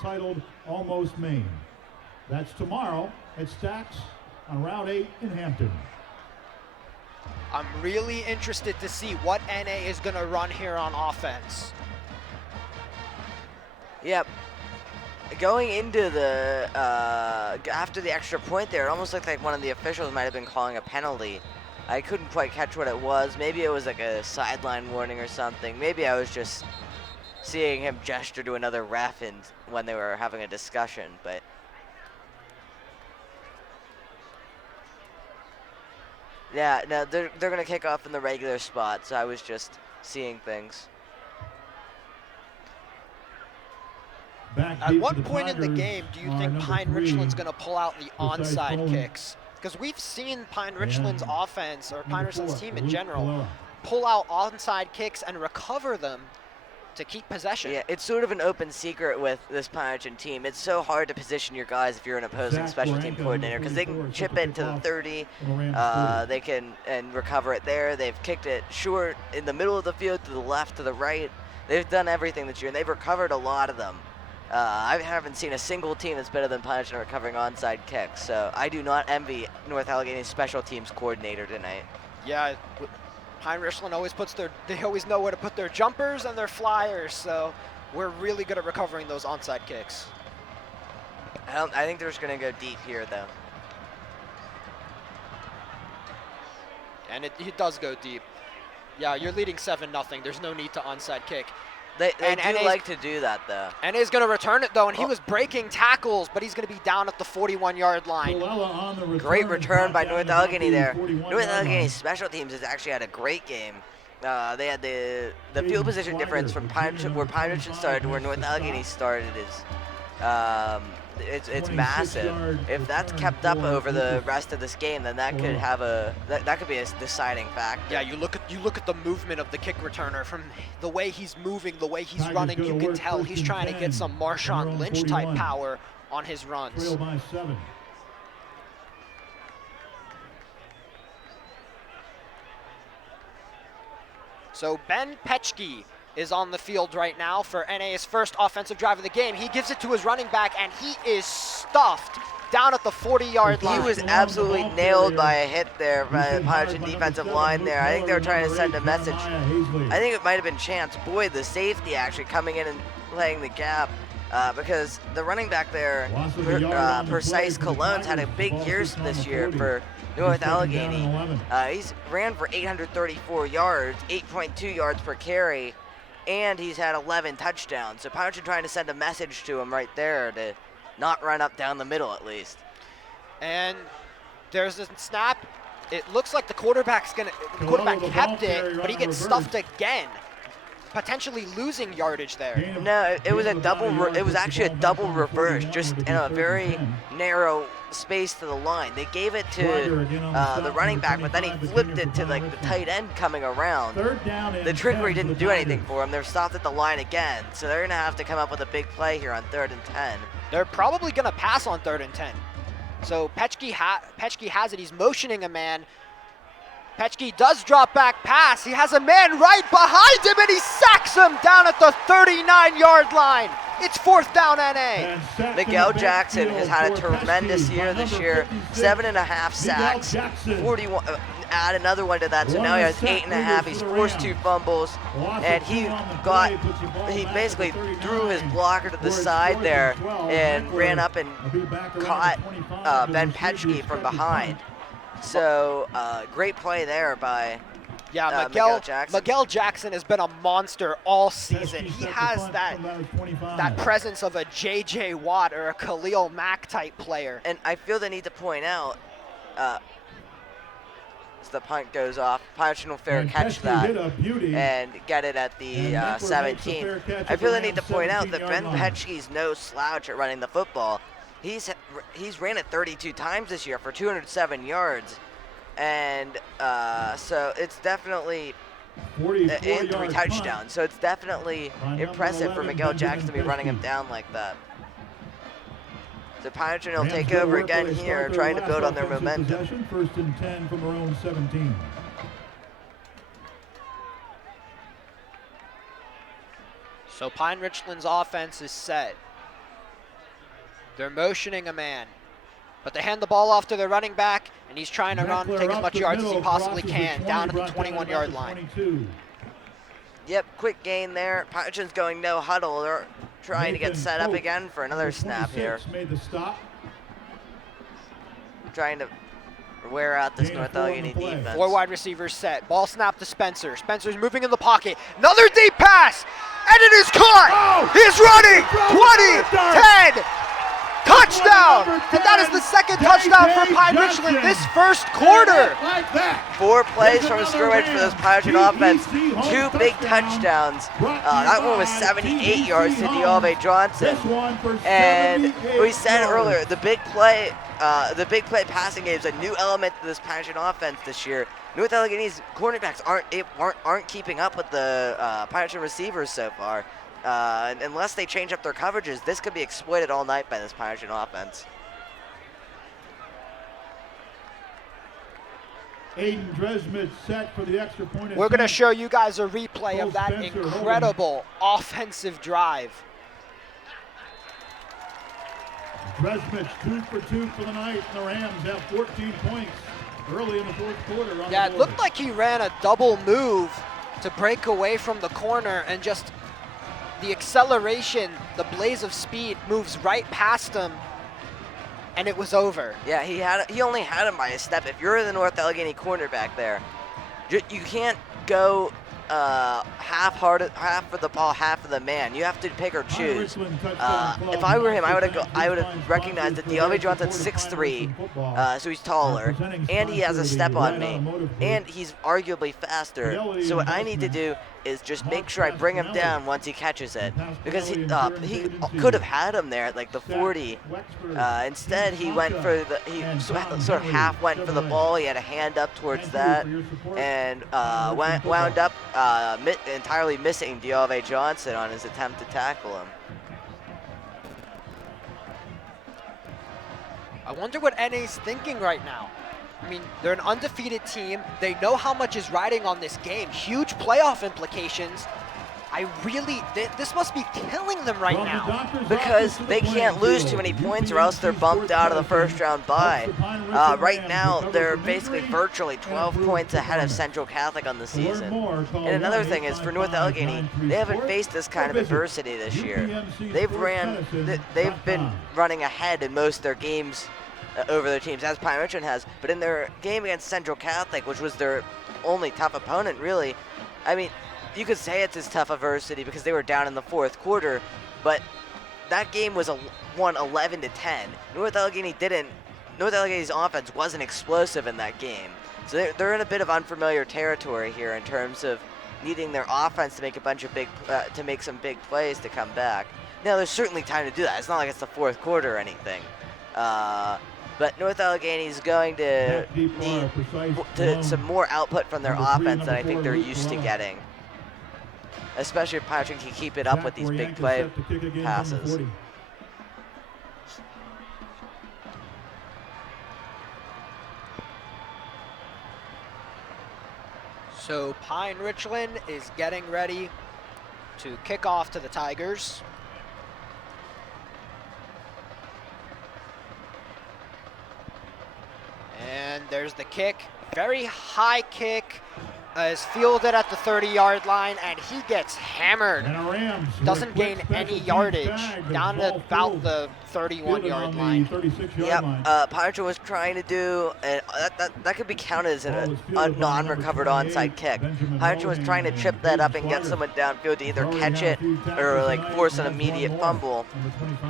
titled Almost Maine. That's tomorrow at Stacks on Route 8 in Hampton. I'm really interested to see what NA is going to run here on offense. Yep. Going into the, after the extra point there, it almost looked like one of the officials might have been calling a penalty. I couldn't quite catch what it was. Maybe it was like a sideline warning or something. Maybe I was just seeing him gesture to another ref when they were having a discussion, but. Yeah, no, they're going to kick off in the regular spot, so I was just seeing things. At what point in the game do you think Pine Richland's going to pull out the onside kicks? Because we've seen Pine Richland's offense, or Pine Richland's team in general, pull out onside kicks and recover them to keep possession. Yeah, it's sort of an open secret with this Pine Richland team. It's so hard to position your guys if you're an opposing special team coordinator, because they can chip it to the 30, they can and recover it there. They've kicked it short in the middle of the field, to the left, to the right. They've done everything this year, and they've recovered a lot of them. I haven't seen a single team that's better than Pine Richland recovering onside kicks, so I do not envy North Allegheny's special teams coordinator tonight. Yeah, Pine Richland always they always know where to put their jumpers and their flyers, so we're really good at recovering those onside kicks. I think they're just going to go deep here, though. And it does go deep. Yeah, you're leading 7-0. There's no need to onside kick. They do like to do that, though. And he's going to return it, though, and he was breaking tackles, but he's going to be down at the 41-yard line. Great return by North Allegheny there. North Allegheny's special teams has actually had a great game. They had the field position difference from where Pine Richland started to where North Allegheny started is it's massive. If that's kept up over the rest of this game, then that could have that could be a deciding factor. Yeah, you look at the movement of the kick returner, from the way he's moving, the way he's running. You can tell he's trying to get some Marshawn Lynch type power on his runs. So Ben Petchke is on the field right now for NA's first offensive drive of the game. He gives it to his running back, and he is stuffed down at the 40-yard line. He was absolutely nailed by a hit there by the Pine Richland defensive line there. I think they were trying to send a message. I think it might have been Chance Boyd, the safety, actually coming in and playing the gap. Because the running back there, Precise Cologne's had a big year this year for North Allegheny. He's ran for 834 yards, 8.2 yards per carry, and he's had 11 touchdowns. So Pine Richland trying to send a message to him right there to not run up down the middle at least. And there's a snap. It looks like the quarterback kept it, but he gets stuffed again, potentially losing yardage there. No, it was actually a double reverse, just in a very narrow space to the line. They gave it to the running back, but then he flipped it to like the tight end coming around. The trickery didn't do anything for him. They're stopped at the line again, so they're gonna have to come up with a big play here on 3rd and 10. They're probably gonna pass on 3rd and 10. So Petchke has it. He's motioning a man. Petchke does drop back pass. He has a man right behind him, and he sacks him down at the 39-yard line. It's 4th down NA. Miguel Jackson has had a tremendous year this year. 7.5 sacks, 41. Add another one to that, so now he has 8.5. He's forced 2 fumbles, and he basically threw his blocker to the side there and ran up and caught Ben Petchke from behind. So great play there by Miguel Jackson. Miguel Jackson has been a monster all season. He has that presence of a J.J. Watt or a Khalil Mack type player. And I feel the need to point out, as the punt goes off, Pine Richland will fair catch that and get it at the 17. I feel the need to point out that Ben Petchke's no slouch at running the football. He's ran it 32 times this year for 207 yards, and so it's definitely and 3 touchdowns. So it's definitely impressive for Miguel Jackson to be running him down like that. So Pine Richland will take over again here, trying to build on their momentum. 1st and 10 from their own 17. So Pine Richland's offense is set. They're motioning a man, but they hand the ball off to their running back, and he's trying to run, take as much yards as he possibly can, down to the 21-yard line. Yep, quick gain there. Pirates going no huddle. They're trying to get set up again for another snap here. Made the stop. Trying to wear out this North Allegheny defense. 4 wide receivers set. Ball snap to Spencer. Spencer's moving in the pocket. Another deep pass, and it is caught. He's running. 20, 10. Touchdown! And that is the second touchdown for Pine Richland this first quarter. 4 plays from scrimmage for this Pirate offense. 2 big touchdowns. That one was 78 yards to D'Alve Johnson. And we said earlier, the big play passing game is a new element to this Pirate offense this year. North Allegheny's cornerbacks aren't keeping up with the Pirate receivers so far. Unless they change up their coverages, this could be exploited all night by this Pirate offense. Aiden Dresmith set for the extra point. We're going to show you guys a replay of that incredible offensive drive. Dresmith 2 for 2 for the night, and the Rams have 14 points early in the fourth quarter. Yeah, it looked like he ran a double move to break away from the corner, and just the acceleration, the blaze of speed moves right past him, and it was over. Yeah, he only had him by a step. If you're the North Allegheny cornerback there, you can't go half for the ball, half for the man. You have to pick or choose. If I were him, I would have recognized that D'Alve Johnson's 6'3", so he's taller, and he has a step on me, and he's arguably faster. So what I need to do is just make sure I bring him down once he catches it, because he could have had him there at like the 40. Instead, he went for sort of half went for the ball. He had a hand up towards that, and wound up entirely missing D'Alve Johnson on his attempt to tackle him. I wonder what NA's thinking right now. I mean, they're an undefeated team. They know how much is riding on this game. Huge playoff implications. This must be killing them right now. Because they can't lose too many points or else they're bumped out of the first round bye. Right now, they're basically virtually 12 points ahead of Central Catholic on the season. And another thing is, for North Allegheny, they haven't faced this kind of adversity this year. They've been running ahead in most of their games over their teams, as Pine Richland has, but in their game against Central Catholic, which was their only tough opponent, really, I mean, you could say it's as tough adversity because they were down in the fourth quarter, but that game was won 11-10. North Allegheny's offense wasn't explosive in that game, so they're in a bit of unfamiliar territory here in terms of needing their offense to make to make some big plays to come back. Now, there's certainly time to do that. It's not like it's the fourth quarter or anything. But North Allegheny is going to need some more output from their offense than I think they're used to getting. Especially if Patrick can keep it up with these big play passes. So Pine Richland is getting ready to kick off to the Tigers. And there's the kick, very high kick, is fielded at the 30-yard line, and he gets hammered. Doesn't gain any yardage, down at about the 31-yard line. Yep, Pancho was trying to do, that could be counted as a non-recovered onside kick. Pancho was trying to chip that up and get someone downfield to either catch it or like force an immediate fumble.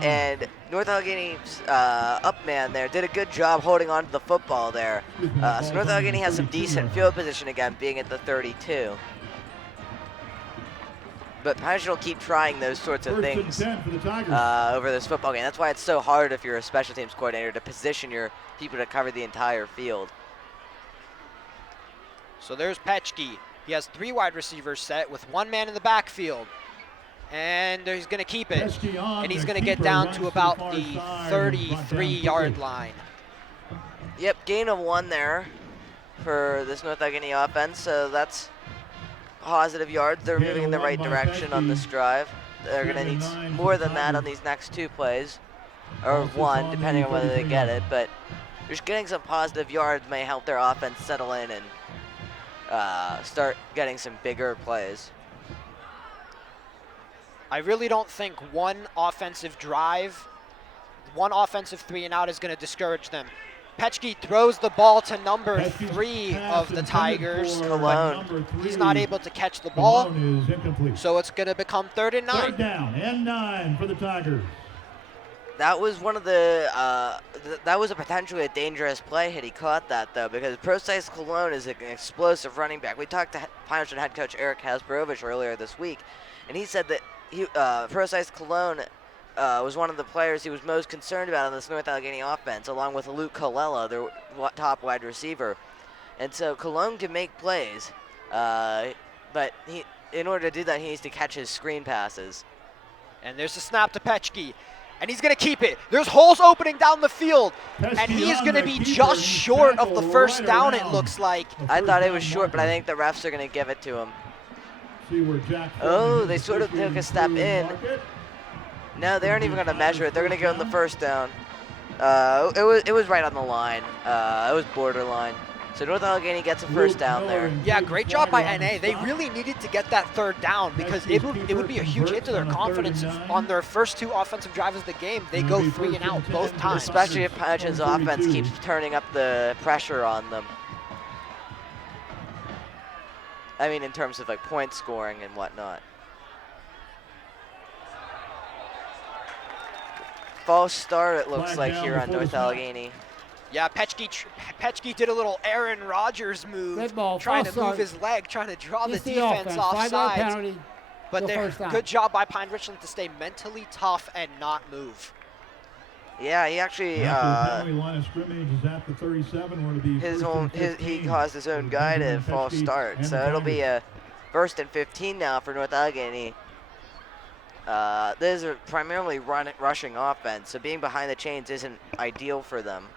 And North Allegheny's up man there did a good job holding on to the football there. So North Allegheny has some decent field position again, being at the 32. But Pancho will keep trying those sorts of things over this football game. That's why it's so hard if you're a special teams coordinator to position your people to cover the entire field. So there's Petchke. He has 3 wide receivers set with 1 man in the backfield. And he's going to keep it. And he's going to get down to about the 33-yard line. Yep, gain of 1 there for this North Allegheny offense. So that's positive yards. They're moving in the right direction on this drive. They're going to need more than that on these next 2 plays. or Ball sits 1, on depending the on whether they 33 get line. it. But just getting some positive yards may help their offense settle in and start getting some bigger plays. I really don't think one offensive drive, one offensive 3 and out is going to discourage them. Petchke throws the ball to number Petchke's 3 pass of the intended Tigers. for Cologne. number 3. He's not able to catch the ball, Cologne is incomplete. so it's going to become 3rd and 9. 3rd down and 9 for the Tigers. That was one of the, that was a potentially a dangerous play had he caught that, though, because Precise Cologne is an explosive running back. We talked to Pioneer head coach Eric Hasbrovich earlier this week, and he said that Precise Cologne was one of the players he was most concerned about in this North Allegheny offense, along with Luke Colella, their top wide receiver. And so Cologne can make plays, but in order to do that, he needs to catch his screen passes. And there's a snap to Petchke, and he's going to keep it. There's holes opening down the field, and he is going to be just short of the first down, it looks like. I thought it was short, but I think the refs are going to give it to him. Oh, they sort of took a step in. No, they aren't even going to measure it. They're going to go in the first down. It was right on the line. It was borderline. So North Allegheny gets a first down there. Yeah, great job by NA. They really needed to get that 3rd down because it would be a huge hit to their confidence if on their first 2 offensive drives of the game, they go 3 and out both times. Especially if Pioneer's offense keeps turning up the pressure on them. I mean, in terms of like point scoring and whatnot. False start, it looks like, here on North Allegheny. Yeah, Petchke did a little Aaron Rodgers move, trying to move his leg, trying to draw the defense off sides. But good job by Pine Richland to stay mentally tough and not move. Yeah, he actually line of scrimmage is at the 37. He caused his own guy to false start, so it'll be a 1st and 15 now for North Allegheny. This is a primarily rushing offense, so being behind the chains isn't ideal for them.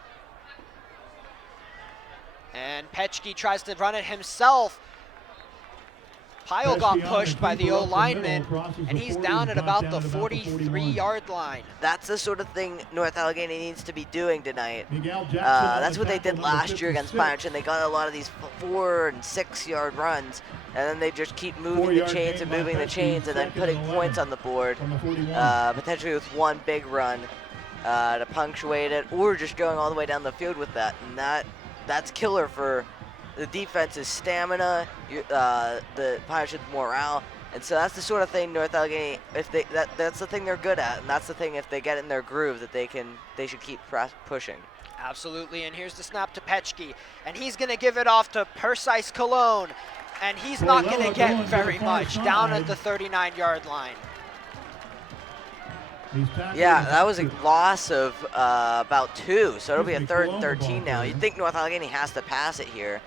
And Petchke tries to run it himself. Pyle got pushed by the O-lineman, and he's down at about the 43-yard line. That's the sort of thing North Allegheny needs to be doing tonight. That's what they did last year against Pioneer, and they got a lot of these 4- and 6-yard runs, and then they just keep moving the chains and moving the chains and then putting points on the board, potentially with one big run to punctuate it, or just going all the way down the field with that, and that's killer for the defense's stamina, the Pirates' morale, and so that's the sort of thing North Allegheny, that's the thing they're good at, and that's the thing if they get in their groove that they should keep pushing. Absolutely, and here's the snap to Petchke, and he's going to give it off to Precise Cologne, and he's not going to get very much, down at the 39-yard line. Yeah, that was a loss of about 2, so it'll be a 3rd and 13 now. You'd think North Allegheny has to pass it here.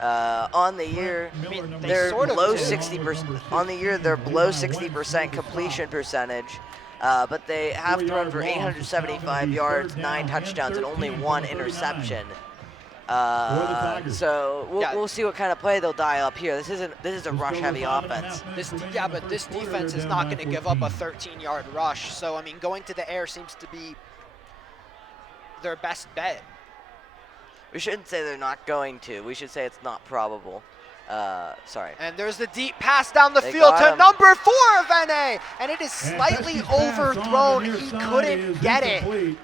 On the year, they're below 60%. On the year, they're below 60% completion percentage, but they have thrown for 875 yards, 9 touchdowns, and only 1 interception. So we'll see what kind of play they'll dial up here. This is a rush-heavy offense. But this defense is not going to give up a 13-yard rush. So I mean, going to the air seems to be their best bet. We shouldn't say they're not going to. We should say it's not probable. Sorry. And there's the deep pass down the field to number 4 of NA, and it is slightly overthrown. He couldn't get it.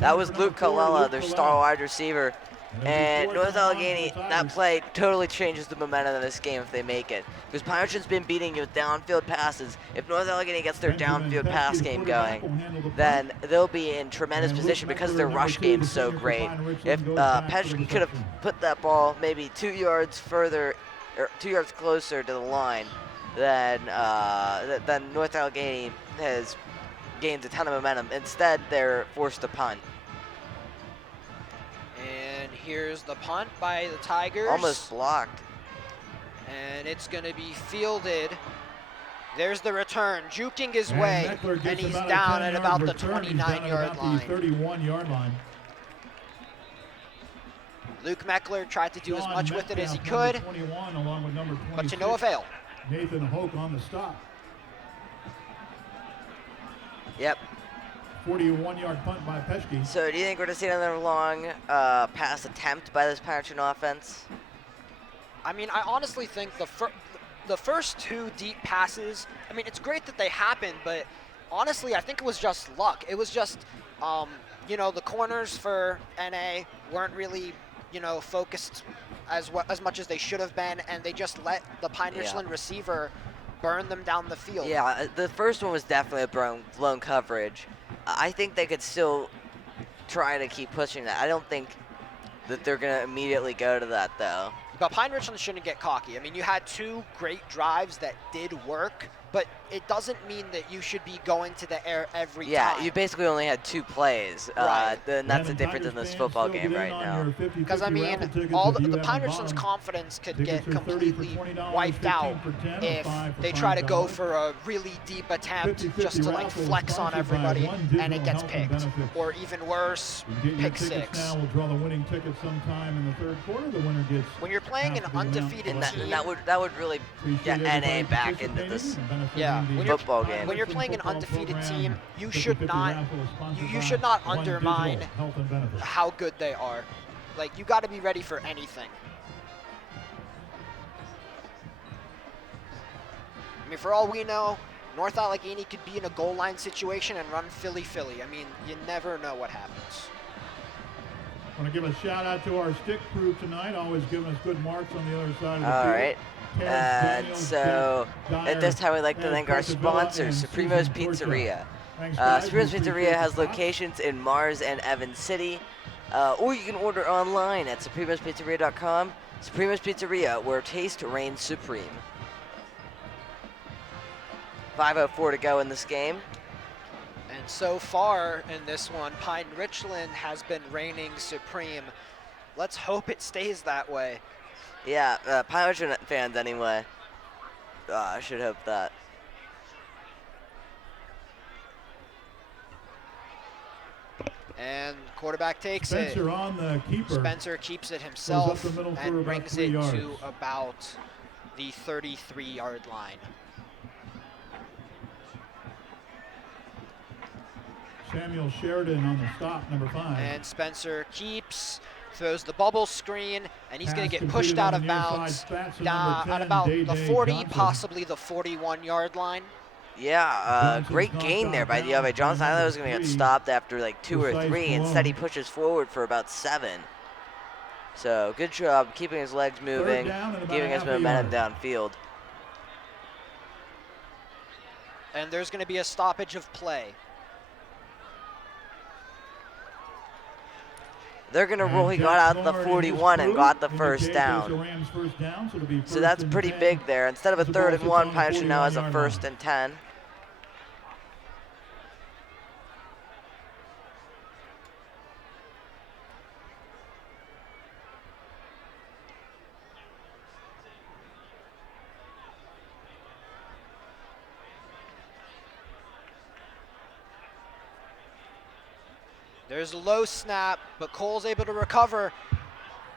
That was Luke Colella, their star wide receiver. And North Allegheny, that play totally changes the momentum of this game if they make it. Because Pioneer's been beating you with downfield passes. If North Allegheny gets their downfield pass game going, then they'll be in tremendous position because their rush game's so great. If Petchke could have put that ball maybe 2 yards further, or 2 yards closer to the line, then North Allegheny has gained a ton of momentum. Instead, they're forced to punt. And here's the punt by the Tigers. Almost blocked. And it's going to be fielded. There's the return, juking his way, and he's down at about the 29-yard line. 31-yard line. Luke Meckler tried to do as much with it as he could, but to no avail. Nathan Hoke on the stop. Yep. 41-yard punt by Petchke. So do you think we're going to see another long pass attempt by this Patterson offense? I mean, I honestly think the first 2 deep passes, I mean, it's great that they happened, but honestly, I think it was just luck. It was just, you know, the corners for NA weren't really, you know, focused as much as they should have been, and they just let the Pine Richland receiver burn them down the field. Yeah, the first one was definitely a blown coverage. I think they could still try to keep pushing that. I don't think that they're going to immediately go to that, though. But Pine Richland shouldn't get cocky. I mean, you had 2 great drives that did work, but it doesn't mean that you should be going to the air every time. Yeah, you basically only had 2 plays. Right. And that's the difference in this football game right now. Because, I mean, the Pine Richland's confidence could get completely wiped out if they try to go for a really deep attempt just to, like, flex on everybody and it gets picked. Or even worse, pick 6. Now we'll draw the winning ticket sometime in the 3rd quarter. The winner gets. When you're playing an undefeated team, and that would really get NA back into this football game. When you're playing an undefeated team, you should not undermine how good they are. Like, you got to be ready for anything. I mean, for all we know, North Allegheny could be in a goal line situation and run Philly. I mean, you never know what happens. I want to give a shout out to our stick crew tonight, always giving us good marks on the other side of the field. All right. And so at this time, we'd like to thank our sponsors, Supremo's Pizzeria. Supremo's Pizzeria has locations in Mars and Evans City, or you can order online at supremospizzeria.com. Supremo's Pizzeria, where taste reigns supreme. 5:04 to go in this game. And so far in this one, Pine Richland has been reigning supreme. Let's hope it stays that way. Yeah, Pine Richland fans anyway. I should hope that. And quarterback takes Spencer on the keeper. Spencer keeps it himself and brings it yards. to about the 33-yard line. Samuel Sheridan on the stop, number 5. And Spencer keeps, throws the bubble screen, and he's going to get pushed out of bounds down at about the 40, possibly the 41-yard line. Yeah, great gain there by Diave Johnson. I thought it was going to get stopped after like 2 or 3. Instead, he pushes forward for about 7. So good job keeping his legs moving, giving us momentum downfield. And there's going to be a stoppage of play. They're going to roll. He got out the 41 and got the first down. So that's pretty big there. Instead of a 3rd and 1, Pine Richland now has a 1st and 10. There's a low snap, but Cole's able to recover.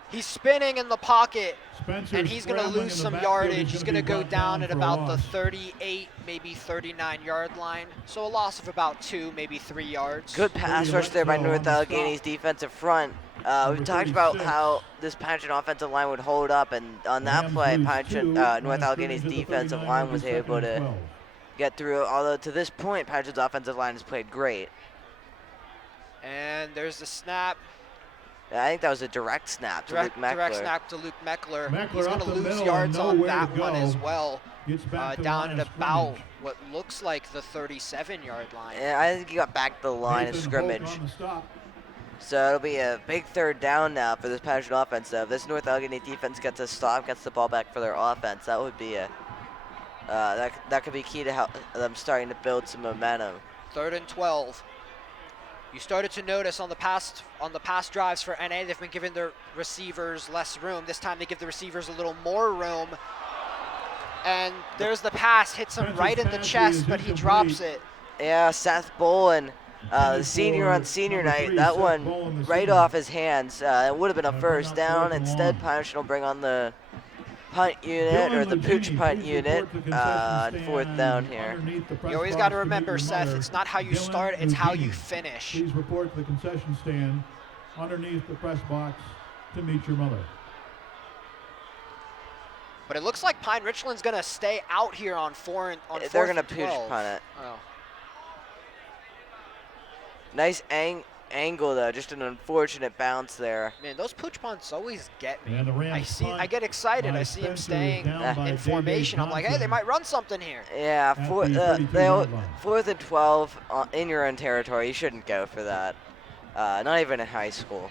He's spinning in the pocket, and he's going to lose some yardage. He's going to go down at about the 38, maybe 39-yard line. So a loss of about 2, maybe 3 yards. Good pass rush there by North Allegheny's defensive front. We've talked about how this Pine Richland offensive line would hold up, and on that play, North Allegheny's defensive line was able to get through. Although to this point, Pine Richland's offensive line has played great. And there's the snap. I think that was a direct snap to Luke Meckler. Direct snap to Luke Meckler. He's going to lose yards on that one as well. Down at about what looks like the 37-yard line. Yeah, I think he got back to the line of scrimmage. So it'll be a big 3rd down now for this Pine Richland offense. So if this North Allegheny defense gets a stop, gets the ball back for their offense, that would be a that could be key to help them starting to build some momentum. 3rd and 12. You started to notice on the past drives for NA, they've been giving their receivers less room. This time they give the receivers a little more room. And there's the pass, hits him right in the chest, but he drops it. Yeah, Seth Bolin, the senior on senior night, that one right off his hands. It would have been a 1st down. Instead, Pine Richland will bring on the punt unit or the pooch punt unit on 4th down here. You always got to remember, Seth, it's not how you start, it's how you finish. Please report to the concession stand underneath the press box to meet your mother. But it looks like Pine Richland's going to stay out here on 4th and 12. They're going to pooch punt it. Oh. Nice angle though, just an unfortunate bounce there. Man, those pooch punts always get me. And the Rams I get excited. I see him staying in formation. I'm like, hey, they might run something here. Yeah, 4th and 12 in your own territory. You shouldn't go for that. Not even in high school.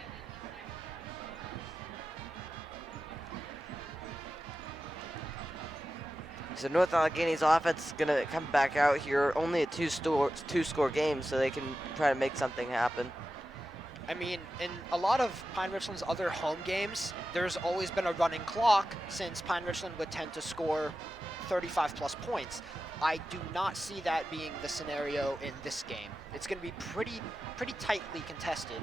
So North Allegheny's offense is going to come back out here. Only a two-score game, so they can try to make something happen. I mean, in a lot of Pine Richland's other home games, there's always been a running clock since Pine Richland would tend to score 35-plus points. I do not see that being the scenario in this game. It's going to be pretty tightly contested.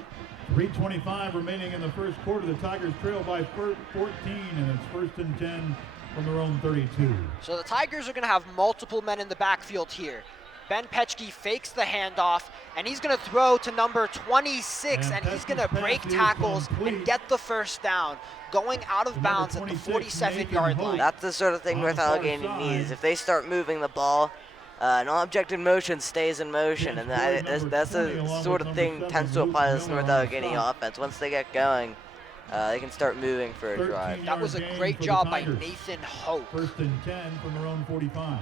3:25 remaining in the first quarter. The Tigers trail by 14, and it's 1st and 10 from their own 32. So the Tigers are going to have multiple men in the backfield here. Ben Petchke fakes the handoff, and he's going to throw to number 26, and he's going to break tackles and get the first down, going out of bounds at the 47-yard line. That's the sort of thing North Allegheny needs. If they start moving the ball, an object in motion stays in motion, and that's the sort of thing tends to apply to this North Allegheny offense. Once they get going, they can start moving for a drive. That was a great job by Nathan Hope. 1st and 10 from their own 45.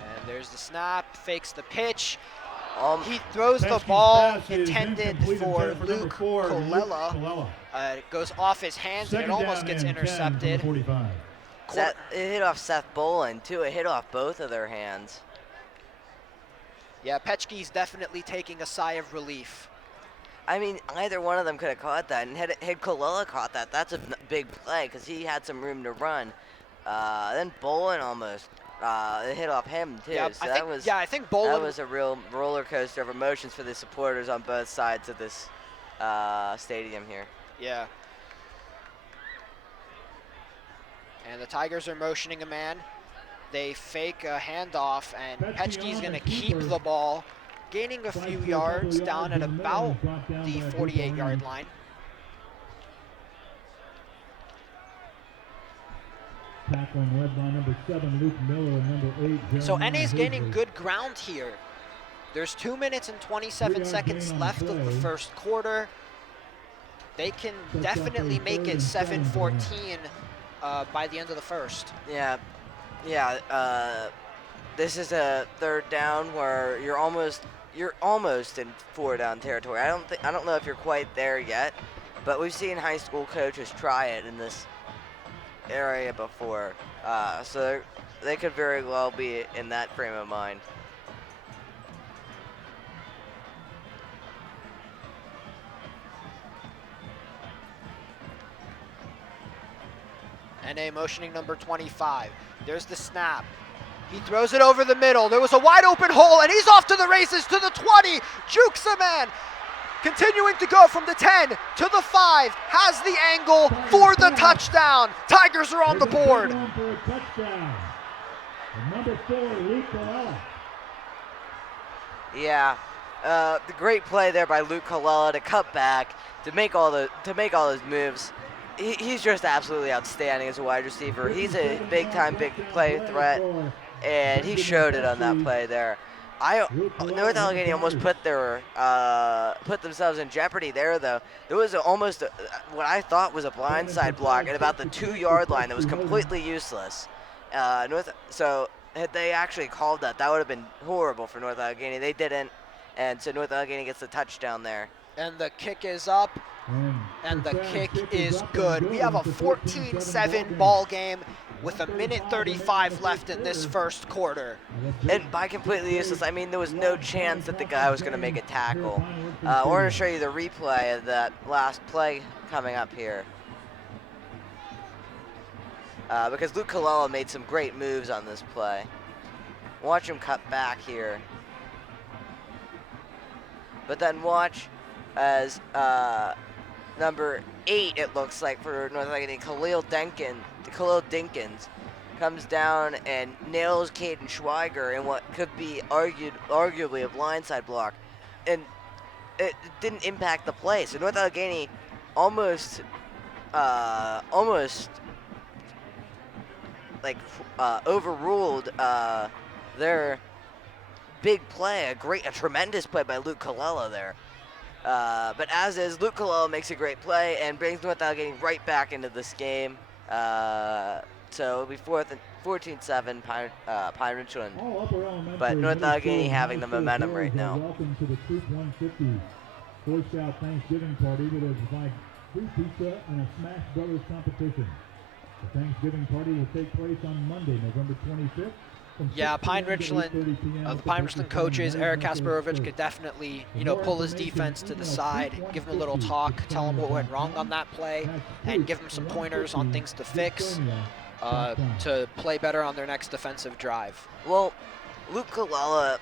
And there's the snap, fakes the pitch. He throws the Pesky's ball pass is intended incomplete, for intended for number Luke 4, Colella. It goes off his hands and it almost gets intercepted. It hit off Seth Bolin, too. It hit off both of their hands. Yeah, Petchke's definitely taking a sigh of relief. I mean, either one of them could have caught that, and had Colella caught that, that's a big play because he had some room to run. Then Bolin almost it hit off him too. Yeah, so I think Bolin. That was a real roller coaster of emotions for the supporters on both sides of this stadium here. Yeah. And the Tigers are motioning a man. They fake a handoff, and Petchke's going to keep the ball, gaining a few yards down at about the 48-yard line. Tackling led by number 7, Luke Miller, and number 8, So NA's gaining good ground here. There's 2 minutes and 27 seconds left of the first quarter. They can definitely make it 7-14 by the end of the first. Yeah. This is a 3rd down where you're almost in 4-down territory. I don't know if you're quite there yet, but we've seen high school coaches try it in this area before, so they could very well be in that frame of mind. NA motioning number 25. There's the snap. He throws it over the middle. There was a wide open hole, and he's off to the races to the 20. Jukes a man. Continuing to go from the 10 to the 5. Has the angle for the touchdown. Tigers are on the board. Yeah. The great play there by Luke Colella to cut back, to make all those moves. He's just absolutely outstanding as a wide receiver. He's a big play threat, and he showed it on that play there. North Allegheny almost put themselves in jeopardy there, though. There was almost what I thought was a blindside block at about the 2-yard line that was completely useless. So had they actually called that would have been horrible for North Allegheny. They didn't, and so North Allegheny gets the touchdown there. And the kick is up, and the kick is good. We have a 14-7 ball game with 1:35 left in this first quarter. And by completely useless, I mean there was no chance that the guy was going to make a tackle. We're going to show you the replay of that last play coming up here. Because Luke Colella made some great moves on this play. Watch him cut back here. But then watch as number 8, it looks like, for North Allegheny, Khalil Dinkins, comes down and nails Caden Schweiger in what could be arguably a blindside block. And it didn't impact the play. So North Allegheny almost overruled their big play, a tremendous play by Luke Colella there. But as is, Luke Colella makes a great play and brings North Allegheny right back into this game. So it'll be 14-7 Pine Richland. But North Allegheny having the momentum right now. Welcome to the Troop 150 Boy Scout Thanksgiving party that will provide free pizza and a Smash Brothers competition. The Thanksgiving party will take place on Monday, November 25th. Yeah, Pine Richland, the Pine Richland coaches, Eric Kasparovich could definitely, pull his defense to the side, give him a little talk, tell him what went wrong on that play, and give him some pointers on things to fix to play better on their next defensive drive. Well, Luke Colella,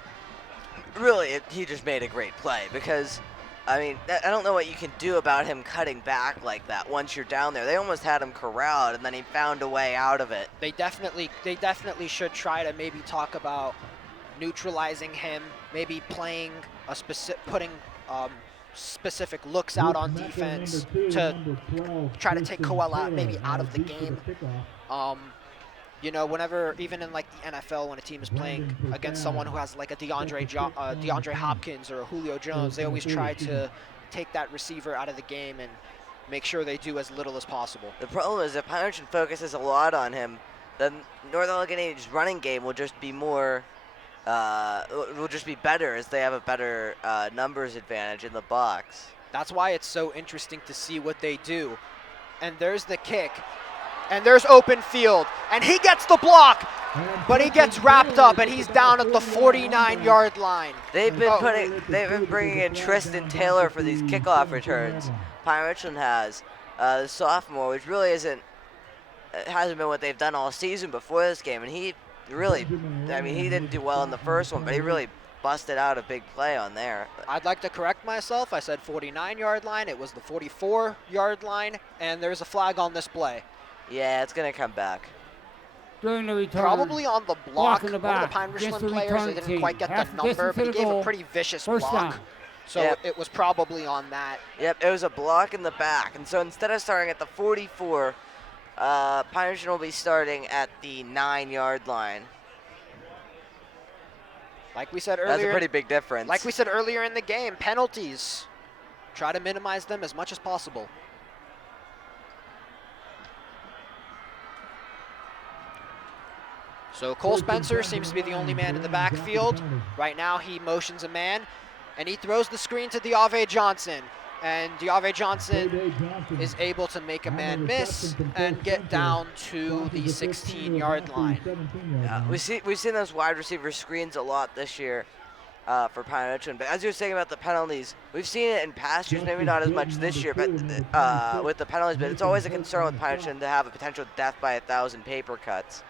really, he just made a great play because, I mean, I don't know what you can do about him cutting back like that once you're down there. They almost had him corralled, and then he found a way out of it. They definitely should try to maybe talk about neutralizing him, maybe playing putting specific looks out on defense to try to take Coella maybe out of the game. Whenever, even in like the NFL, when a team is playing against someone who has like a DeAndre Hopkins or a Julio Jones, they always try to take that receiver out of the game and make sure they do as little as possible. The problem is if Pine Richland focuses a lot on him, then North Allegheny's running game will just be better as they have a better numbers advantage in the box. That's why it's so interesting to see what they do. And there's the kick. And there's open field, and he gets the block, but he gets wrapped up, and he's down at the 49-yard line. They've been bringing in Tristan Taylor for these kickoff returns. Pine Richland has the sophomore, which really hasn't been what they've done all season before this game, and he didn't do well in the first one, but he really busted out a big play on there. I'd like to correct myself. I said 49-yard line. It was the 44-yard line, and there's a flag on this play. Yeah, it's going to come back. During the return, probably on the block. In the One of the back. Pine Richland players, they didn't quite get the number, but he gave a pretty vicious block. Down. So it was probably on that. Yep, it was a block in the back. And so instead of starting at the 44, Pine Richland will be starting at the 9-yard line. Like we said earlier. That's a pretty big difference. Like we said earlier in the game, penalties. Try to minimize them as much as possible. So Cole Spencer seems to be the only man in the backfield. Right now he motions a man, and he throws the screen to Diave Johnson. And Diave Johnson is able to make a man miss and get down to the 16-yard line. Yeah, we've seen those wide receiver screens a lot this year for Pine Richland. But as you were saying about the penalties, we've seen it in past years, maybe not as much this year, but with the penalties. But it's always a concern with Pine Richland to have a potential death by 1,000 paper cuts.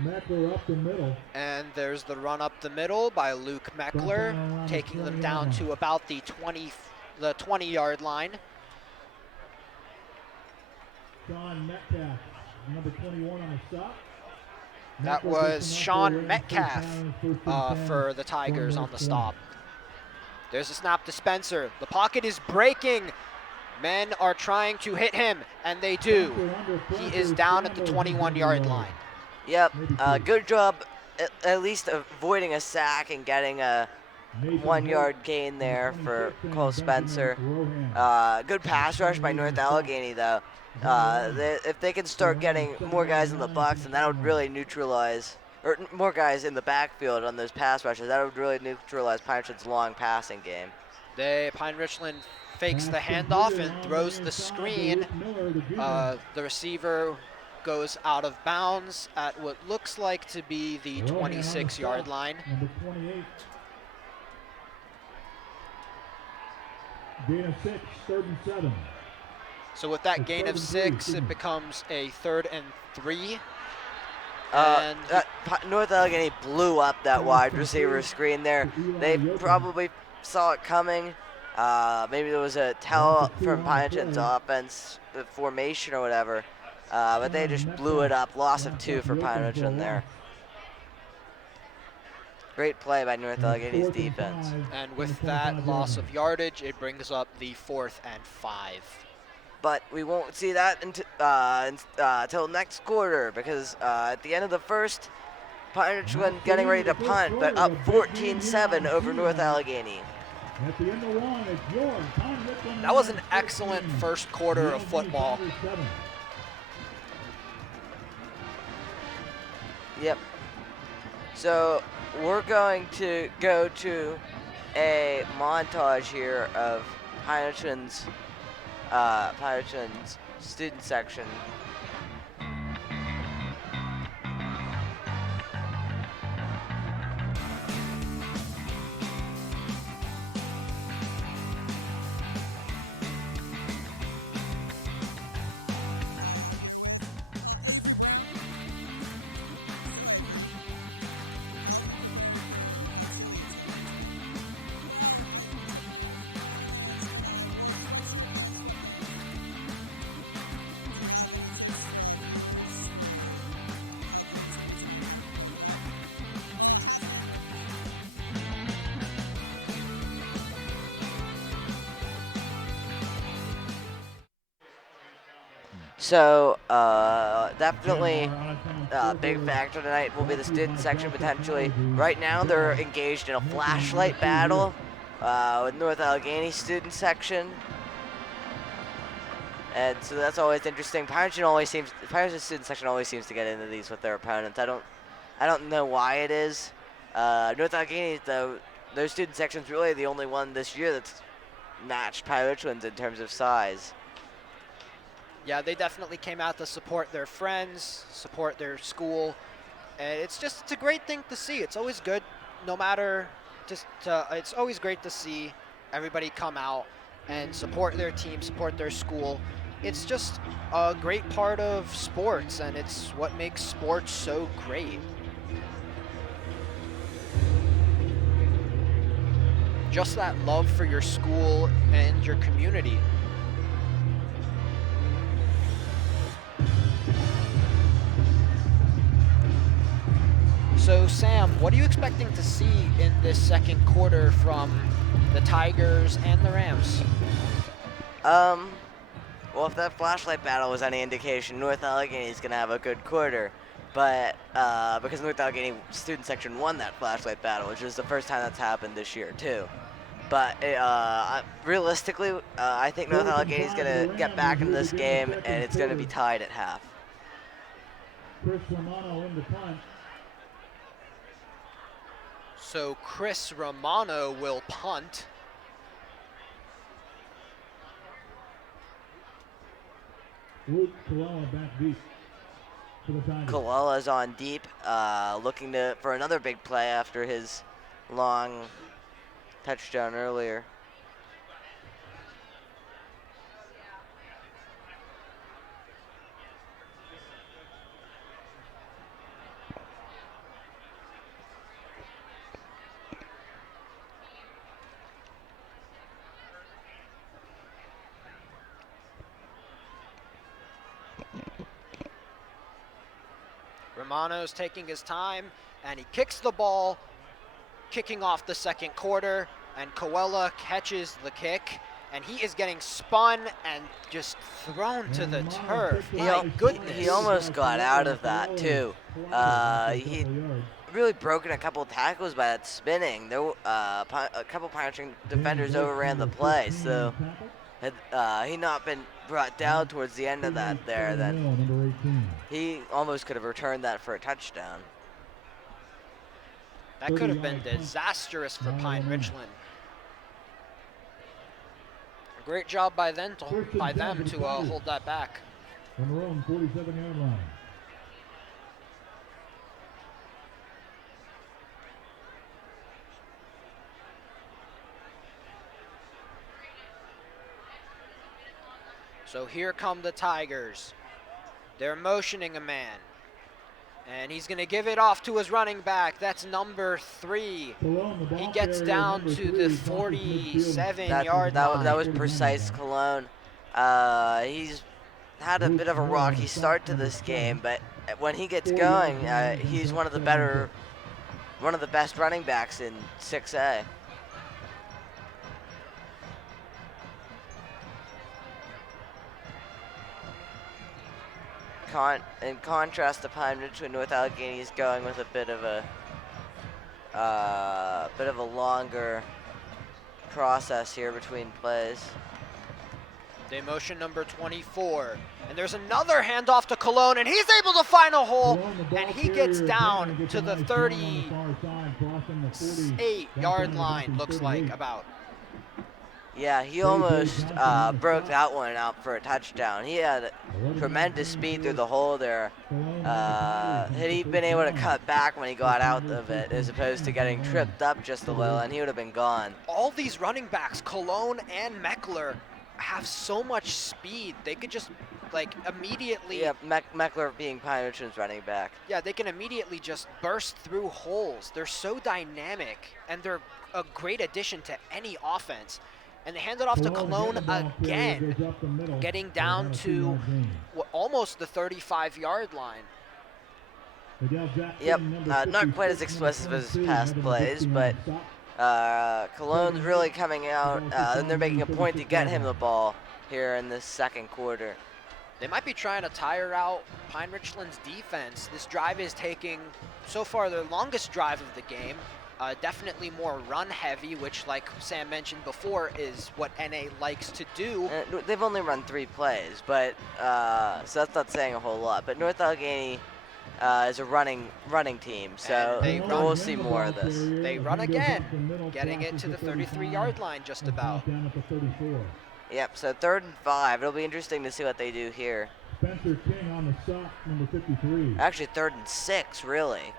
Meckler up the middle. And there's the run up the middle by Luke Meckler, taking them down to about the 20-yard line. Sean Metcalf, number 21 on the stop. That was Sean Metcalf for the Tigers on the stop. There's a snap to Spencer. The pocket is breaking. Men are trying to hit him, and they do. He is down at the 21-yard line. Yep, good job at least avoiding a sack and getting a 1-yard gain there for Cole Spencer. Good pass rush by North Allegheny, though. If they can start getting more guys in the box, then that would really neutralize, or more guys in the backfield on those pass rushes, that would really neutralize Pine Richland's long passing game. Pine Richland fakes the handoff and throws the screen. The receiver goes out of bounds at what looks like to be the 26-yard line. Number 28. Gain of 6, 3rd and 7. So with that gain of 6, it becomes a 3rd and 3. And North Allegheny blew up that wide receiver screen there. They probably saw it coming. Maybe there was a tell from Pynchon's offense, the formation or whatever. But they just blew it up. Loss of 2 for Pynchon there. Great play by North United's defense. And with that loss of yardage, it brings up the 4th and 5. But we won't see that until next quarter, because at the end of the first, Richland getting ready to punt, but up 14-7 over North Allegheny. That was an excellent first quarter of football. Yep. So we're going to go to a montage here of Pynchon's student section. So definitely a big factor tonight will be the student section potentially. Right now they're engaged in a flashlight battle with North Allegheny student section. And so that's always interesting. Pynchon's student section always seems to get into these with their opponents. I don't know why it is. North Allegheny, though, their student section's really the only one this year that's matched Richland's in terms of size. Yeah, they definitely came out to support their friends, support their school, and it's a great thing to see. It's always good, no matter, it's always great to see everybody come out and support their team, support their school. It's just a great part of sports, and it's what makes sports so great. Just that love for your school and your community. So Sam, what are you expecting to see in this second quarter from the Tigers and the Rams? Well, if that flashlight battle was any indication, North Allegheny is going to have a good quarter. But because North Allegheny student section won that flashlight battle, which is the first time that's happened this year too. But realistically, I think North Allegheny is going to get back in this game, and it's going to be tied at half. Chris Romano in the punt. So Chris Romano will punt. Luke Colella back deep for the Tigers. Colella's on deep, looking for another big play after his long touchdown earlier. Romano's taking his time, and he kicks the ball, kicking off the second quarter, and Coella catches the kick, and he is getting spun and just thrown to the turf. My goodness. He almost got out of that, too. He really broken a couple tackles by that spinning. There, a couple Pynchon defenders overran the play, so had he not been brought down towards the end of that there, then he almost could have returned that for a touchdown. That could have been disastrous for Richland. A great job by them to hold that back. From their own 47-yard line. So here come the Tigers. They're motioning a man. And he's going to give it off to his running back. That's number 3. He gets down to the 47-yard line. That was precise, Cologne. He's had a bit of a rocky start to this game, but when he gets going, he's one of the best running backs in 6A. In contrast to Pine Richland, North Allegheny is going with a bit of a longer process here between plays. They motion number 24, and there's another handoff to Cologne, and he's able to find a hole, and he gets down to the 38-yard line, looks like, about. Yeah, he almost broke that one out for a touchdown. He had tremendous speed through the hole there. Had he been able to cut back when he got out of it, as opposed to getting tripped up just a little, and he would have been gone. All these running backs, Cologne and Meckler, have so much speed. They could just, like, immediately... Yeah, Meckler being Pine Richland's running back. Yeah, they can immediately just burst through holes. They're so dynamic, and they're a great addition to any offense. And they hand it off to Cologne again, getting down to almost the 35-yard line. Yep, not quite as explosive as past plays, but Cologne's really coming out, and they're making a point to get him the ball here in this second quarter. They might be trying to tire out Pine Richland's defense. This drive is taking, so far, their longest drive of the game. Definitely more run heavy, which, like Sam mentioned before, is what NA likes to do. They've only run 3 plays, but so that's not saying a whole lot. But North Allegheny is a running team, so we'll see more of this. They run again, getting it to the 33-yard line just about. Yep, so 3rd and 5. It'll be interesting to see what they do here. Spencer King on the stop, number 53. Actually, 3rd and 6, really,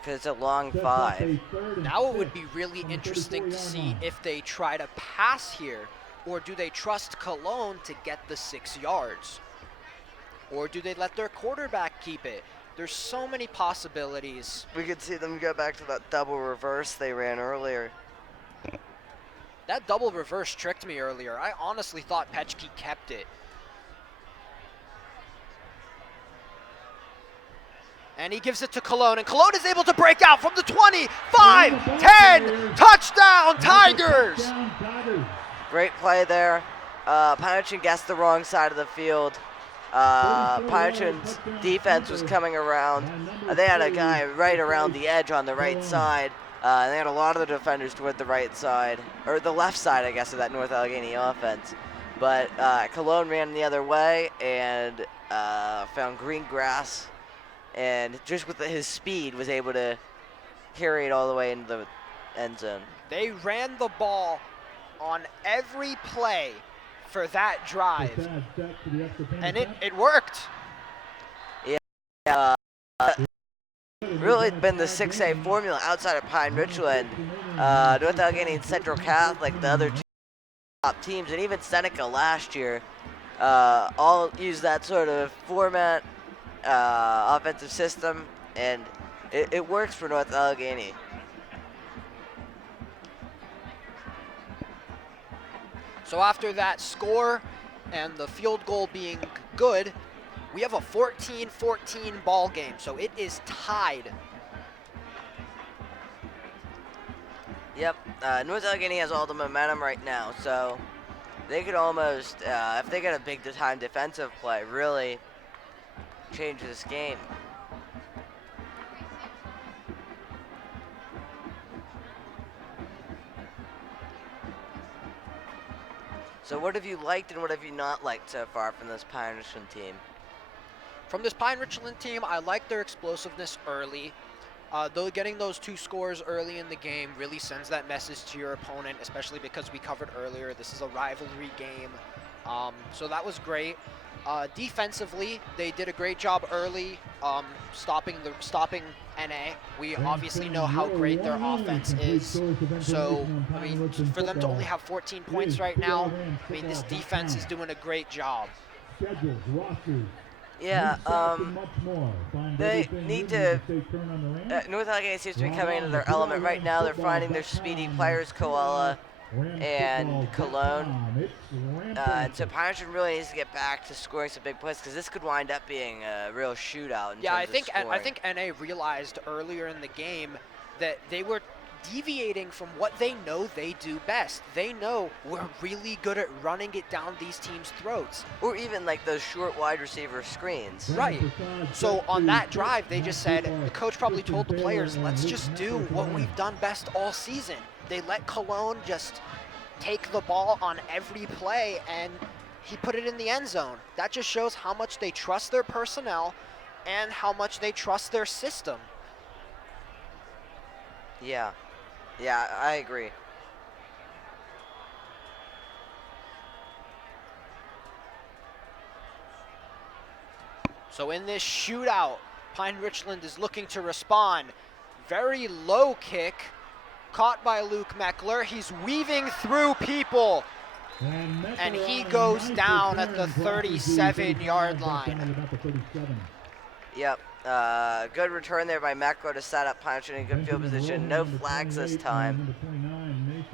because it's a long 5. Now it would be really interesting to see if they try to pass here, or do they trust Cologne to get the 6 yards? Or do they let their quarterback keep it? There's so many possibilities. We could see them go back to that double reverse they ran earlier. That double reverse tricked me earlier. I honestly thought Petchke kept it. And he gives it to Cologne, and Cologne is able to break out from the 20, 5, 10, touchdown Tigers! Great play there. Pine Richland guessed the wrong side of the field. Pine Richland's defense was coming around. They had a guy right around the edge on the right side. They had a lot of the defenders toward the right side, or the left side, I guess, of that North Allegheny offense. But Cologne ran the other way and found green grass, and just with his speed was able to carry it all the way into the end zone. They ran the ball on every play for that drive, and it worked. Yeah. Really been the 6A formula outside of Pine Richland. North Allegheny and Central Catholic, the other 2 top teams, and even Seneca last year, all use that sort of format, offensive system, and it works for North Allegheny. So after that score and the field goal being good, we have a 14-14 ball game, so it is tied. Yep, North Allegheny has all the momentum right now, so they could almost, if they get a big time defensive play, really change this game. So what have you liked and what have you not liked so far from this Pine Richland team? From this Pine Richland team, I like their explosiveness early. Though getting those 2 scores early in the game really sends that message to your opponent, especially because we covered earlier, this is a rivalry game. So that was great. Defensively, they did a great job early stopping NA. We obviously know how great their offense is. So, I mean, for them to only have 14 points right now, I mean, this defense is doing a great job. Yeah, Much more. Find they everything need you to. stay turn on the range. North Allegheny seems to be coming into their Wow, element right now. They're football, finding their speedy players, Koala and Cologne. And so Pine really needs to get back to scoring some big plays because this could wind up being a real shootout. Yeah, I think scoring. I think NA realized earlier in the game that they were deviating from what they know they do best. They know we're really good at running it down these teams' throats. Or even like those short wide receiver screens. Right. So on that drive, they just said, the coach probably told the players, let's just do what we've done best all season. They let Cologne just take the ball on every play, and he put it in the end zone. That just shows how much they trust their personnel and how much they trust their system. Yeah. Yeah, I agree. So in this shootout, Pine Richland is looking to respond. Very low kick, caught by Luke Meckler. He's weaving through people, and he goes down at the 37-yard line. Yep. Good return there by Meckler to set up Punch in good field position. No flags this time.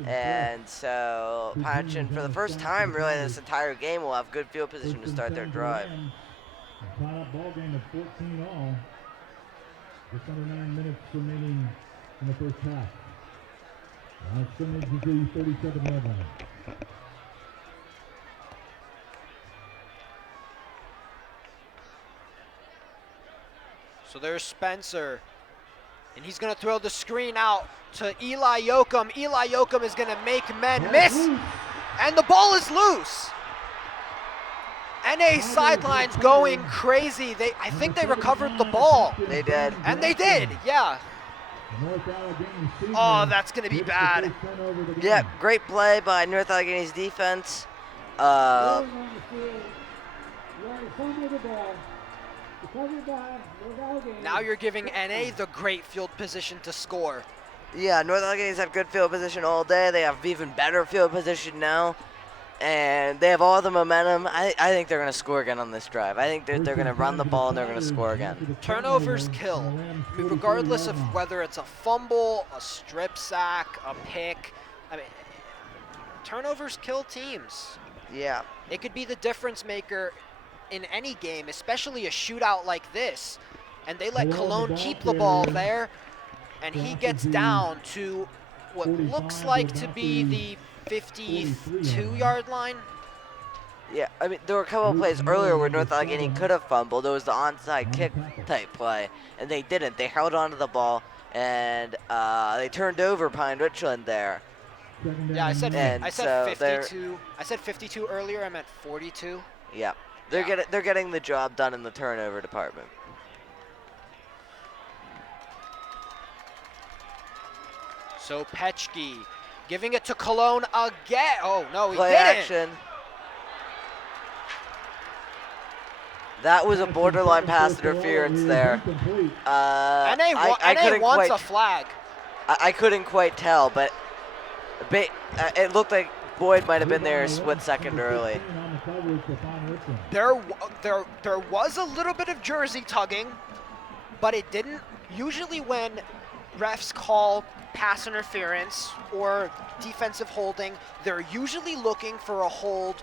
And so Punchin, for the first time really this entire game, will have good field position to start their drive. Ball game of 14 all. Just under 9 minutes remaining in the first half. Scrimmage is the 37-yard line. So there's Spencer, and he's going to throw the screen out to Eli Yoakum. Eli Yoakum is going to make men miss, and the ball is loose. NA sidelines going crazy. I think they recovered the ball. They did. And they did, yeah. Oh, that's going to be bad. Yeah, great play by North Allegheny's defense. Now you're giving NA the great field position to score. Yeah, North Allegheny's have good field position all day. They have even better field position now. And they have all the momentum. I think they're going to score again on this drive. I think they're going to run the ball and they're going to score again. Turnovers kill. I mean, regardless of whether it's a fumble, a strip sack, a pick. I mean, turnovers kill teams. Yeah. It could be the difference maker in any game, especially a shootout like this. And they let Cologne keep the ball there, and he gets down to what looks like to be the 52-yard line. Yeah, I mean, there were a couple of plays earlier where North Allegheny could have fumbled. It was the onside kick type play, and they didn't. They held onto the ball, and they turned over Pine Richland there. Yeah, I said so 52. I said 52 earlier. I meant 42. Yeah, they're getting the job done in the turnover department. So Petchke giving it to Cologne again. Oh, no, he Play didn't. action. That was a borderline pass interference there. NA wants a flag. I couldn't quite tell, but it looked like Boyd might have been there a split second early. There was a little bit of jersey tugging, but it didn't. Usually when refs call pass interference or defensive holding, they're usually looking for a hold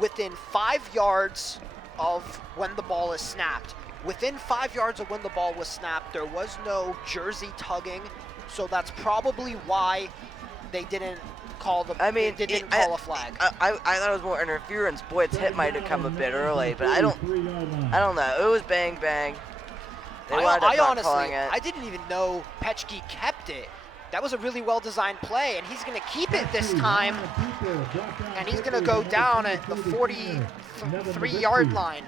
within 5 yards of when the ball is snapped. Within 5 yards of when the ball was snapped, there was no jersey tugging, so that's probably why they didn't call the. I mean, they didn't call a flag. I thought it was more interference. Boyd's hit might have come a bit early, but I don't know. It was bang bang. They wound up not calling it. I didn't even know Petchke kept it. That was a really well-designed play, and he's going to keep it this time, and he's going to go down at the 43-yard line.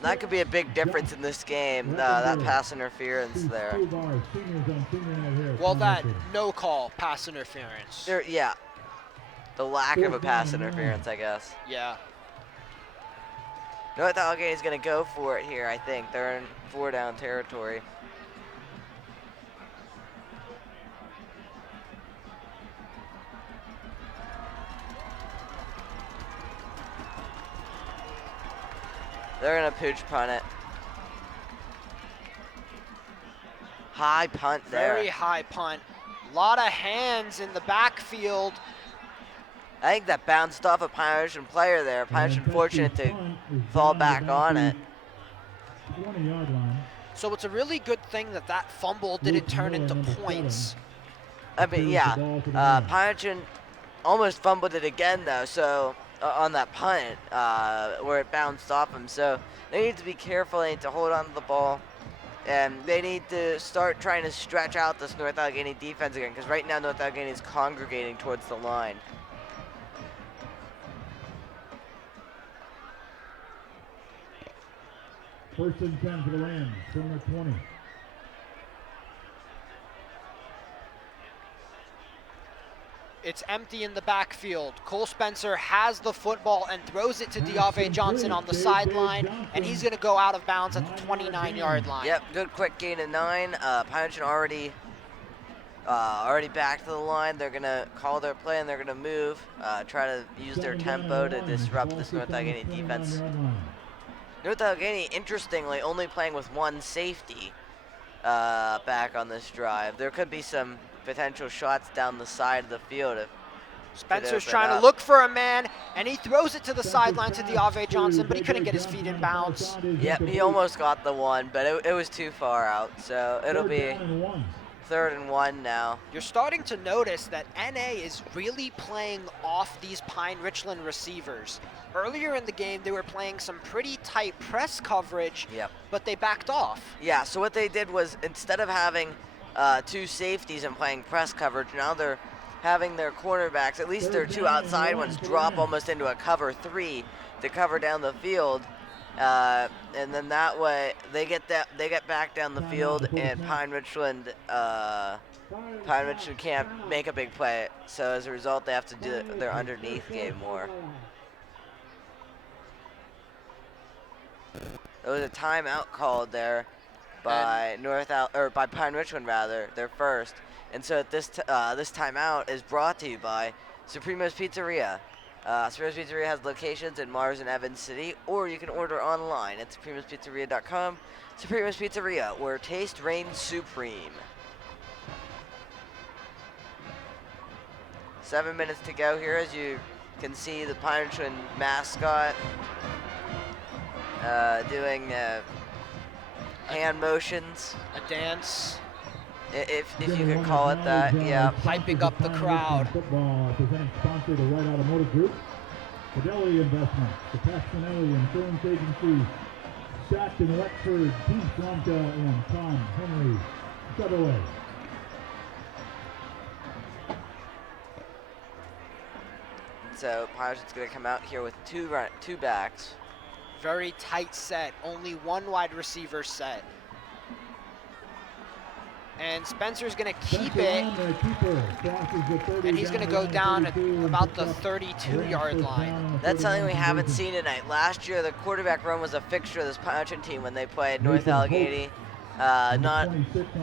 That could be a big difference in this game, that pass interference there. Well, that no-call pass interference. Yeah, the lack of a pass interference, I guess. Yeah. North Allegheny's going to go for it here, I think. They're in 4-down territory. They're gonna pooch punt it. High punt there. Very high punt. A lot of hands in the backfield. I think that bounced off a Pine Richland player there. Pine Richland fortunate to fall back on it. 20-yard line. So it's a really good thing that that fumble didn't turn into points. I mean, yeah. Pine Richland almost fumbled it again, though, so on that punt where it bounced off him. So they need to be careful. They need to hold on to the ball. And they need to start trying to stretch out this North Allegheny defense again, because right now North Allegheny is congregating towards the line. First and 10 for the Rams from their 20. It's empty in the backfield. Cole Spencer has the football and throws it to D'Ave Johnson on the sideline, and he's going to go out of bounds at the 29-yard line. Yep, good quick gain of 9. Pine Richland already back to the line. They're going to call their play, and they're going to move, try to use their tempo to disrupt this North Allegheny defense. North Allegheny, interestingly, only playing with one safety back on this drive. There could be some potential shots down the side of the field. Spencer's trying to look for a man, and he throws it to the sideline to D'Ave Johnson, but he couldn't get his feet in bounds. Yep, he almost got the one, but it was too far out, so it'll be 3rd and 1 now. You're starting to notice that NA is really playing off these Pine Richland receivers. Earlier in the game, they were playing some pretty tight press coverage, but they backed off. Yeah, so what they did was, instead of having 2 safeties and playing press coverage, now they're having their cornerbacks, at least their 2 outside ones, drop almost into a cover 3 to cover down the field. And then that way they get back down the field, and Pine Richland can't make a big play. So as a result, they have to do their underneath game more. There was a timeout called there by by Pine Richland rather, their first. And so this timeout is brought to you by Supremo's Pizzeria. Supremo's Pizzeria has locations in Mars and Evans City, or you can order online at supremospizzeria.com. Supremo's Pizzeria, where taste reigns supreme. 7 minutes to go here, as you can see the Pine Richland mascot doing hand motions. A dance. If you could call it that, yeah. Hyping up the crowd. Football presenting sponsor the White Automotive Group, Fidelity Investments, the Pasquinelli Insurance Agency, Stockton, Wexford, Team Slumka, and Tom Henry Chevrolet. So Pirates going to come out here with two backs. Very tight set, only one wide receiver set. And Spencer's going to keep it, and he's going to go down at about the 32-yard line. That's something we haven't seen tonight. Last year, the quarterback run was a fixture of this Pine team when they played North Allegheny. Not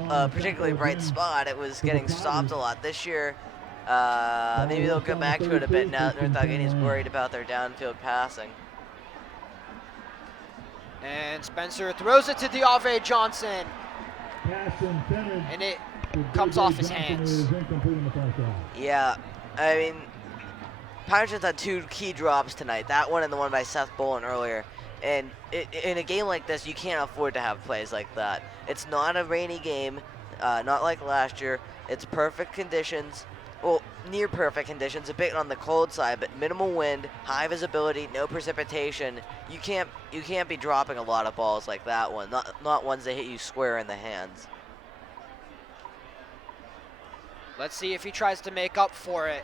a particularly bright spot. It was getting stopped a lot. This year, maybe they'll go back to it a bit now that North Allegheny is worried about their downfield passing. And Spencer throws it to D'Ave Johnson. And it comes off his hands. Yeah, I mean, Pirates had 2 key drops tonight. That one and the one by Seth Bolin earlier. And in a game like this, you can't afford to have plays like that. It's not a rainy game, not like last year. It's perfect conditions. Well, near perfect conditions, a bit on the cold side, but minimal wind, high visibility, no precipitation. You can't be dropping a lot of balls like that one. Not ones that hit you square in the hands. Let's see if he tries to make up for it.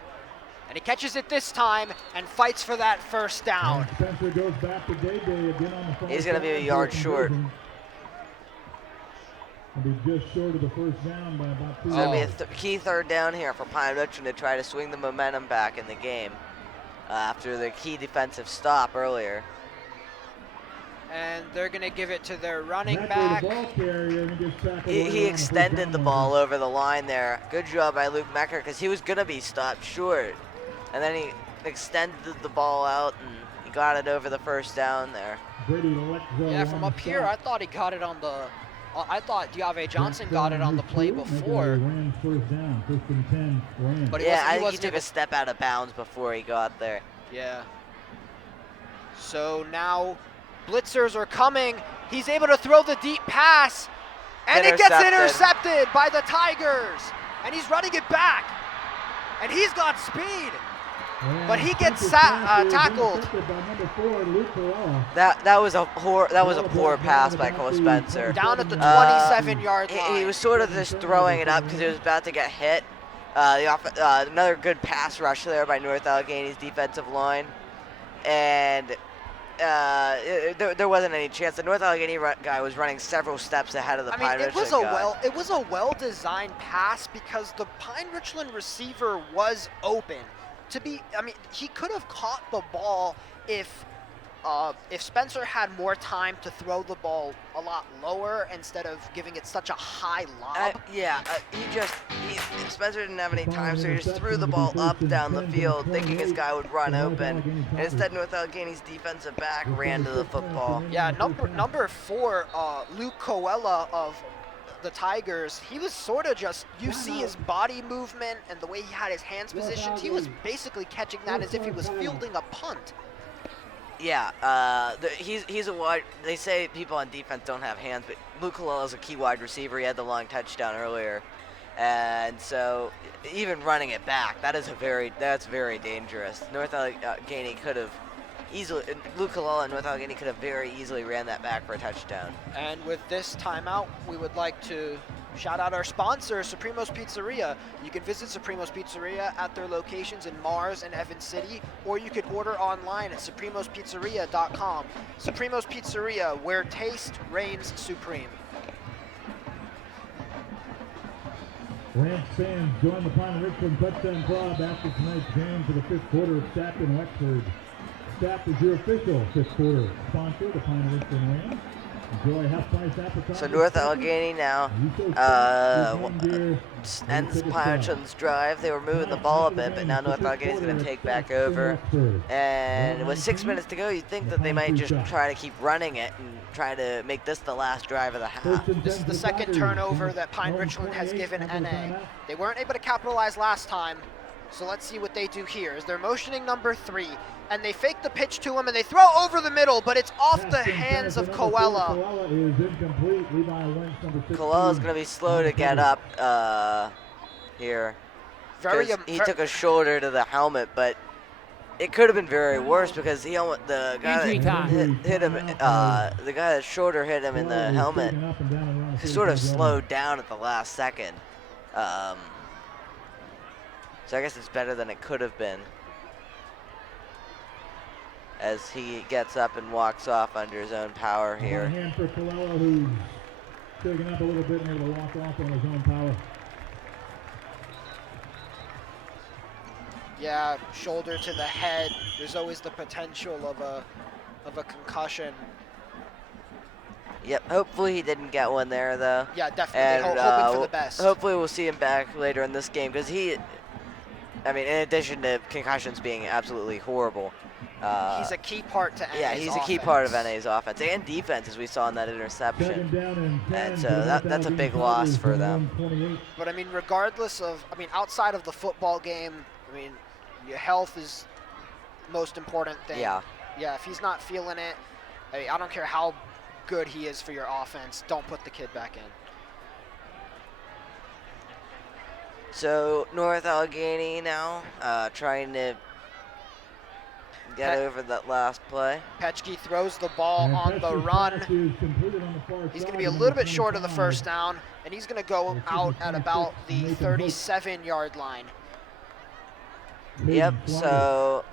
And he catches it this time and fights for that first down. Spencer goes back to Day-Day again on the far He's going to be a yard short. And be just short of the first down by about 2 So it'll be a key third down here for Pine Richland to try to swing the momentum back in the game after the key defensive stop earlier. And they're going to give it to their running back. He extended the ball over the line there. Good job by Luke Mecker, because he was going to be stopped short. And then he extended the ball out, and he got it over the first down there. Yeah, from up here, I thought he got it on the. I thought Diave Johnson got it on the play before. But yeah, I think he took a step out of bounds before he got there. Yeah. So now blitzers are coming. He's able to throw the deep pass. And it gets intercepted by the Tigers. And he's running it back. And he's got speed. But he gets tackled. That was a poor pass by Cole Spencer. Down at the 27-yard line. He was sort of just throwing it up because he was about to get hit. Another good pass rush there by North Allegheny's defensive line, and there wasn't any chance. The North Allegheny guy was running several steps ahead of the Pine Richland guy. It was a well-designed pass because the Pine Richland receiver was open. He could have caught the ball if Spencer had more time to throw the ball a lot lower instead of giving it such a high lob. Spencer didn't have any time, so he just threw the ball up down the field thinking his guy would run open. And instead, North Allegheny's defensive back ran to the football. Yeah, number 4, Luke Coella of the Tigers, he was sort of just, you see his body movement and the way he had his hands positioned, he was basically catching that as if he was fielding a punt. Yeah, he's a wide. They say people on defense don't have hands, but Luke Coella is a key wide receiver. He had the long touchdown earlier, and so even running it back, that's very dangerous. North Allegheny could have easily, Luke Coella and North Allegheny could have very easily ran that back for a touchdown. And with this timeout, we would like to shout out our sponsor, Supremos Pizzeria. You can visit Supremos Pizzeria at their locations in Mars and Evans City, or you could order online at supremospizzeria.com. Supremos Pizzeria, where taste reigns supreme. Rams fans join the Pine Richland touchdown club after tonight's game for the 5th quarter of Stapp and Wexford. Stapp is your official 5th quarter sponsor, the Pine Richland Rams. Enjoy half-price appetizers. So North Allegheny now ends Pine Richland's drive. They were moving the ball a bit, but now North Allegheny's going to take back over. And with 6 minutes to go, you'd think that they might just try to keep running it and try to make this the last drive of the half. This is the second turnover that Pine Richland has given NA. They weren't able to capitalize last time, so let's see what they do here. As they're motioning number 3, and they fake the pitch to him, and they throw over the middle, but it's off the hands of Coella. Coella's going to be slow to get up here. He took a shoulder to the helmet, but it could have been very worse because the guy that hit him, the guy that shoulder hit him in the helmet, sort of slowed down at the last second. So I guess it's better than it could have been, as he gets up and walks off under his own power here. Hand for Coella, who's taking up a little bit and able to walk off on his own power. Yeah, shoulder to the head. There's always the potential of a concussion. Yep, hopefully he didn't get one there, though. Yeah, definitely, hoping for the best. Hopefully we'll see him back later in this game, because in addition to concussions being absolutely horrible, he's a key part to NA's Yeah, he's a key part of NA's offense and defense, as we saw in that interception. And so that's a big loss for them. But regardless of, outside of the football game, your health is the most important thing. Yeah. Yeah, if he's not feeling it, I don't care how good he is for your offense, don't put the kid back in. So North Allegheny now trying to get over that last play. Petchke throws the ball on the run. He's going to be a little bit short of the first down, and he's going to go out at about the 37-yard line. Yep, so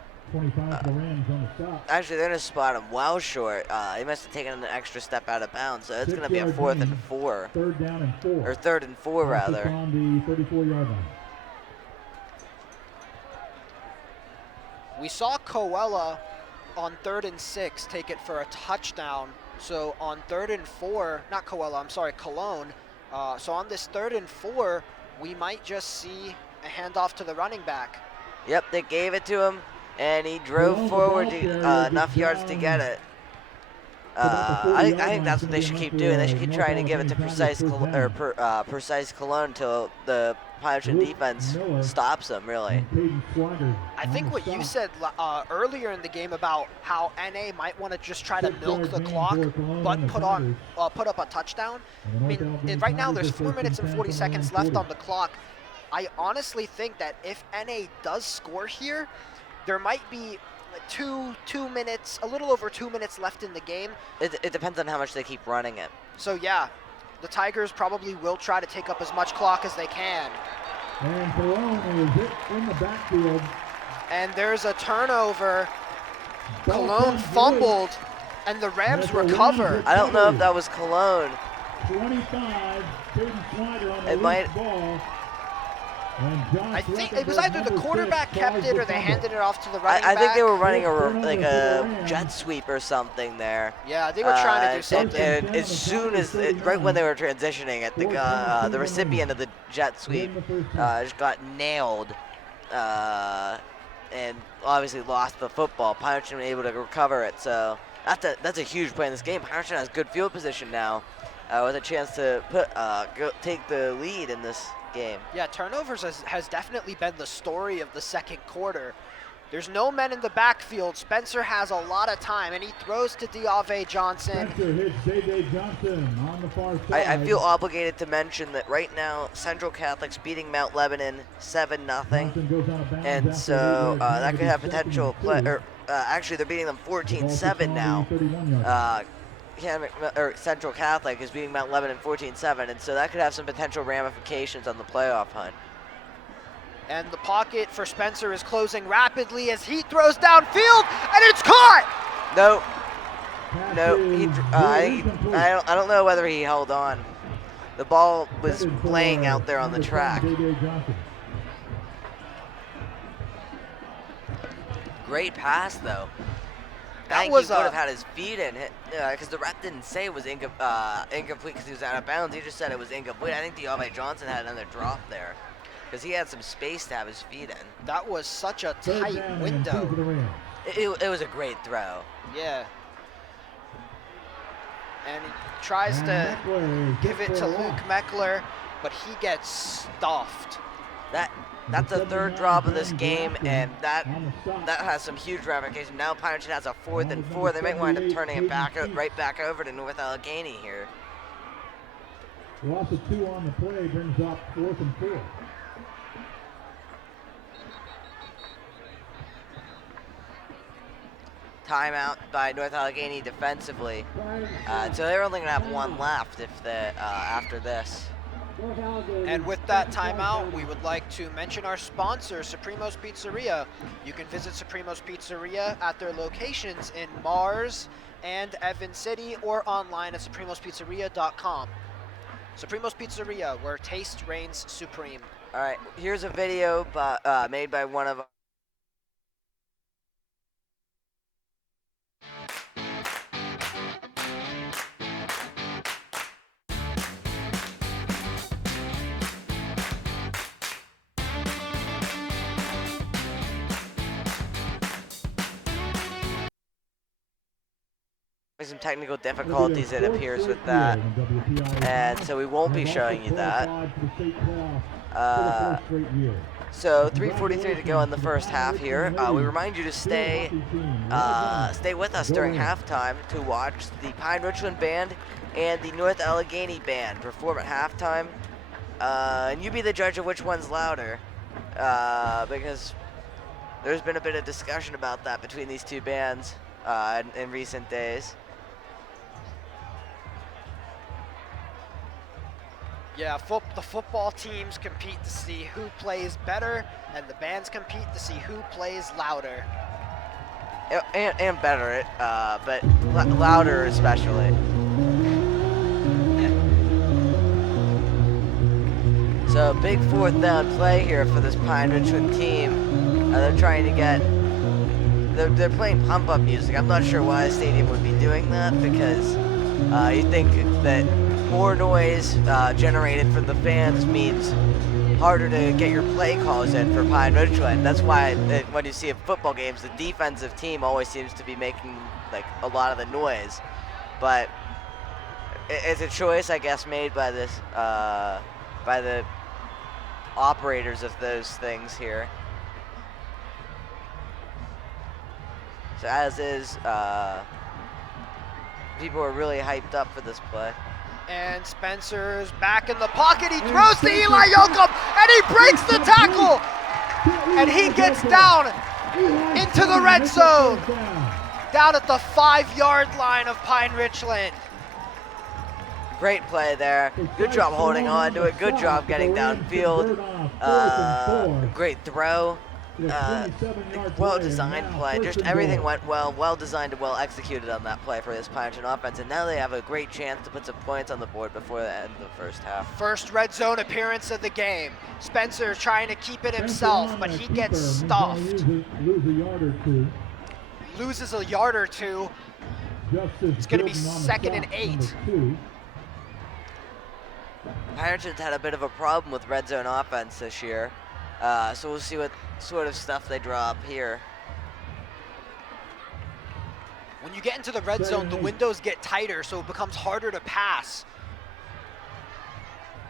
actually they're going to spot him well short. He must have taken an extra step out of bounds, so it's going to be a 4th and 4. 3rd down and 4. Or 3rd and 4, rather. On the 34-yard line. We saw Coella on 3rd and 6 take it for a touchdown. So on 3rd and 4, not Coella, I'm sorry, Cologne. So on this 3rd and 4, we might just see a handoff to the running back. Yep, they gave it to him. And he drove forward to, enough yards to get it. I think that's what they should keep doing. They should keep trying to give it to Precise Cologne until the Pirate defense stops them, really. I think what you said earlier in the game about how NA might want to just try to milk the clock, but put up a touchdown. I mean, right now there's 4 minutes and 40 seconds left on the clock. I honestly think that if NA does score here, there might be two minutes, a little over 2 minutes left in the game. It depends on how much they keep running it. So yeah, the Tigers probably will try to take up as much clock as they can. And Cologne is hit in the backfield. And there's a turnover. Cologne fumbled, and the Rams recover. I don't know if that was Cologne. 25, Caden Snyder on the It might. ball. I think it was either the quarterback kept it or they handed it off to the running I back. think they were running a jet sweep or something there. Yeah, they were trying to do something. And as soon as, right when they were transitioning it, the recipient of the jet sweep just got nailed and obviously lost the football. Pirates were able to recover it, so that's a huge play in this game. Pirates has good field position now with a chance to take the lead in this game. Yeah, turnovers has definitely been the story of the second quarter. There's no men in the backfield. Spencer has a lot of time, and he throws to Diave Johnson. Spencer hits J.J. Johnson on the far side. I feel obligated to mention that right now Central Catholic's beating Mount Lebanon 7-0, and so that could have potential play. Actually, they're beating them 14-7 now. Central Catholic is beating Mount Lebanon 14-7, and so that could have some potential ramifications on the playoff hunt. And the pocket for Spencer is closing rapidly as he throws downfield, and it's caught! No, I don't know whether he held on. The ball was laying out there on the track. Great pass, though. I think he would have had his feet in it because the rep didn't say it was incomplete because he was out of bounds. He just said it was incomplete. I think Diave Johnson had another drop there because he had some space to have his feet in. That was such a tight window. It was a great throw. Yeah. And he tries to give it to Luke Meckler, but he gets stuffed. That's the third drop of this game, and that has some huge ramifications. Now Pirates has a 4th and 4. They might wind up turning it right back over to North Allegheny here. Loss of 2 on the play brings up 4th and 4. Timeout by North Allegheny defensively. So they're only going to have 1 left after this. And with that timeout, we would like to mention our sponsor, Supremo's Pizzeria. You can visit Supremo's Pizzeria at their locations in Mars and Evans City or online at supremospizzeria.com. Supremo's Pizzeria, where taste reigns supreme. All right, here's a video made by one of some technical difficulties, it appears, with that, and so we won't be showing you that. So 3:43 to go in the first half here. We remind you to stay with us during halftime to watch the Pine Richland Band and the North Allegheny Band perform at halftime, and you be the judge of which one's louder, because there's been a bit of discussion about that between these two bands in recent days. Yeah, the football teams compete to see who plays better, and the bands compete to see who plays louder. And better, but louder especially. Yeah. So big 4th down play here for this Pine Richland team. They're trying to get, they're playing pump-up music. I'm not sure why a stadium would be doing that, because you think that more noise generated from the fans means harder to get your play calls in for Pine Richland. That's why when you see in football games, the defensive team always seems to be making like a lot of the noise. But it's a choice, I guess, made by this by the operators of those things here. So as is, people are really hyped up for this play. And Spencer's back in the pocket. He throws to Eli Yoakum, and he breaks the tackle. And he gets down into the red zone, down at the 5-yard line of Pine Richland. Great play there. Good job holding on to it. Good job getting downfield. Great throw. Well-designed play. Just everything went well. Well-designed and well-executed on that play for this Pine Richland offense. And now they have a great chance to put some points on the board before the end of the first half. First red zone appearance of the game. Spencer trying to keep it himself, but he gets stuffed. Loses a yard or two. It's going to be 2nd and 8. Pine Richland's had a bit of a problem with red zone offense this year. So we'll see what sort of stuff they draw up here. When you get into the red zone, the windows get tighter, so it becomes harder to pass.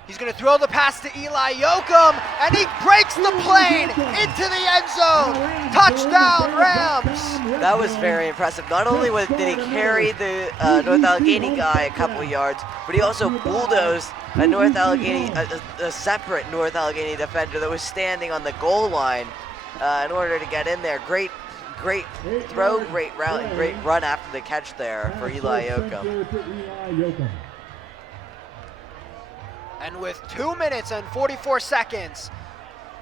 He's going to throw the pass to Eli Yoakum, and he breaks the plane into the end zone. Touchdown, Rams! That was very impressive. Not only did he carry the North Allegheny guy a couple yards, but he also bulldozed a North Allegheny, a separate North Allegheny defender that was standing on the goal line in order to get in there. Great throw, great route, and great run after the catch there for Eli Yoakum. And with 2 minutes and 44 seconds,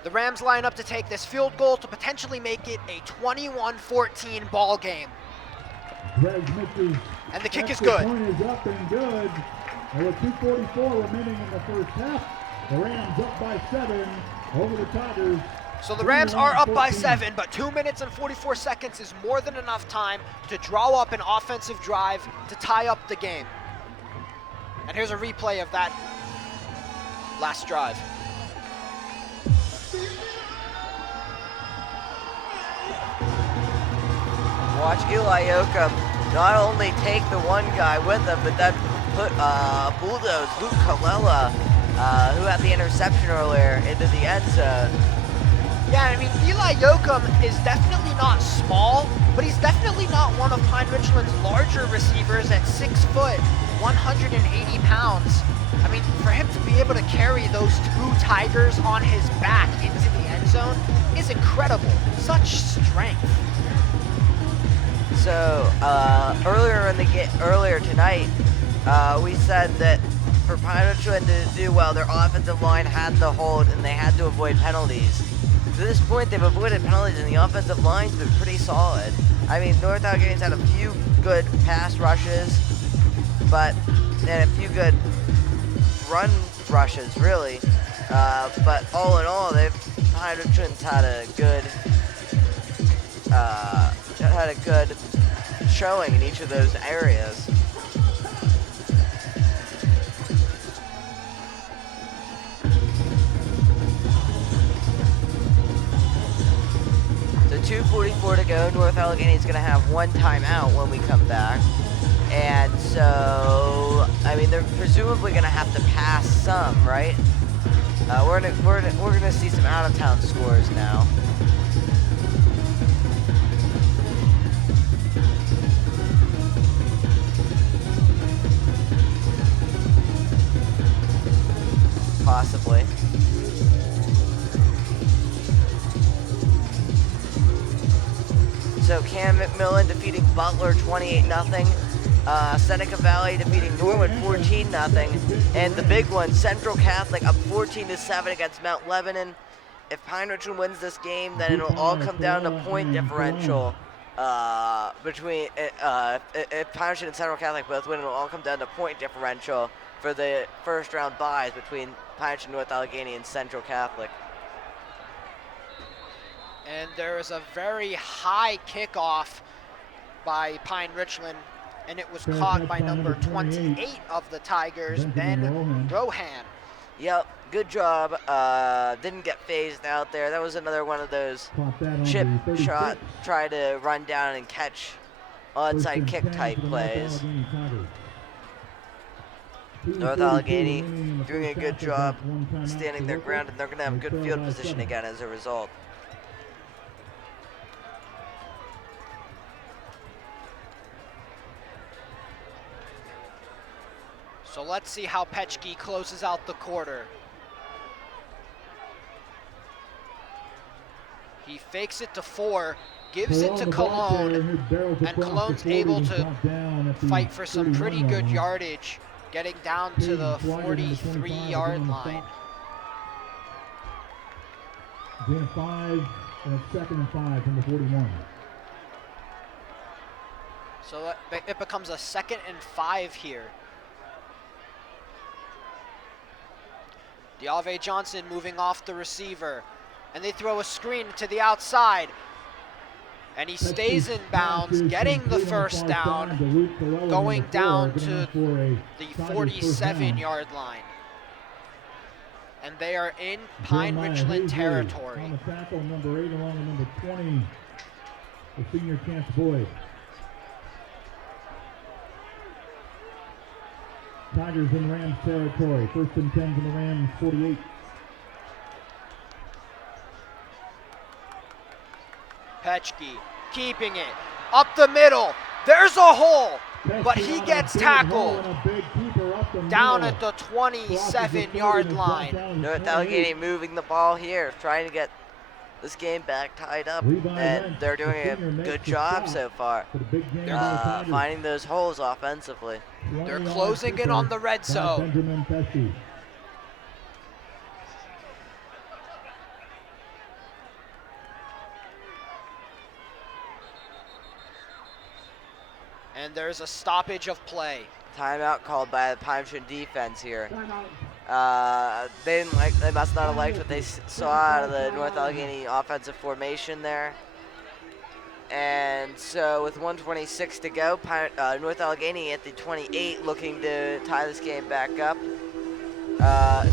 the Rams line up to take this field goal to potentially make it a 21-14 ball game. And the kick is good. Point is up and good. And with 2:44 remaining in the first half, the Rams up by 7 over the Tigers. So the Rams are up by 7, but 2 minutes and 44 seconds is more than enough time to draw up an offensive drive to tie up the game. And here's a replay of that last drive. Watch Eli Yoakum not only take the one guy with him, but then put bulldoze Luke Colella, who had the interception earlier, into the end zone. Yeah, I mean, Eli Yoakum is definitely not small, but he's definitely not one of Pine Richland's larger receivers at 6 foot, 180 pounds. I mean, for him to be able to carry those 2 Tigers on his back into the end zone is incredible. Such strength. So earlier tonight, we said that for Pine Richland to do well, their offensive line had to hold and they had to avoid penalties. To this point, they've avoided penalties and the offensive line's been pretty solid. I mean, North Allegheny's had a few good pass rushes, and a few good run rushes, really. But all in all, Pine Richland's had a good showing in each of those areas. So 2:44 to go. North Allegheny's going to have 1 timeout when we come back. And so, I mean, they're presumably going to have to pass some, right? We're gonna see some out-of-town scores now. Possibly. So Cam McMillan defeating Butler 28-0. Seneca Valley defeating Norwood 14-0. And the big one, Central Catholic up 14-7 against Mount Lebanon. If Pine Richland wins this game, then it'll all come down to point differential between, if Pine Richland and Central Catholic both win, it'll all come down to point differential for the first round buys between Pine Richland, North Allegheny, and Central Catholic. And there is a very high kickoff by Pine Richland, and it was caught by number 28 of the Tigers, Ben Rohan. Yep, good job. Didn't get phased out there. That was another one of those chip shot, try to run down and catch onside kick type plays. North Allegheny doing a good job standing their ground, and they're going to have good field position again as a result. So let's see how Petchke closes out the quarter. He fakes it to 4, gives it to Cologne, and Cologne's able to fight for some pretty good yardage, getting down to the 43-yard line. Gain of 5, and a 2nd and 5 from the 41. So it becomes a 2nd and 5 here. Deave Johnson moving off the receiver, and they throw a screen to the outside, and he stays in bounds, getting the first down, going down to the 47-yard line. And they are in Pine Richland territory. On the tackle, number 8 along with number 20, the senior Chance Boyd. Tigers in Rams territory. 1st and 10 from the Rams 48. Petchke keeping it up the middle. There's a hole, but he gets tackled down at the 27-yard line. North Allegheny moving the ball here, trying to get this game back tied up, and they're doing a good job so far, finding those holes offensively. They're closing in on the red zone. And there's a stoppage of play. Timeout called by the Pine Richland defense here. They must not have liked what they saw out of the North Allegheny offensive formation there. And so with 1:26 to go, North Allegheny at the 28 looking to tie this game back up.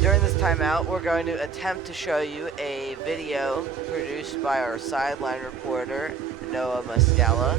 During this timeout, we're going to attempt to show you a video produced by our sideline reporter, Noah Muscala.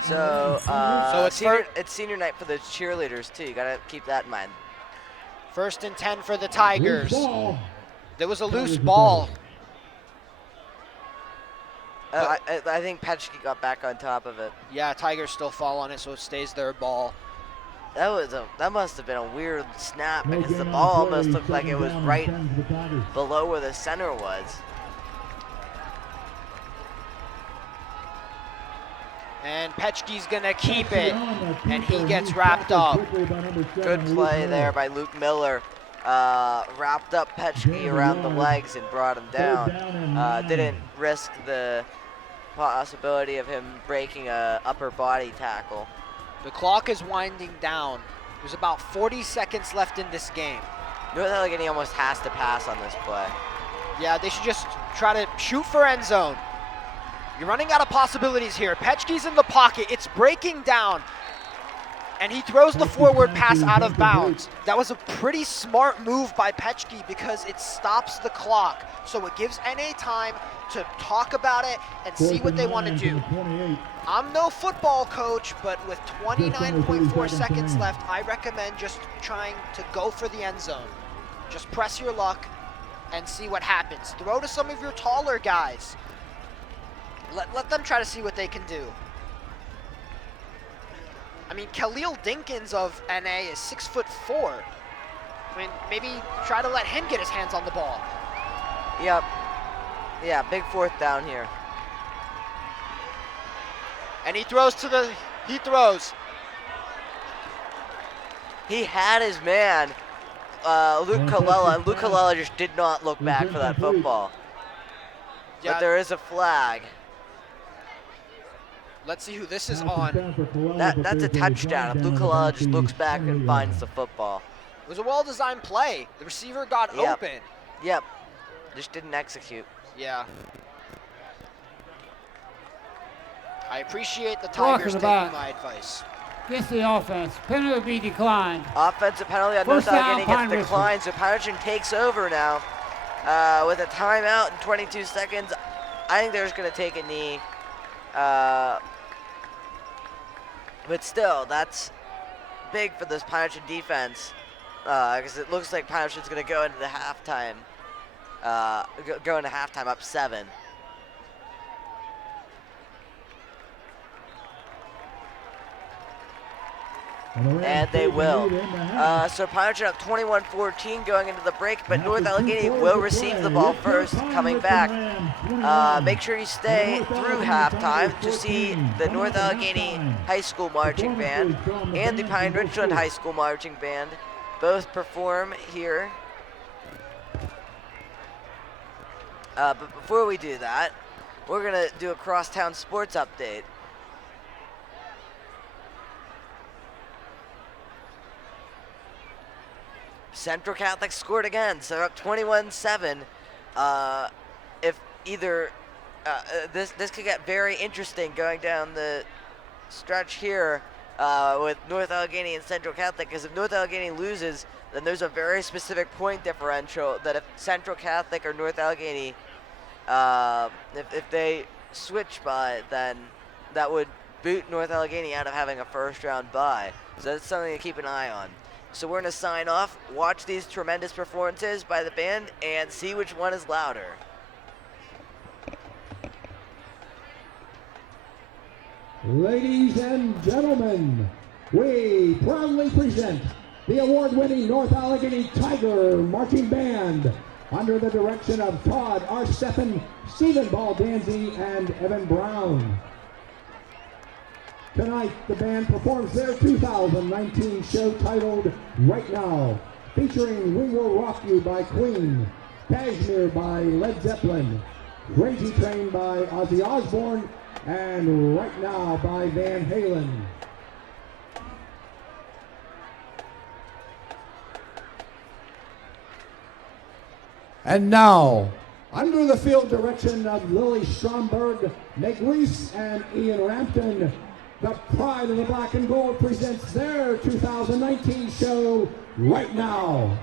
So it's senior night for the cheerleaders too. You gotta keep that in mind. 1st and 10 for the Tigers. There was a loose ball. I think Petchke got back on top of it. Yeah, Tigers still fall on it, so it stays their ball. That must have been a weird snap because the ball almost looked like it was right below where the center was. And Petchke's gonna keep it, and he gets wrapped up. Good play there by Luke Miller. Wrapped up Petchke around the legs and brought him down. Didn't risk the possibility of him breaking a upper body tackle. The clock is winding down. There's about 40 seconds left in this game. North Allegheny almost has to pass on this play. Yeah, they should just try to shoot for end zone. You're running out of possibilities here. Petchke's in the pocket. It's breaking down. And he throws the forward pass out of bounds. That was a pretty smart move by Petchke because it stops the clock. So it gives NA time to talk about it and see what they want to do. I'm no football coach, but with 29.4 seconds left, I recommend just trying to go for the end zone. Just press your luck and see what happens. Throw to some of your taller guys. Let them try to see what they can do. I mean, Khalil Dinkins of NA is 6'4". I mean, maybe try to let him get his hands on the ball. Yep. Yeah, big 4th down here. And he throws. He had his man, Luke Colella, and Luke Colella just did not look back for that football. Yeah. But there is a flag. Let's see who this is on. That's a touchdown. If Luke Colella just looks back and finds the football. It was a well-designed play. The receiver got open. Yep. Just didn't execute. Yeah. I appreciate the Tigers taking my advice. Against the offense. Penalty will be declined. Offensive penalty on North Allegheny gets declined, so Patterson takes over now with a timeout in 22 seconds. I think they're just going to take a knee. But still, that's big for this Patterson defense because it looks like Patterson's going to go into the halftime. Go into halftime up 7. And they will. So Patterson up 21-14 going into the break, but North Allegheny will receive the ball first coming back. Make sure you stay through halftime to see the North Allegheny High School Marching Band and the Pine Richland High School Marching Band both perform here. But before we do that, we're going to do a crosstown sports update. Central Catholic scored again, so they're up 21-7. If either this could get very interesting going down the stretch here with North Allegheny and Central Catholic, because if North Allegheny loses, then there's a very specific point differential that if Central Catholic or North Allegheny, if they switch by, then that would boot North Allegheny out of having a first-round bye. So that's something to keep an eye on. So we're going to sign off, watch these tremendous performances by the band, and see which one is louder. Ladies and gentlemen, we proudly present the award-winning North Allegheny Tiger Marching Band under the direction of Todd R. Steffen, Stephen Baldanzi, and Evan Brown. Tonight, the band performs their 2019 show titled Right Now, featuring We Will Rock You by Queen, Kashmir by Led Zeppelin, Crazy Train by Ozzy Osbourne, and Right Now by Van Halen. And now, under the field direction of Lily Stromberg, Meg Reese, and Ian Rampton, the Pride of the Black and Gold presents their 2019 show Right Now.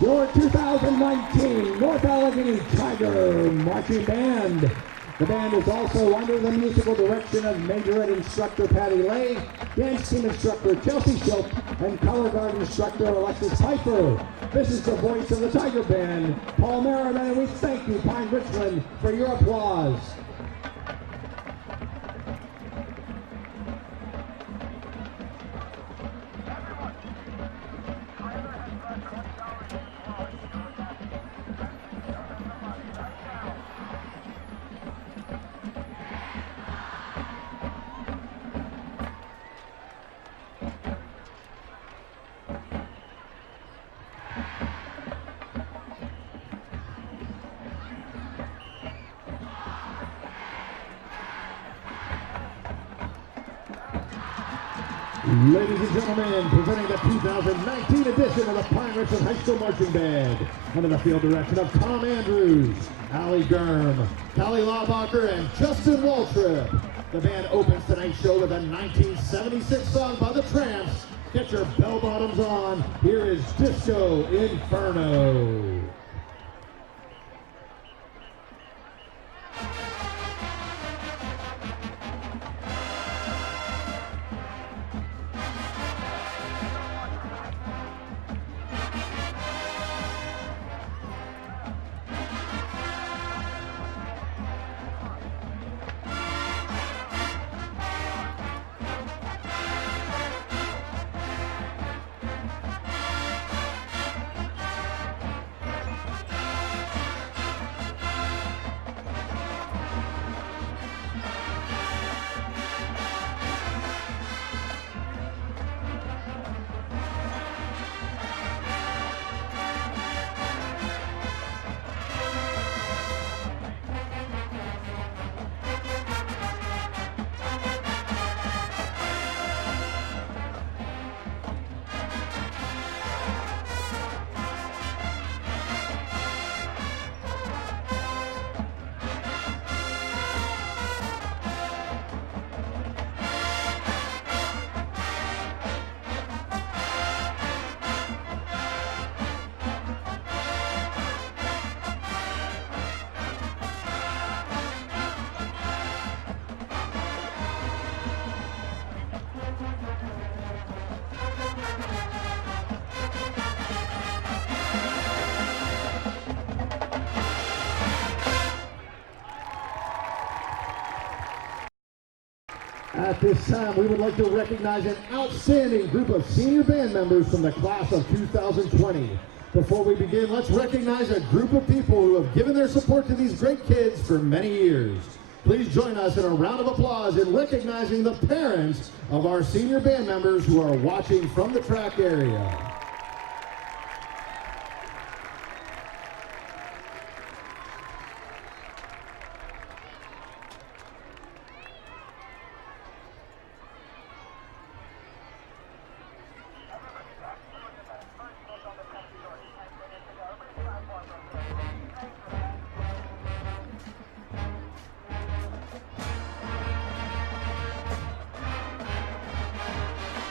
your 2019 North Allegheny Tiger Marching Band. The band is also under the musical direction of majorette instructor Patty Lay, dance team instructor Chelsea Schultz, and color guard instructor Alexis Piper. This is the voice of the Tiger Band, Paul Merriman, and we thank you, Pine Richland, for your applause. Ladies and gentlemen, presenting the 2019 edition of the Pine Richland High School Marching Band, under the field direction of Tom Andrews, Allie Gurm, Callie Laubacher, and Justin Waltrip. The band opens tonight's show with a 1976 song by the Tramps. Get your bell bottoms on. Here is Disco Inferno. At this time, we would like to recognize an outstanding group of senior band members from the class of 2020. Before we begin, let's recognize a group of people who have given their support to these great kids for many years. Please join us in a round of applause in recognizing the parents of our senior band members who are watching from the track area.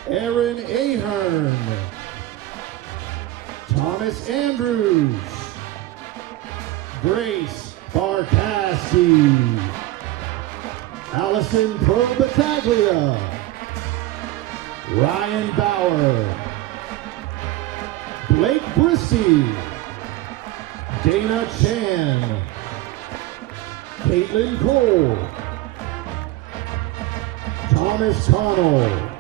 Aaron Ahern, Thomas Andrews, Grace Barkowski, Allison Probataglia, Ryan Bauer, Blake Bristy, Dana Chan, Caitlin Cole, Thomas Connell,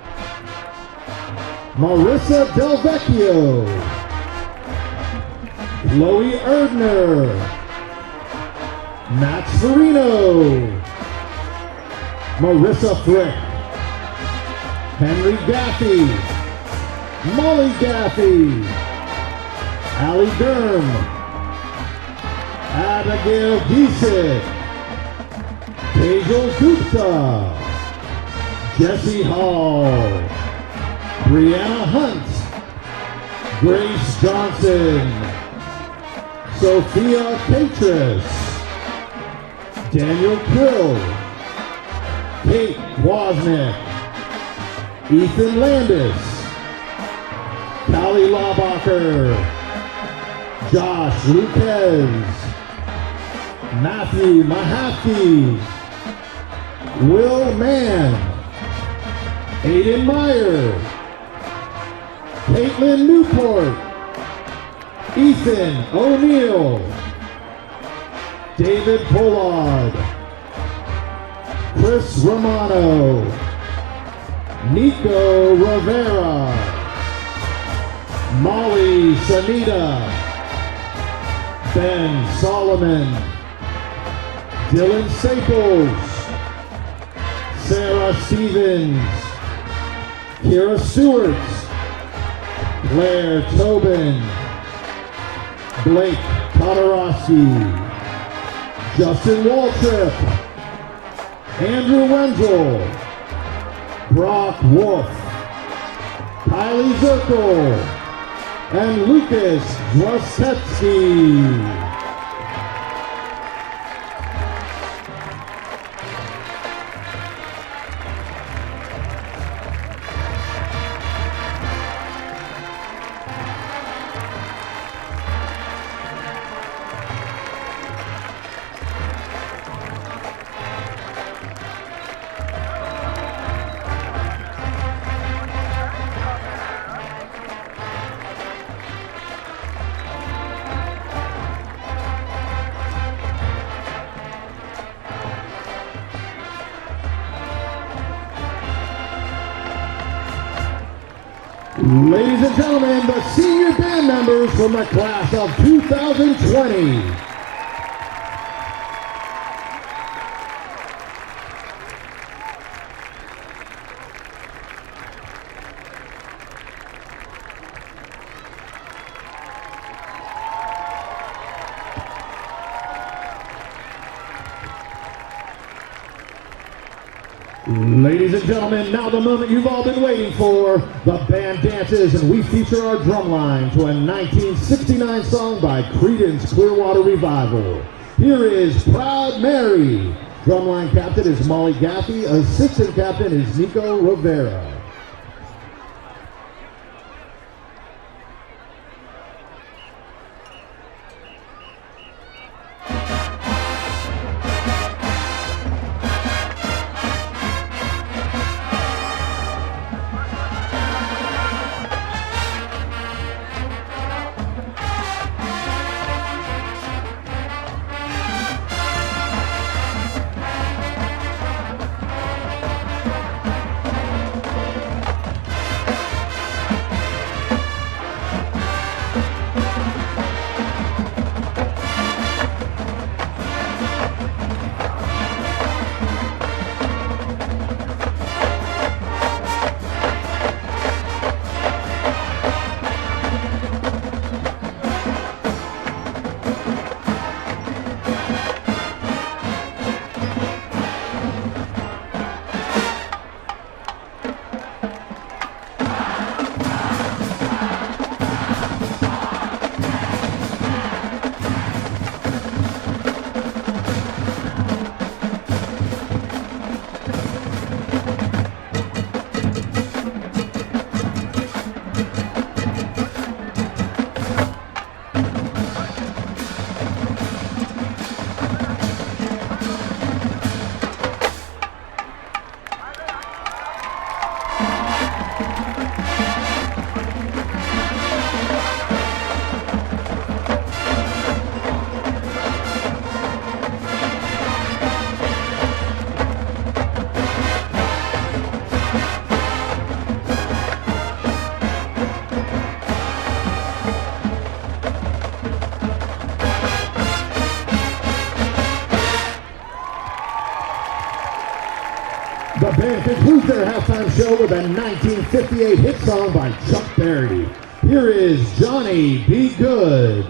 Marissa Del Vecchio, Chloe Erdner, Max Farino, Marissa Frick, Henry Gaffey, Molly Gaffey, Allie Gurm, Abigail Giesick, Tejal Gupta, Jesse Hall, Brianna Hunt, Grace Johnson, Sophia Catris, Daniel Krill, Kate Wozniak, Ethan Landis, Callie Laubacher, Josh Luquez, Matthew Mahaffey, Will Mann, Aiden Meyer, Caitlin Newport, Ethan O'Neill, David Pollard, Chris Romano, Nico Rivera, Molly Sanita, Ben Solomon, Dylan Staples, Sarah Stevens, Kira Stewart, Claire Tobin, Blake Todorowski, Justin Waltrip, Andrew Wenzel, Brock Wolf, Kylie Zirkle, and Lucas Wostetsky. Ladies and gentlemen, the senior band members from the class of 2020. Ladies and gentlemen, now the moment you've all been waiting for. The band dances and we feature our drumline to a 1969 song by Creedence Clearwater Revival. Here is Proud Mary. Drumline captain is Molly Gaffey. Assistant captain is Nico Rivera. The band concludes their halftime show with a 1958 hit song by Chuck Berry. Here is Johnny Be Good.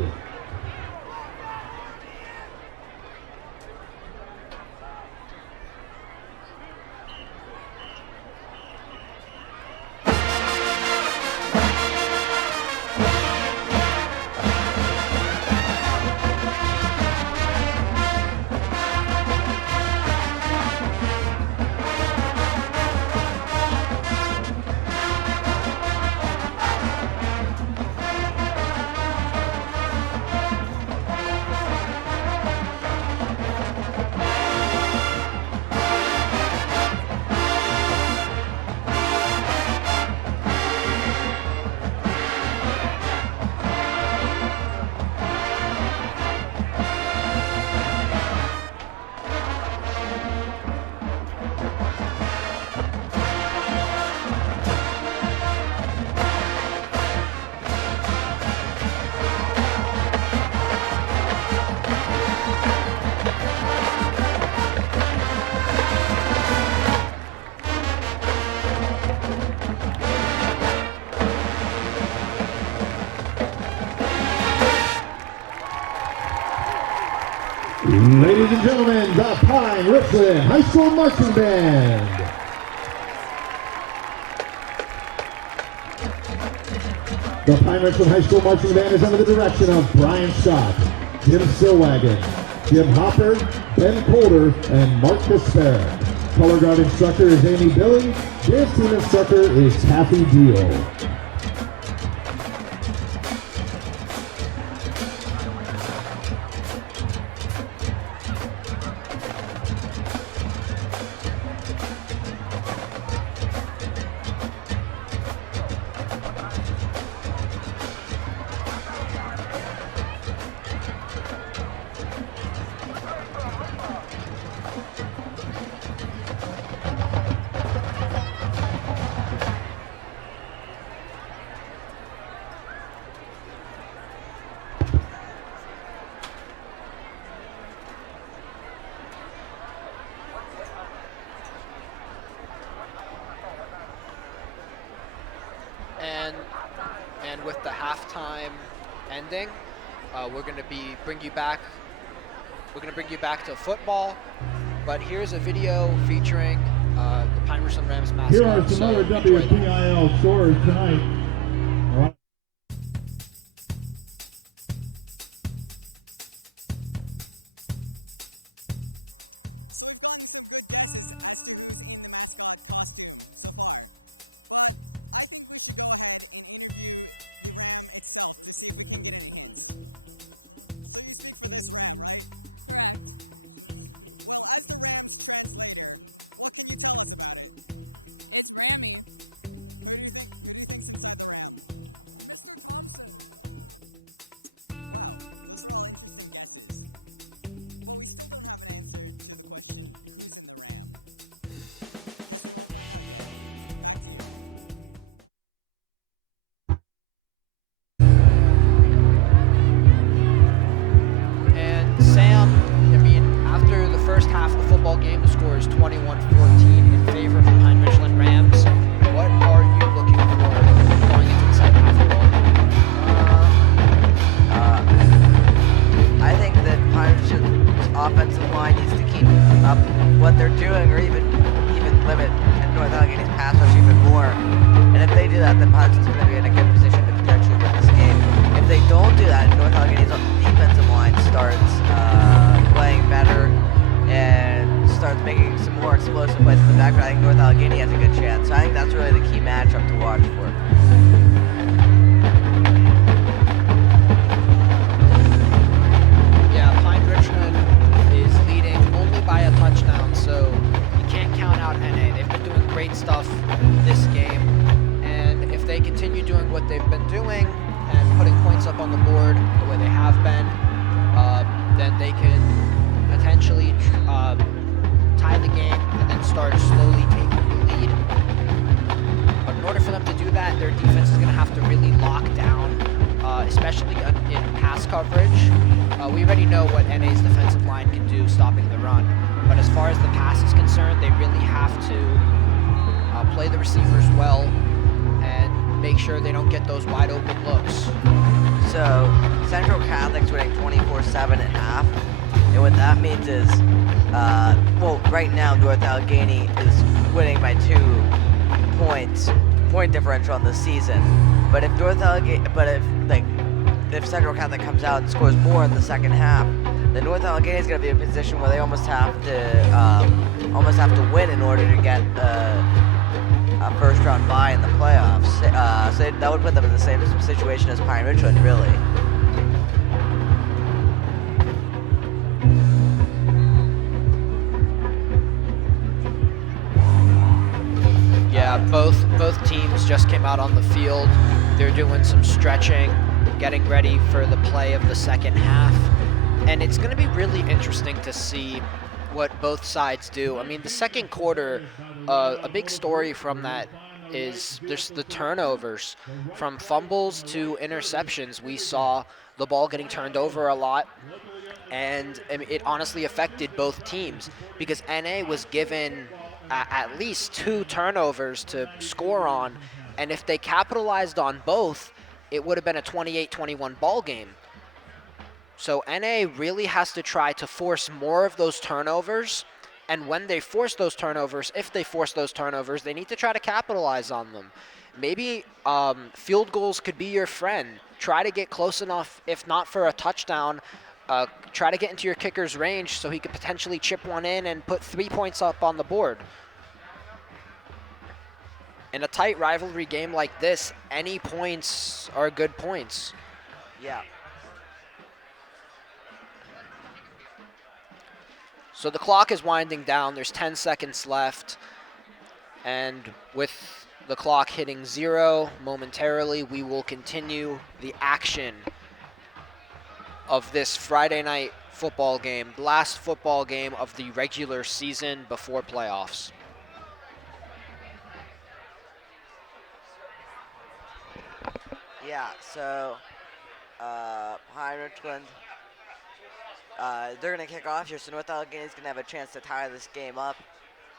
Ladies and gentlemen, the Pine Richland High School Marching Band. The Pine Richland High School Marching Band is under the direction of Brian Scott, Jim Stillwagon, Jim Hopper, Ben Coulter, and Mark Despair. Color guard instructor is Amy Billy. Dance team instructor is Kathy Deal. And with the halftime ending, we're going to bring you back to football. But here's a video featuring the Pine Richland Rams mascot. Here are some other WPIL scores tonight. First half of the football game, the score is 21-14 in favor of the Pine Richland Rams. What are you looking for going into the second half of the ball game? I think that Pine Richland's offensive line needs to keep up what they're doing, or even limit North Allegheny's pass rush even more. And if they do that, then Pine Richland's going to be in a good position to potentially win this game. If they don't do that, North Allegheny's defensive line starts playing better and starts making some more explosive plays in the background, I think North Allegheny has a good chance. So I think that's really the key matchup to watch for. Yeah, Pine Richland is leading only by a touchdown, so you can't count out NA. They've been doing great stuff this game, and if they continue doing what they've been doing and putting points up on the board the way they have been, then they can potentially tie the game and then start slowly taking the lead. But in order for them to do that, their defense is going to have to really lock down, especially in pass coverage. We already know what NA's defensive line can do stopping the run. But as far as the pass is concerned, they really have to play the receivers well and make sure they don't get those wide open looks. So Central Catholic's winning 24-7 at half. And what that means is, well, right now North Allegheny is winning by 2 points, point differential on the season. But if if Central Catholic comes out and scores more in the second half, then North Allegheny is going to be in a position where they almost have to win in order to get a first round bye in the playoffs. So that would put them in the same situation as Pine Richland, really. Yeah, both teams just came out on the field. They're doing some stretching, getting ready for the play of the second half. And it's going to be really interesting to see what both sides do. I mean, the second quarter, a big story from that is just the turnovers. From fumbles to interceptions, we saw the ball getting turned over a lot. And it honestly affected both teams because NA was given at least 2 turnovers to score on. And if they capitalized on both, it would have been a 28-21 ball game. So NA really has to try to force more of those turnovers. And when they force those turnovers, if they force those turnovers, they need to try to capitalize on them. Maybe field goals could be your friend. Try to get close enough, if not for a touchdown, try to get into your kicker's range so he could potentially chip one in and put 3 points up on the board. In a tight rivalry game like this, any points are good points. Yeah. So the clock is winding down. There's 10 seconds left. And with the clock hitting 0 momentarily, we will continue the action of this Friday night football game, the last football game of the regular season before playoffs. Yeah, so behind Richland, they're going to kick off here, so North Allegheny is going to have a chance to tie this game up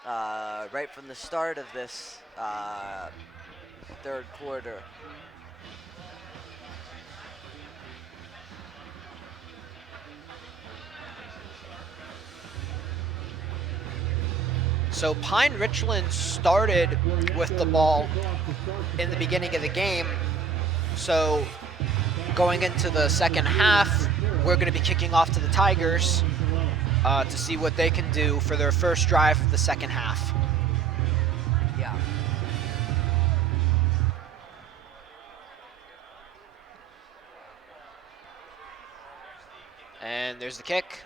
right from the start of this third quarter. So Pine Richland started with the ball in the beginning of the game. So going into the second half, we're going to be kicking off to the Tigers to see what they can do for their first drive of the second half. Yeah. And there's the kick.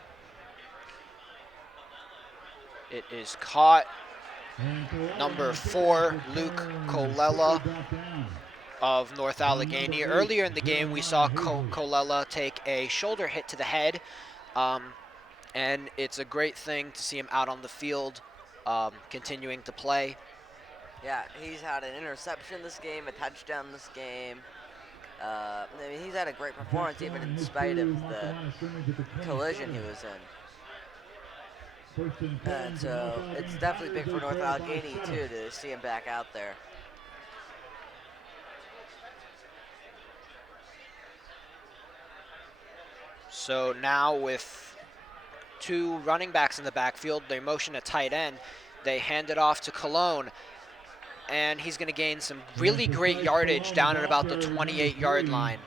It is caught. Number 4, Luke Colella of North Allegheny. Earlier in the game, we saw Colella take a shoulder hit to the head, and it's a great thing to see him out on the field, continuing to play. Yeah, he's had an interception this game, a touchdown this game. I mean, he's had a great performance even in spite of the collision he was in. And so it's definitely big for North Allegheny, too, to see him back out there. So now with 2 running backs in the backfield, they motion a tight end. They hand it off to Cologne, and he's going to gain some really great yardage down at about the 28-yard line.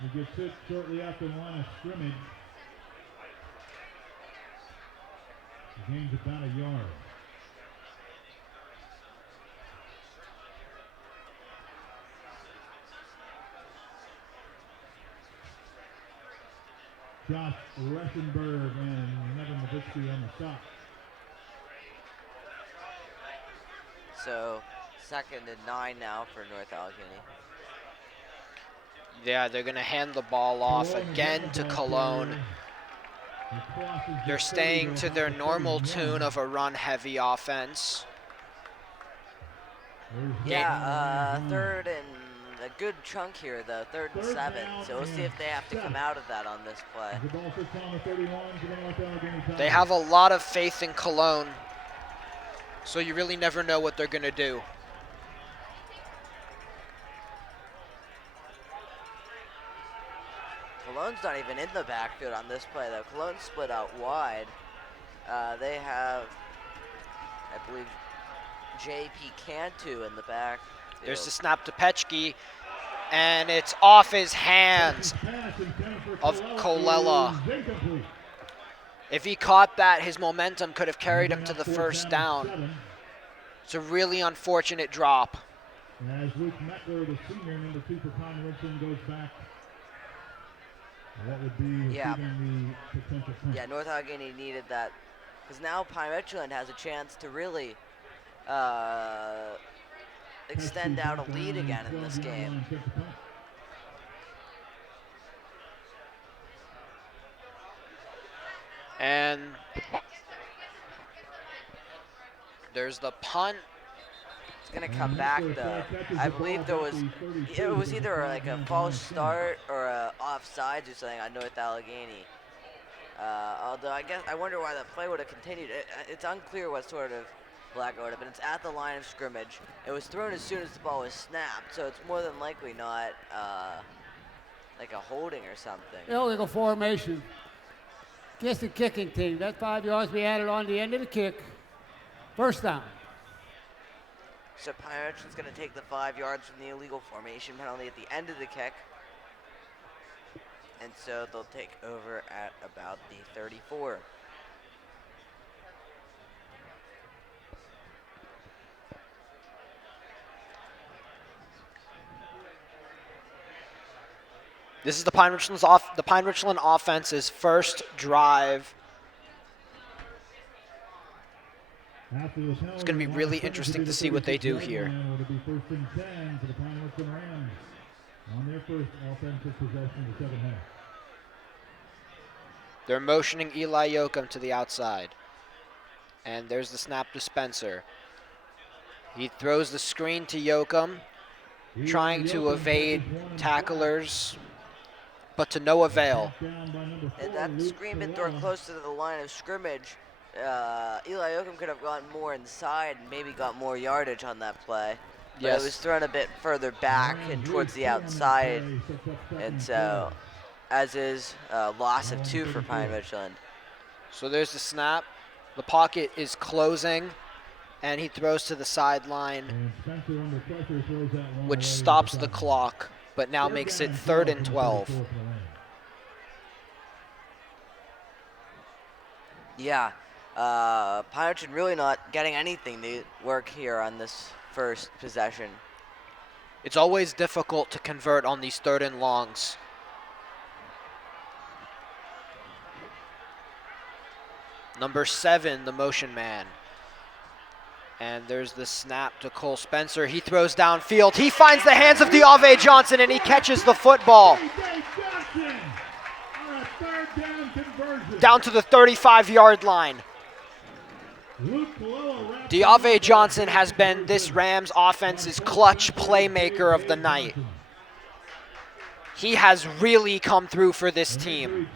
He gets hit shortly after the line of scrimmage. He gains about a yard. Josh Reschenberg and Nevin Levitsky on the stop. So 2nd and 9 now for North Allegheny. Yeah, they're going to hand the ball off again to Cologne. They're staying to their normal tune of a run-heavy offense. Yeah, 3rd and a good chunk here, though, 3rd and 7. So we'll see if they have to come out of that on this play. They have a lot of faith in Cologne, so you really never know what they're going to do. Cologne's not even in the backfield on this play, though. Cologne split out wide. They have, I believe, J.P. Cantu in the back. There's the snap to Petchke, and it's off his hands of Colella. If he caught that, his momentum could have carried him to the first down. It's a really unfortunate drop. As Luke Meckler, the senior, number 2 for Pine Richland, goes back. That would be receiving the potential punt. Yeah, North Allegheny needed that, because now Pine Richland has a chance to really extend out a lead again in this game. And there's the punt. It's going to come back, though. I believe it was either like a false start or a offsides or something on North Allegheny. Although I wonder why that play would have continued. It's unclear what sort of flag it would have been. It's at the line of scrimmage. It was thrown as soon as the ball was snapped, so it's more than likely not like a holding or something. Illegal formation. Against the kicking team. That 5 yards be added on the end of the kick. First down. So Pirate's going to take the 5 yards from the illegal formation penalty at the end of the kick. And so they'll take over at about the 34. This is the Pine Richland offense's first drive. It's going to be really interesting to see what they do here. They're motioning Eli Yoakum to the outside. And there's the snap to Spencer. He throws the screen to Yoakum, trying to evade tacklers, but to no avail. And that screen been thrown close to the line of scrimmage. Eli Yoakum could have gotten more inside and maybe got more yardage on that play. But Yes. it was thrown a bit further back and towards the outside. And so, as is a loss of 2 for Pine Richland. So there's the snap. The pocket is closing, and he throws to the sideline, which stops the clock, but now makes it 3rd and 12. Yeah, Pine Richland really not getting anything to work here on this first possession. It's always difficult to convert on these 3rd and longs. Number 7, the motion man. And there's the snap to Cole Spencer. He throws downfield. He finds the hands of Deave Johnson, and he catches the football. Down to the 35-yard line. Deave Johnson has been this Rams offense's clutch playmaker of the night. He has really come through for this team.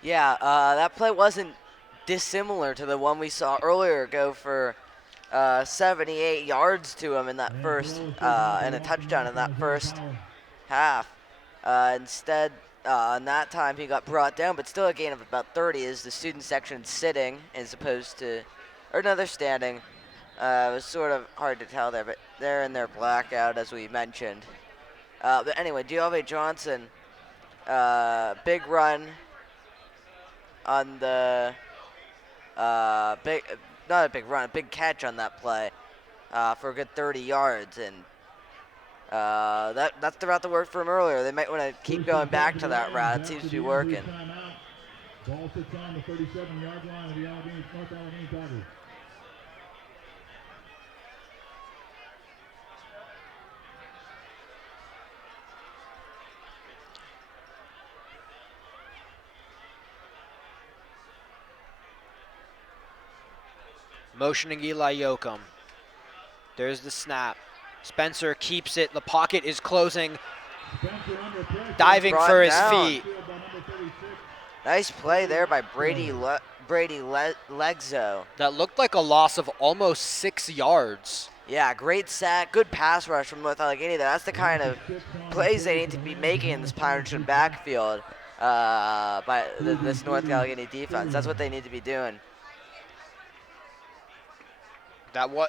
Yeah, that play wasn't dissimilar to the one we saw earlier go for 78 yards to him in that first, and a touchdown in that first half. Instead, on that time, he got brought down, but still a gain of about 30 as the student section sitting as opposed to, or no, they're standing. It was sort of hard to tell there, but they're in their blackout, as we mentioned. But anyway, Deave Johnson, big run on the, not a big run, a big catch on that play for a good 30 yards. And that's the route that worked for him earlier. They might want to keep going back to that route. It seems to be working. Ball sits on the 37-yard line of the North Allegheny Tigers. Motioning Eli Yoakum. There's the snap. Spencer keeps it. The pocket is closing. Diving Brought for his down. feet. Nice play there by Brady Legzo. That looked like a loss of almost 6 yards. Yeah, great sack, good pass rush from North Allegheny. That's the kind of plays they need to be making in this Pine Richland backfield by this North Allegheny defense. That's what they need to be doing.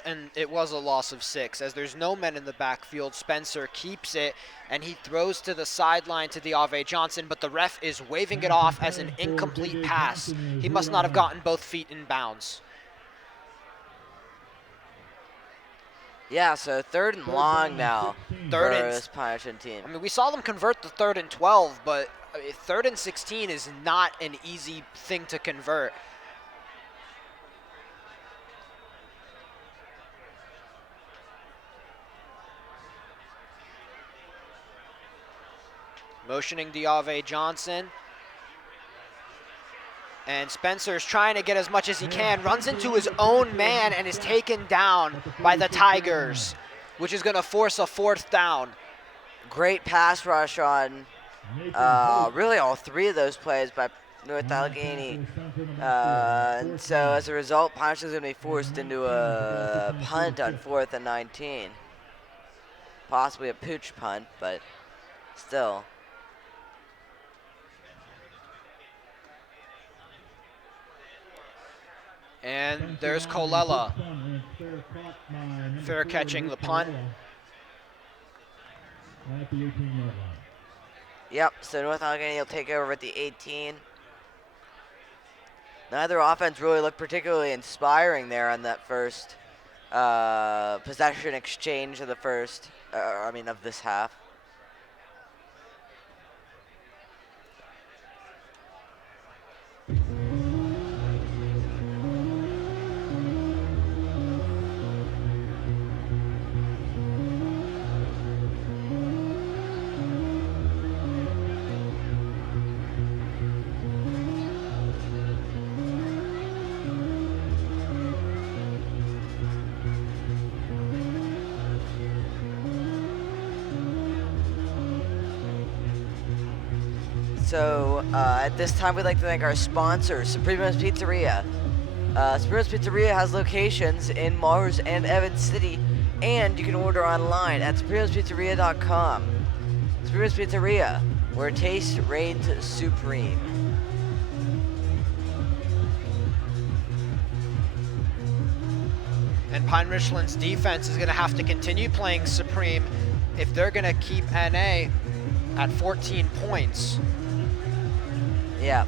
And it was a loss of 6. As there's no men in the backfield, Spencer keeps it, and he throws to the sideline to Deave Johnson, but the ref is waving it off as an incomplete pass. He must not have gotten both feet in bounds. Yeah, so 3rd and long now for this Pine Richland team. I mean, we saw them convert the 3rd and 12, but 3rd and 16 is not an easy thing to convert. Motioning Deave Johnson. And Spencer's trying to get as much as he can. Runs into his own man and is taken down by the Tigers, which is going to force a 4th down. Great pass rush on really all 3 of those plays by North Allegheny. And so as a result, Ponch's going to be forced into a punt on 4th and 19. Possibly a pooch punt, but still. And there's Colella. Fair catching the punt. At the 18-yard line. Yep, so North Allegheny will take over at the 18. Neither offense really looked particularly inspiring there on that first possession exchange of the first, of this half. So at this time, we'd like to thank our sponsors, Supremo's Pizzeria. Supremo's Pizzeria has locations in Mars and Evans City, and you can order online at supremospizzeria.com. Supremo's Pizzeria, where taste reigns supreme. And Pine Richland's defense is going to have to continue playing supreme if they're going to keep NA at 14 points. Yeah.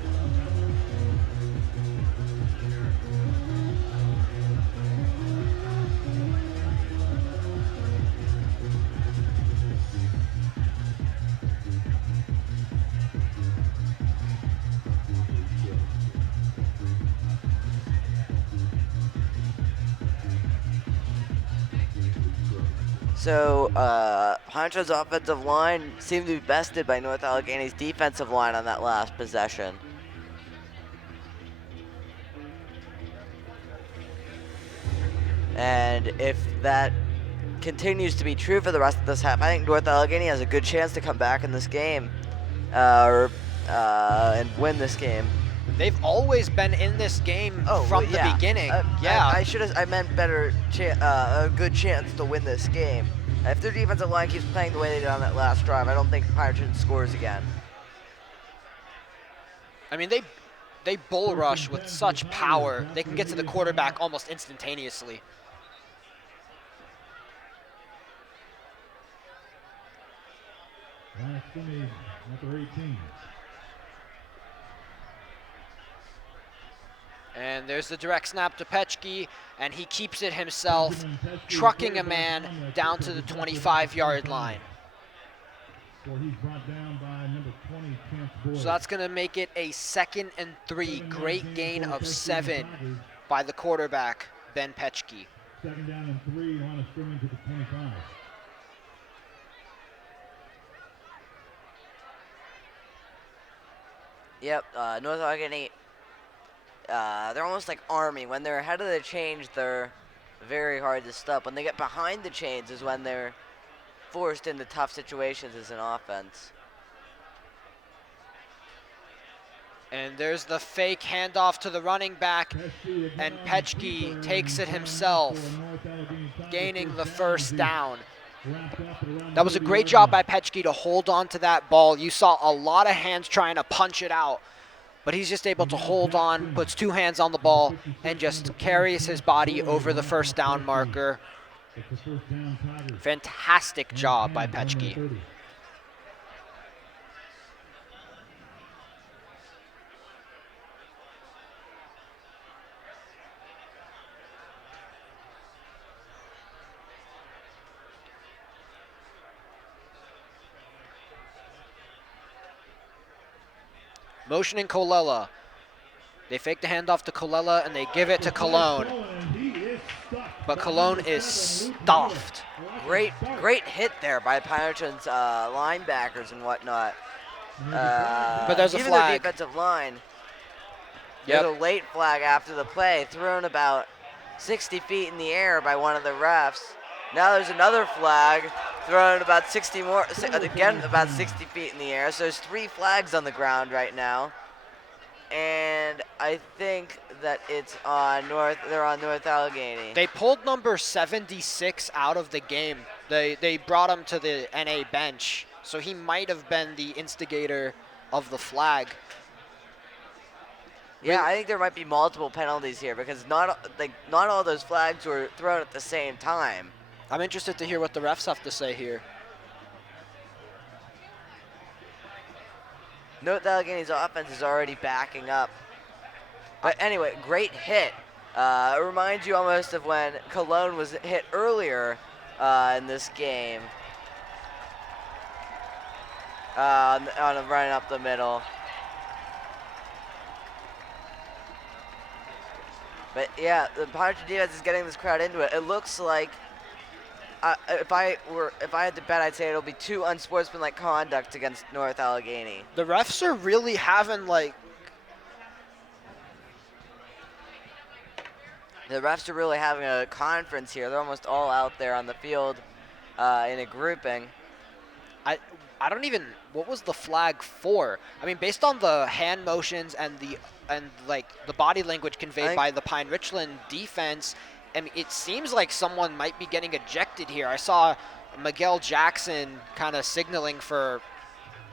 So, Poncho's offensive line seemed to be bested by North Allegheny's defensive line on that last possession. And if that continues to be true for the rest of this half, I think North Allegheny has a good chance to come back in this game and win this game. They've always been in this game from the beginning. I meant a good chance to win this game. If their defensive line keeps playing the way they did on that last drive, I don't think Pirates scores again. I mean, they bull rush with such power. They can get to the quarterback almost instantaneously. Last scrimmage, number 18. And there's the direct snap to Petchke, and he keeps it himself, trucking a man down to the 25-yard line. So that's going to make it a 2nd and 3. Great gain of 7 by the quarterback, Ben Petchke. 2nd down and 3 on a scrimmage at the 25. Yep, North Allegheny, they're almost like Army. When they're ahead of the chains, they're very hard to stop. When they get behind the chains is when they're forced into tough situations as an offense. And there's the fake handoff to the running back, and Petchke takes it himself, gaining the 1st down. That was a great job by Petchke to hold on to that ball. You saw a lot of hands trying to punch it out, but he's just able to hold on, puts 2 hands on the ball, and just carries his body over the 1st down marker. Fantastic job by Petchke. Motioning Colella. They fake the handoff to Colella and they give it to Cologne. But Cologne is stuffed. Great hit there by Pirates' linebackers and whatnot. But there's a even flag. Their defensive line. Yep. There's a late flag after the play, thrown about 60 feet in the air by one of the refs. Now there's another flag thrown about 60 more, again about 60 feet in the air. So there's 3 flags on the ground right now. And I think that it's on they're on North Allegheny. They pulled number 76 out of the game. They brought him to the NA bench, so he might have been the instigator of the flag. Yeah, I think there might be multiple penalties here because not all those flags were thrown at the same time. I'm interested to hear what the refs have to say here. North Allegheny's offense is already backing up. But anyway, great hit. It reminds you almost of when Cologne was hit earlier in this game. On a run up the middle. But yeah, the Pirates defense is getting this crowd into it. It looks like if I had to bet, I'd say it'll be 2 unsportsmanlike conduct against North Allegheny. The refs are really having The refs are really having a conference here. They're almost all out there on the field in a grouping. I don't even, what was the flag for? I mean, based on the hand motions and the body language conveyed by the Pine Richland defense, I mean, it seems like someone might be getting ejected here. I saw Miguel Jackson kind of signaling for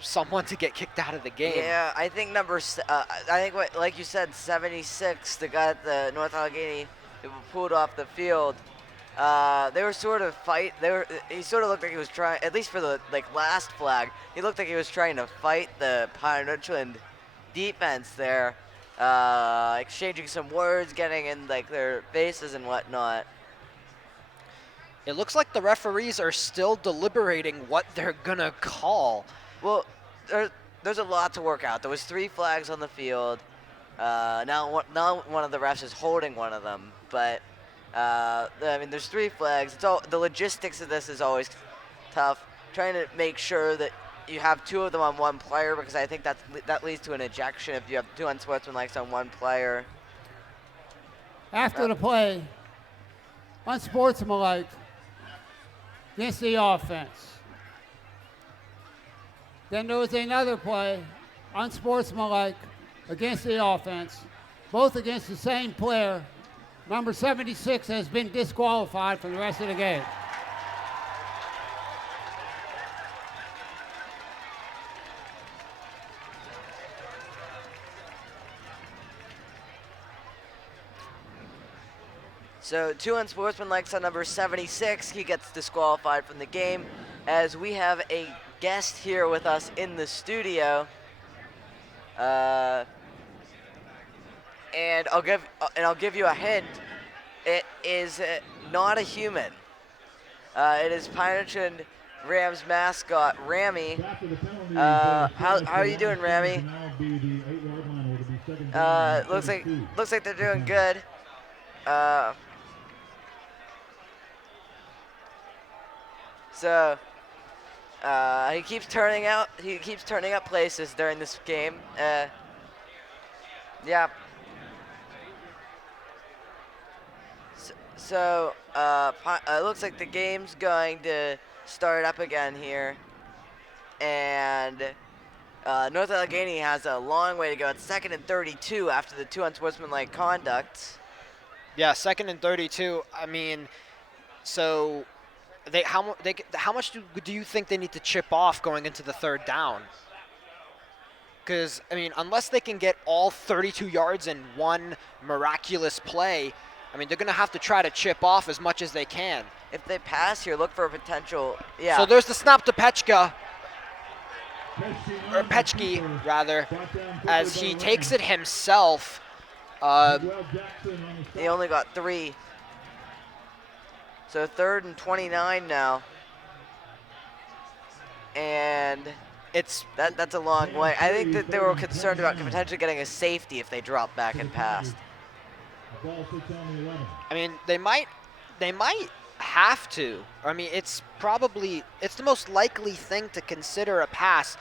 someone to get kicked out of the game. Yeah, I think like you said, 76, the guy at the North Allegheny who pulled off the field. They were sort of he sort of looked like he was trying, at least for the last flag, he looked like he was trying to fight the Pine Richland defense there, exchanging some words, getting in their faces and whatnot. It looks like the referees are still deliberating what they're gonna call. Well, there's a lot to work out. There was 3 flags on the field. Now one of the refs is holding one of them, but I mean, there's 3 flags. The logistics of this is always tough. Trying to make sure that you have 2 of them on one player, because I think that leads to an ejection if you have 2 unsportsmanlikes on one player. After the play, unsportsmanlike against the offense. Then there was another play, unsportsmanlike against the offense, both against the same player. Number 76 has been disqualified for the rest of the game. So 2 unsportsmanlikes on number 76. He gets disqualified from the game, as we have a guest here with us in the studio. And I'll give you a hint. It is not a human. It is Pine Richland Rams mascot Rammy. How are you doing, Rammy? Looks like they're doing good. So he keeps turning up places during this game. Yeah. So it looks like the game's going to start up again here, and North Allegheny has a long way to go. It's 2nd and 32 after the 2 unsportsmanlike conducts. Yeah, 2nd and 32. I mean, so how much do you think they need to chip off going into the 3rd down? Because, I mean, unless they can get all 32 yards in one miraculous play, I mean, they're going to have to try to chip off as much as they can. If they pass here, look for a potential, yeah. So there's the snap to Pechka, or Pechke, rather, as he takes it himself. He only got 3. So 3rd and 29 now. And that's a long way. I think that they were concerned about potentially getting a safety if they dropped back and passed. I mean, they might have to. I mean, it's the most likely thing to consider a pass.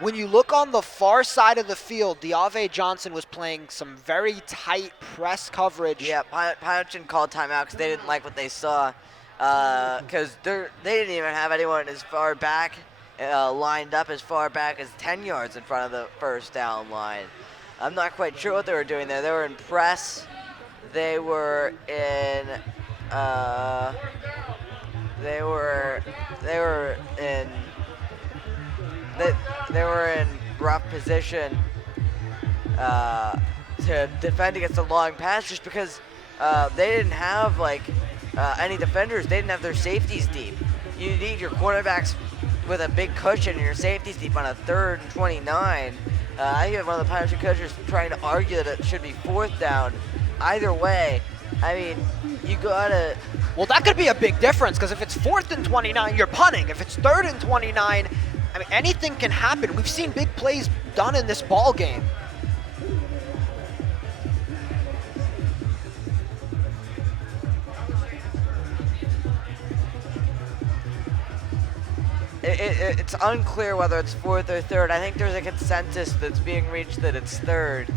When you look on the far side of the field, Diave Johnson was playing some very tight press coverage. Yeah, Pine called timeout because they didn't like what they saw. Because they didn't even have anyone as far back, lined up as far back as 10 yards in front of the 1st down line. I'm not quite sure what they were doing there. They were in press. They were in. They were in. They were in rough position to defend against a long pass, just because they didn't have like any defenders. They didn't have their safeties deep. You need your quarterbacks with a big cushion and your safeties deep on a 3rd and 29. I hear one of the Pirates coaches trying to argue that it should be 4th down. Either way, I mean, you gotta. Well, that could be a big difference, because if it's 4th and 29, you're punting. If it's 3rd and 29, I mean, anything can happen. We've seen big plays done in this ball game. It's unclear whether it's 4th or 3rd. I think there's a consensus that's being reached that it's 3rd.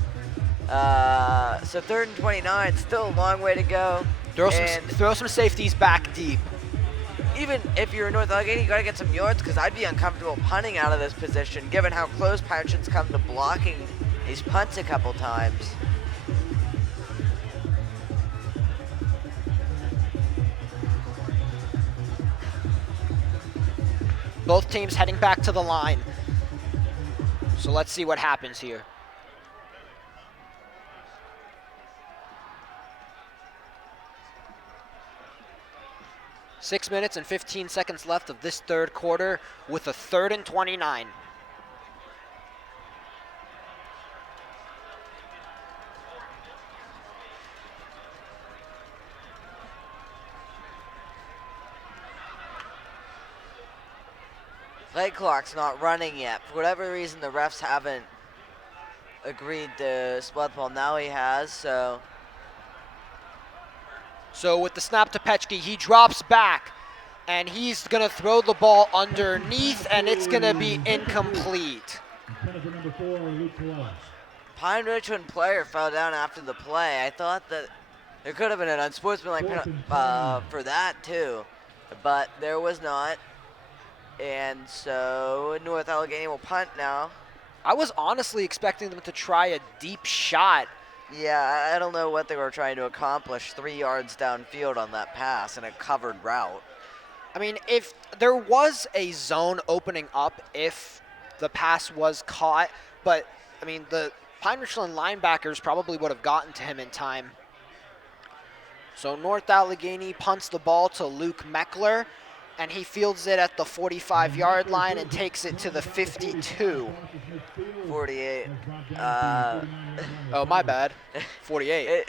So 3rd and 29, still a long way to go. Throw some safeties back deep. Even if you're North Allegheny, you gotta get some yards, because I'd be uncomfortable punting out of this position, given how close Pirates come to blocking these punts a couple times. Both teams heading back to the line. So let's see what happens here. Six minutes and 15 seconds left of this 3rd quarter with a 3rd and 29. Play clock's not running yet. For whatever reason, the refs haven't agreed to split the ball. Now he has, so. So with the snap to Petchke, he drops back, and he's gonna throw the ball underneath, and it's gonna be incomplete. Pine Richland player fell down after the play. I thought that there could have been an unsportsmanlike penalty for that too, but there was not. And so North Allegheny will punt now. I was honestly expecting them to try a deep shot. Yeah, I don't know what they were trying to accomplish 3 yards downfield on that pass in a covered route. I mean, if there was a zone opening up if the pass was caught, but I mean, the Pine Richland linebackers probably would have gotten to him in time. So North Allegheny punts the ball to Luke Meckler, and he fields it at the 45-yard line and takes it to the 52. 48. Oh, my bad. 48.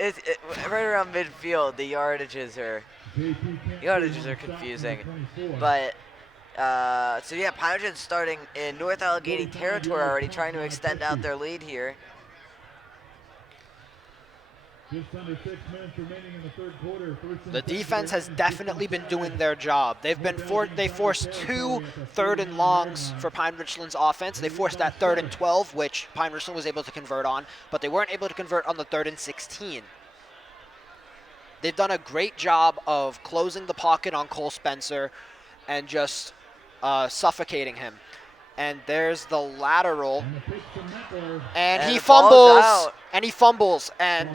Right around midfield, the yardages are confusing. But, so yeah, Pine starting in North Allegheny territory already, trying to extend out their lead here. Just under 6 minutes remaining in the 3rd quarter. The defense has definitely been doing their job. They forced 2 3rd and longs for Pine Richland's offense. They forced that 3rd and 12, which Pine Richland was able to convert on, but they weren't able to convert on the 3rd and 16. They've done a great job of closing the pocket on Cole Spencer and just suffocating him. And there's the lateral, and he fumbles, and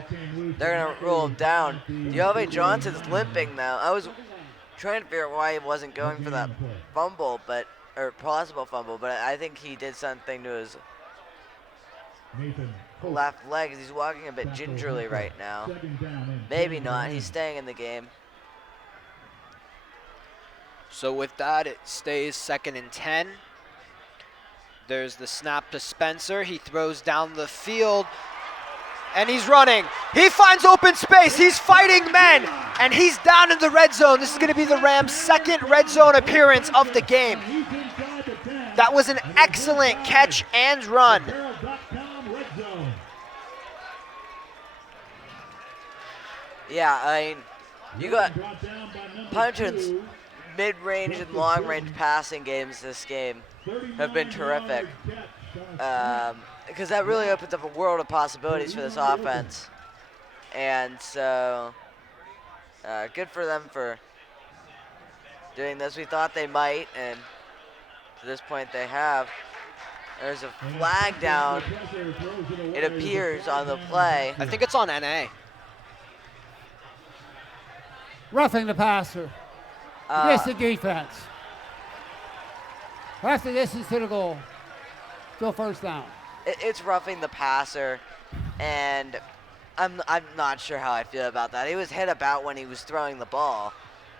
they're gonna roll him down. Yove Johnson's limping now. I was trying to figure out why he wasn't going for that fumble, or possible fumble, but I think he did something to his left leg. He's walking a bit gingerly right now. Maybe not. He's staying in the game. So with that, it stays 2nd and 10. There's the snap to Spencer. He throws down the field, and he's running. He finds open space. He's fighting men, and he's down in the red zone. This is going to be the Rams' 2nd red zone appearance of the game. That was an excellent catch and run. Yeah, I mean, you got Puncheon's mid-range and long-range passing games this game have been terrific, because that really opens up a world of possibilities for this offense. And so, good for them for doing this. We thought they might, and to this point they have. There's a flag down, it appears, on the play. I think it's on NA. Roughing the passer. Against the defense. After this is to the goal. Still first down. It's roughing the passer, and I'm not sure how I feel about that. He was hit about when he was throwing the ball,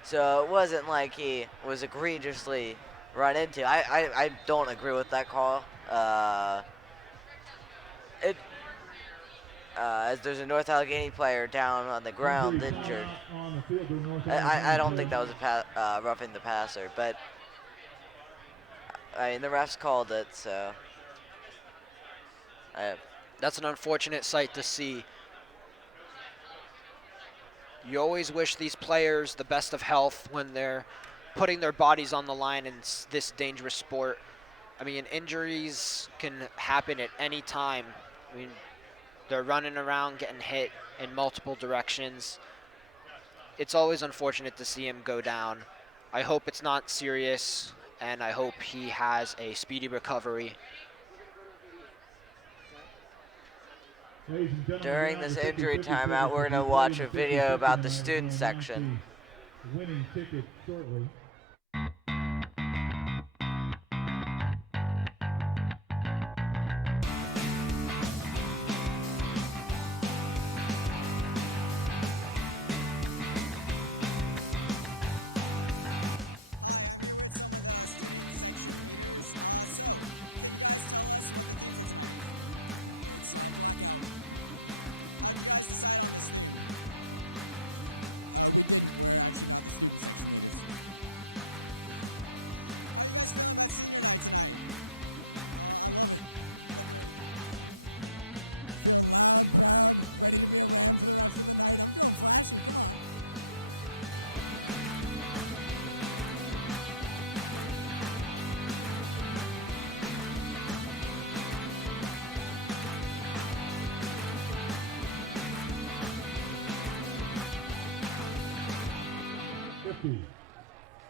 so it wasn't like he was egregiously run into. I don't agree with that call. As there's a North Allegheny player down on the ground injured. I don't think that was a roughing the passer, but I mean the refs called it, so. That's an unfortunate sight to see. You always wish these players the best of health when they're putting their bodies on the line in this dangerous sport. I mean, injuries can happen at any time. I mean, they're running around getting hit in multiple directions. It's always unfortunate to see him go down. I hope it's not serious, and I hope he has a speedy recovery. During this injury timeout, we're going to watch a video about the student section. Winning ticket shortly.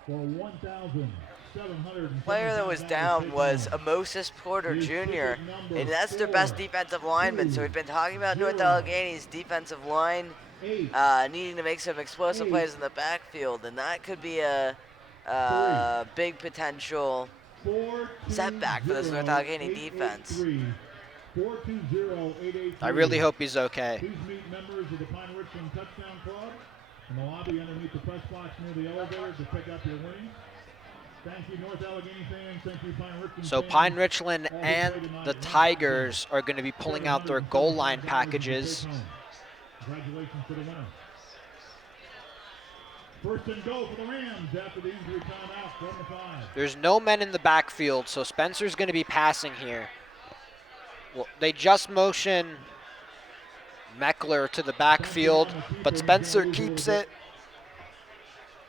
For 1,700. The player that was down was Moses Porter Jr., and that's their best defensive lineman. So we've been talking about North Allegheny's defensive line needing to make some explosive plays in the backfield, and that could be a big potential setback for this North Allegheny defense. I really hope he's okay. Please meet members of the Pine Richland Touchdown Club in the lobby underneath the press box near the elevator to pick up your winnings. Thank you, North Allegheny fans. Thank you, Pine Richland So fans. Pine Richland and the Tigers are going to be pulling out their goal line packages. Congratulations to the winner. First and goal for the Rams after the injury timeout from the 5. There's no men in the backfield, so Spencer's going to be passing here. Well, they just motion Meckler to the backfield, but Spencer keeps it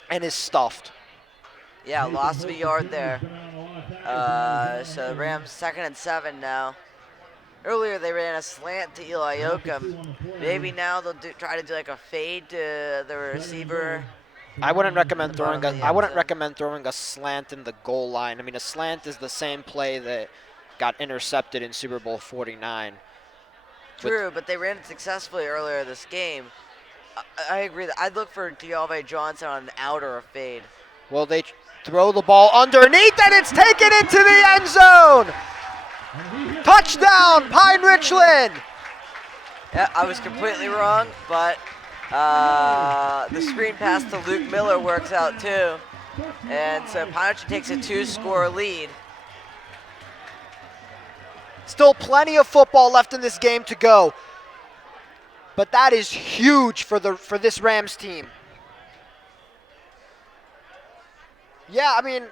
and is stuffed. Yeah, loss of a yard there. So the Rams 2nd and 7 now. Earlier they ran a slant to Eli Yoakum. Maybe now they'll try to do like a fade to the receiver. I wouldn't recommend throwing a slant in the goal line. I mean, a slant is the same play that got intercepted in Super Bowl 49. True, but they ran it successfully earlier this game. I agree that I'd look for D'Alve Johnson on an out or a fade. Well, they throw the ball underneath, and it's taken into the end zone. Touchdown, Pine Richland. Yeah, I was completely wrong, but the screen pass to Luke Miller works out too. And so Pine Richland takes a 2-score lead. Still plenty of football left in this game to go. But that is huge for this Rams team. Yeah, I mean,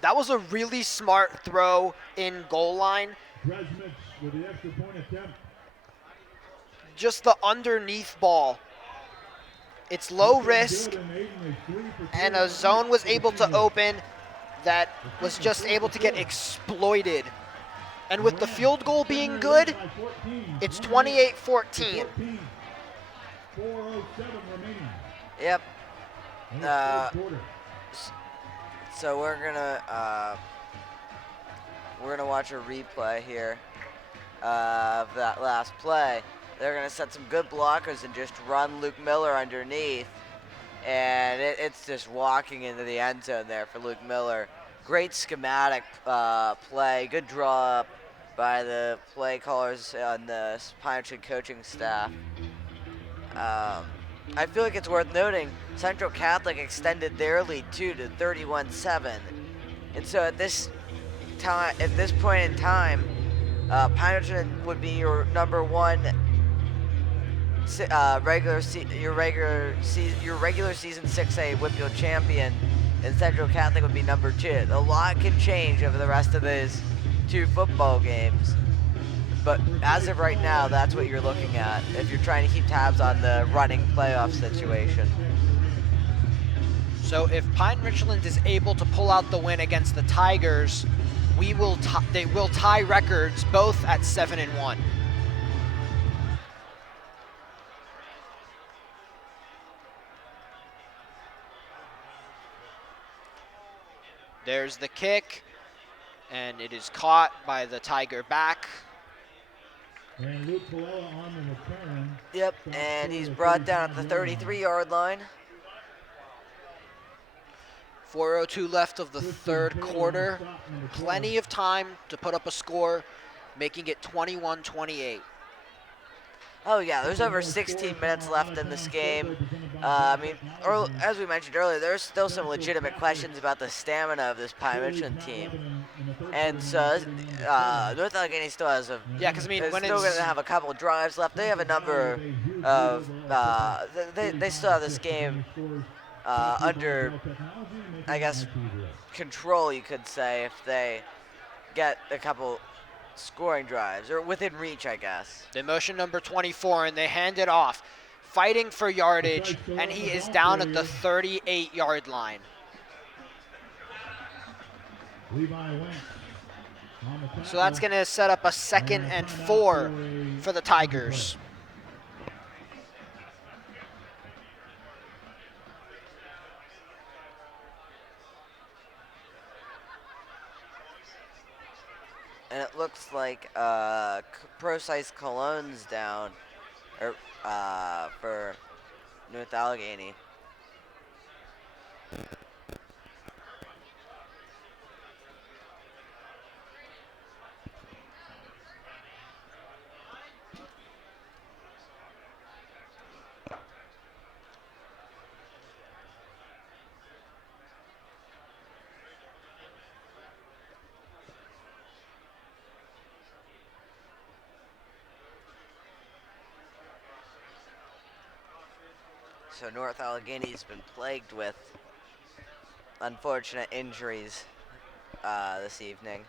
that was a really smart throw in goal line. With the extra point attempt. Just the underneath ball. It's low risk, and a zone was able to open that was just able to get exploited. And with the field goal being good, it's 28-14. 4:07 remaining. Yep. So we're gonna we're going to watch a replay here of that last play. They're going to set some good blockers and just run Luke Miller underneath. And it's just walking into the end zone there for Luke Miller. Great schematic play, good draw up by the play callers on the Pine coaching staff. I feel like it's worth noting Central Catholic extended their lead too to 31-7, and so at this point in time, Pine would be your number one regular season 6A Whitfield champion, and Central Catholic would be number 2. A lot can change over the rest of those 2 football games, but as of right now, that's what you're looking at if you're trying to keep tabs on the running playoff situation. So if Pine Richland is able to pull out the win against the Tigers, they will tie records both at 7-1. There's the kick, and it is caught by the Tiger back. And Luke Colella on the return. Yep, and he's brought down at the 33-yard line. 4:02 left of the third quarter. Plenty of time to put up a score, making it 21-28. Oh yeah, there's over 16 minutes left in this game. I mean, as we mentioned earlier, there's still some legitimate questions about the stamina of this Pine Richland team. And so North Allegheny still has because I mean, they're when still it's going to have a couple drives left. They have a number of they still have this game under, I guess, control, you could say, if they get a couple scoring drives, or within reach, I guess. They motion number 24, and they hand it off, fighting for yardage, and he is down at the 38-yard line. So that's going to set up a 2nd and 4 for the Tigers. And it looks like Precise Cologne's down for North Allegheny. So North Allegheny's been plagued with unfortunate injuries this evening.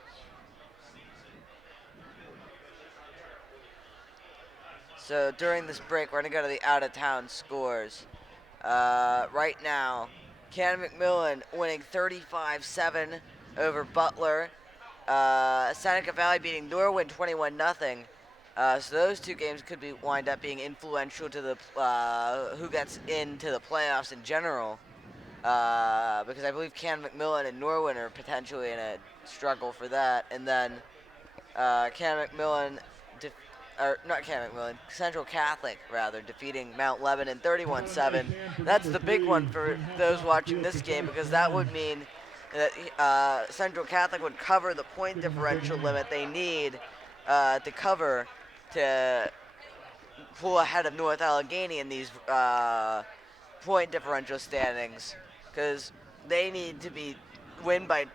So during this break, we're going to go to the out-of-town scores. Right now, Cannon McMillan winning 35-7 over Butler. Seneca Valley beating Norwin 21-0. So those 2 games could wind up being influential to the who gets into the playoffs in general, because I believe Cannon McMillan and Norwin are potentially in a struggle for that. And then Central Catholic rather defeating Mount Lebanon 31-7. That's the big one for those watching this game, because that would mean that Central Catholic would cover the point differential limit they need to cover to pull ahead of North Allegheny in these point differential standings, because they need to win by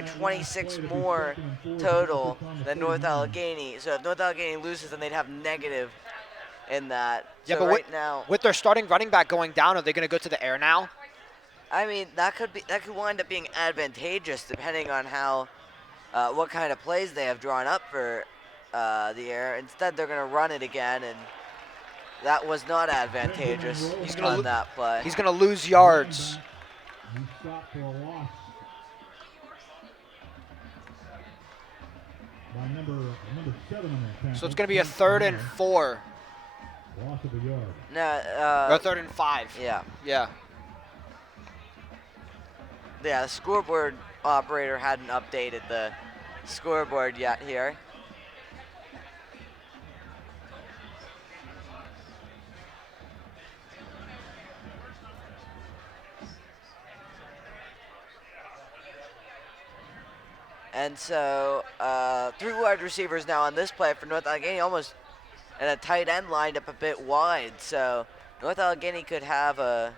26 more total than North Allegheny. So if North Allegheny loses, then they'd have negative in that. Yeah, so but right now, with their starting running back going down, are they going to go to the air now? I mean, that could wind up being advantageous depending on how what kind of plays they have drawn up for the air. Instead, they're going to run it again, and that was not advantageous on that play. He's going to lose yards. He stopped for a loss by number 7 on that pass. So it's going to be a 3rd and 4. Loss of a yard. No, Or 3rd and 5. Yeah. Yeah. Yeah, the scoreboard operator hadn't updated the scoreboard yet here. And so 3 wide receivers now on this play for North Allegheny, almost, and a tight end lined up a bit wide. So North Allegheny could have a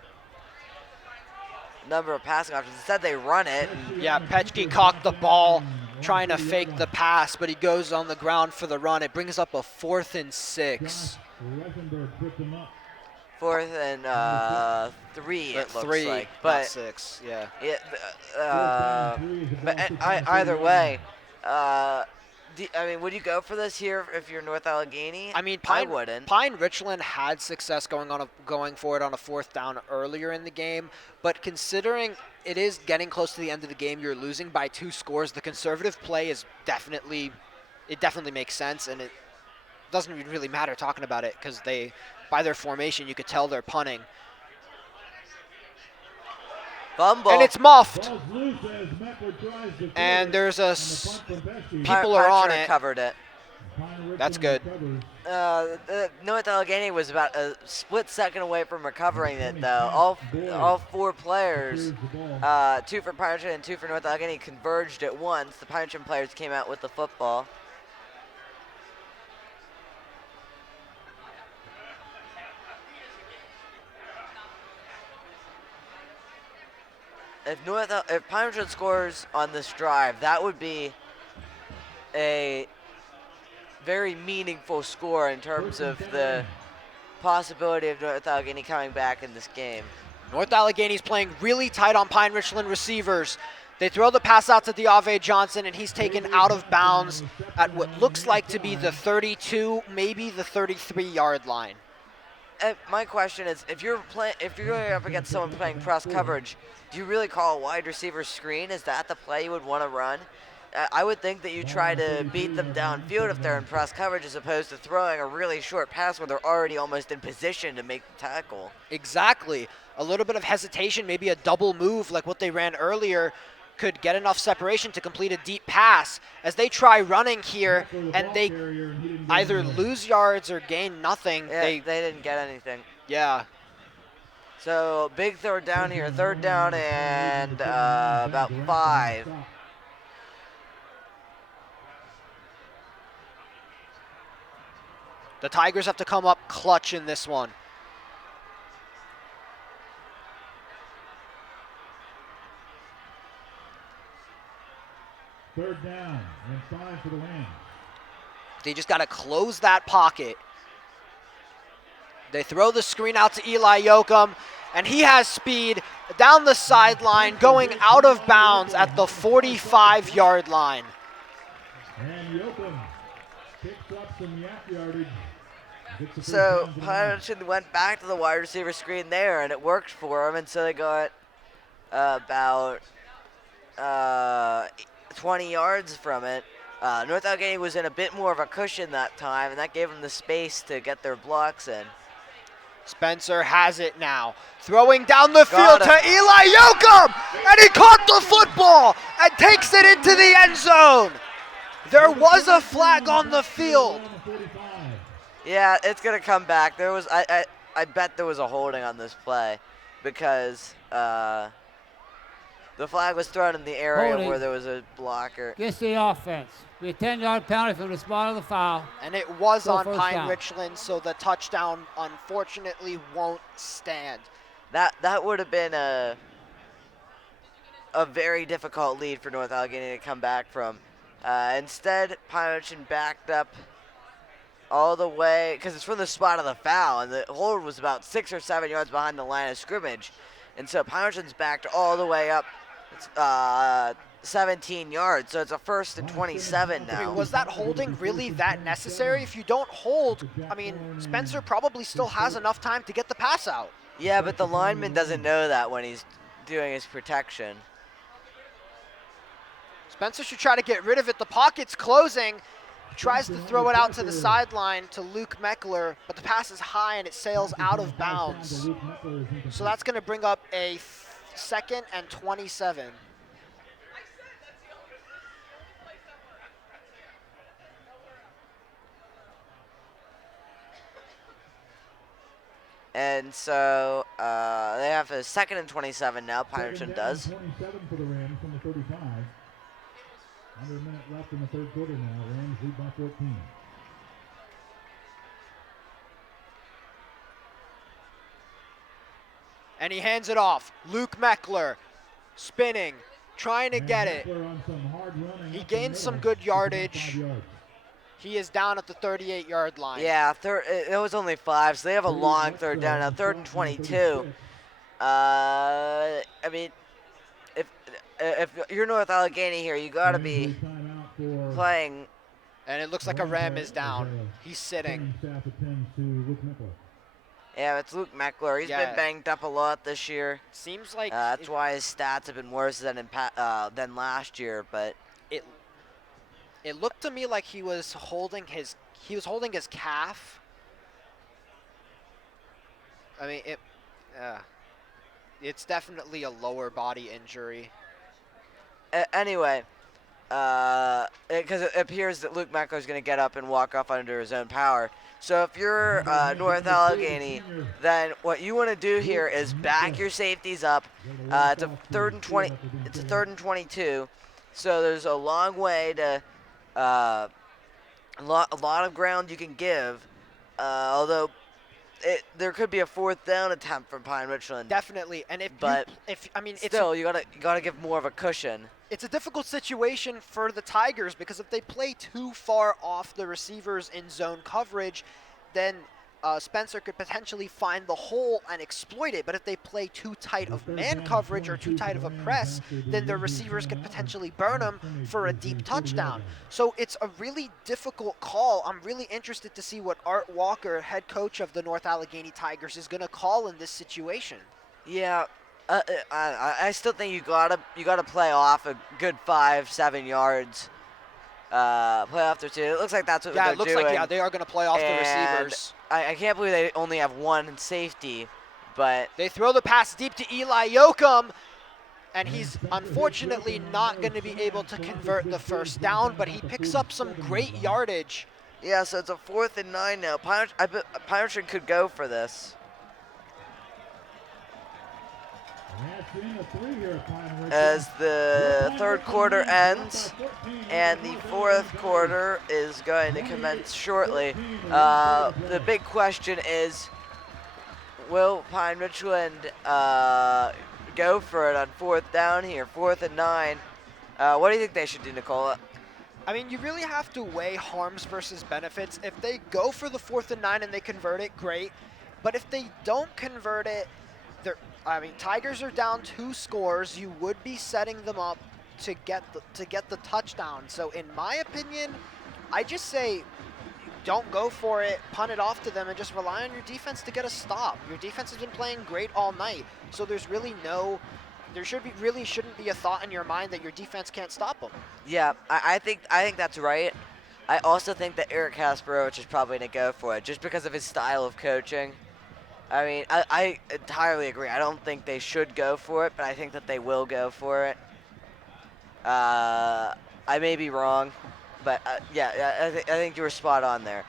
number of passing options. Instead, they run it. Yeah, Petchke caught the ball trying to fake the pass, but he goes on the ground for the run. It brings up a 4th and 6. 4th and 3, it looks 3, like. not But 6, yeah. either way, I mean, would you go for this here if you're North Allegheny? I mean, I wouldn't. Pine Richland had success going for it on a 4th down earlier in the game, but considering it is getting close to the end of the game, you're losing by 2 scores. The conservative play is definitely makes sense, and it doesn't even really matter talking about it because by their formation, you could tell they're punting. Fumble. And it's muffed. And there's people are on it. Covered it. That's good. North Allegheny was about a split second away from recovering it, though. All 4 players, 2 for Pine Richland and 2 for North Allegheny, converged at once. The Pine Richland players came out with the football. If Pine Richland scores on this drive, that would be a very meaningful score in terms of the possibility of North Allegheny coming back in this game. North Allegheny's playing really tight on Pine Richland receivers. They throw the pass out to Diave Johnson, and he's taken out of bounds at what looks like to be the 32, maybe the 33-yard line. My question is, if you're going up against someone playing press coverage, do you really call a wide receiver screen? Is that the play you would want to run? I would think that you try to beat them downfield if they're in press coverage, as opposed to throwing a really short pass when they're already almost in position to make the tackle. Exactly. A little bit of hesitation, maybe a double move like what they ran earlier, could get enough separation to complete a deep pass. As they try running here, and they either lose yards or gain nothing. Yeah, they didn't get anything. Yeah. So big 3rd down here. 3rd down and about 5. The Tigers have to come up clutch in this one. Third down and 5 for the win. They just got to close that pocket. They throw the screen out to Eli Yoakum, and he has speed down the sideline, going out of bounds at the 45-yard line. And Yoakum picks up some yardage. So Pine Richland went back to the wide receiver screen there, and it worked for them, and so they got about 20 yards from it. North Allegheny was in a bit more of a cushion that time, and that gave them the space to get their blocks in. Spencer has it now, throwing down the field to Eli Yoakum, and he caught the football and takes it into the end zone. There was a flag on the field. Yeah, it's gonna come back. There was, I bet there was a holding on this play, because the flag was thrown in the area where there was a blocker. Against the offense. Be a 10-yard penalty from the spot of the foul. And it was on Pine down. Richland, so the touchdown unfortunately won't stand. That would have been a very difficult lead for North Allegheny to come back from. Instead, Pine Richland backed up all the way, because it's from the spot of the foul, and the hold was about 6 or 7 yards behind the line of scrimmage. And so Pine Richland's backed all the way up 17 yards, so it's a 1st and 27 now. I mean, was that holding really that necessary? If you don't hold, I mean, Spencer probably still has enough time to get the pass out. Yeah, but the lineman doesn't know that when he's doing his protection. Spencer should try to get rid of it. The pocket's closing. He tries to throw it out to the sideline to Luke Meckler, but the pass is high and it sails out of bounds. So that's going to bring up a 2nd and 27. And so they have a 2nd and 27 now. Pine Second Richland down, does. 27 for the Rams from the 35. Under a minute left in the third quarter now. Rams lead by 14. And he hands it off. Luke Meckler spinning, trying to get it. Meckler on some hard running He up the gains some middle. good It's about yardage. 5 yards. He is down at the 38-yard line. Yeah, it was only 5, so they have a long third down. Now 3rd and 22. I mean, if you're North Allegheny here, you got to be playing. And it looks like a Ram is down. He's sitting. Staff attends to Luke Meckler. Yeah, it's Luke Meckler. He's been banged up a lot this year. Seems like that's why his stats have been worse than last year. But it looked to me like he was holding his calf. I mean, it's definitely a lower body injury. Anyway, because it appears that Luke Meckler is going to get up and walk off under his own power. So if you're North Allegheny, then what you want to do here is back your safeties up. It's a 3rd and 20. It's a 3rd and 22. So there's a long way to a lot of ground you can give. Although there could be a 4th down attempt from Pine Richland. Definitely, and you gotta give more of a cushion. It's a difficult situation for the Tigers because if they play too far off the receivers in zone coverage, then Spencer could potentially find the hole and exploit it. But if they play too tight of man coverage or too tight of a press, then their receivers could potentially burn them for a deep touchdown. So it's a really difficult call. I'm really interested to see what Art Walker, head coach of the North Allegheny Tigers, is going to call in this situation. Yeah. I still think you gotta play off a good 5-7 yards. Play off their 2. It looks like that's what they're doing. Yeah, it looks like they are going to play off the receivers. I can't believe they only have 1 safety, but they throw the pass deep to Eli Yoakum, and he's unfortunately not going to be able to convert the first down, but he picks up some great yardage. Yeah, so it's a 4th and 9 now. Pine Richland could go for this. As the 3rd quarter ends and the 4th quarter is going to commence shortly. The big question is, will Pine Richland go for it on 4th down here, 4th and 9? What do you think they should do, Nicola? I mean, you really have to weigh harms versus benefits. If they go for the 4th and 9 and they convert it, great. But if they don't convert it, Tigers are down 2 scores. You would be setting them up to get the touchdown. So in my opinion, I just say don't go for it, punt it off to them, and just rely on your defense to get a stop. Your defense has been playing great all night, so shouldn't be a thought in your mind that your defense can't stop them. Yeah, I think that's right. I also think that Eric Kasparovich is probably going to go for it just because of his style of coaching. I mean, I entirely agree. I don't think they should go for it, but I think that they will go for it. I may be wrong, but I think you were spot on there.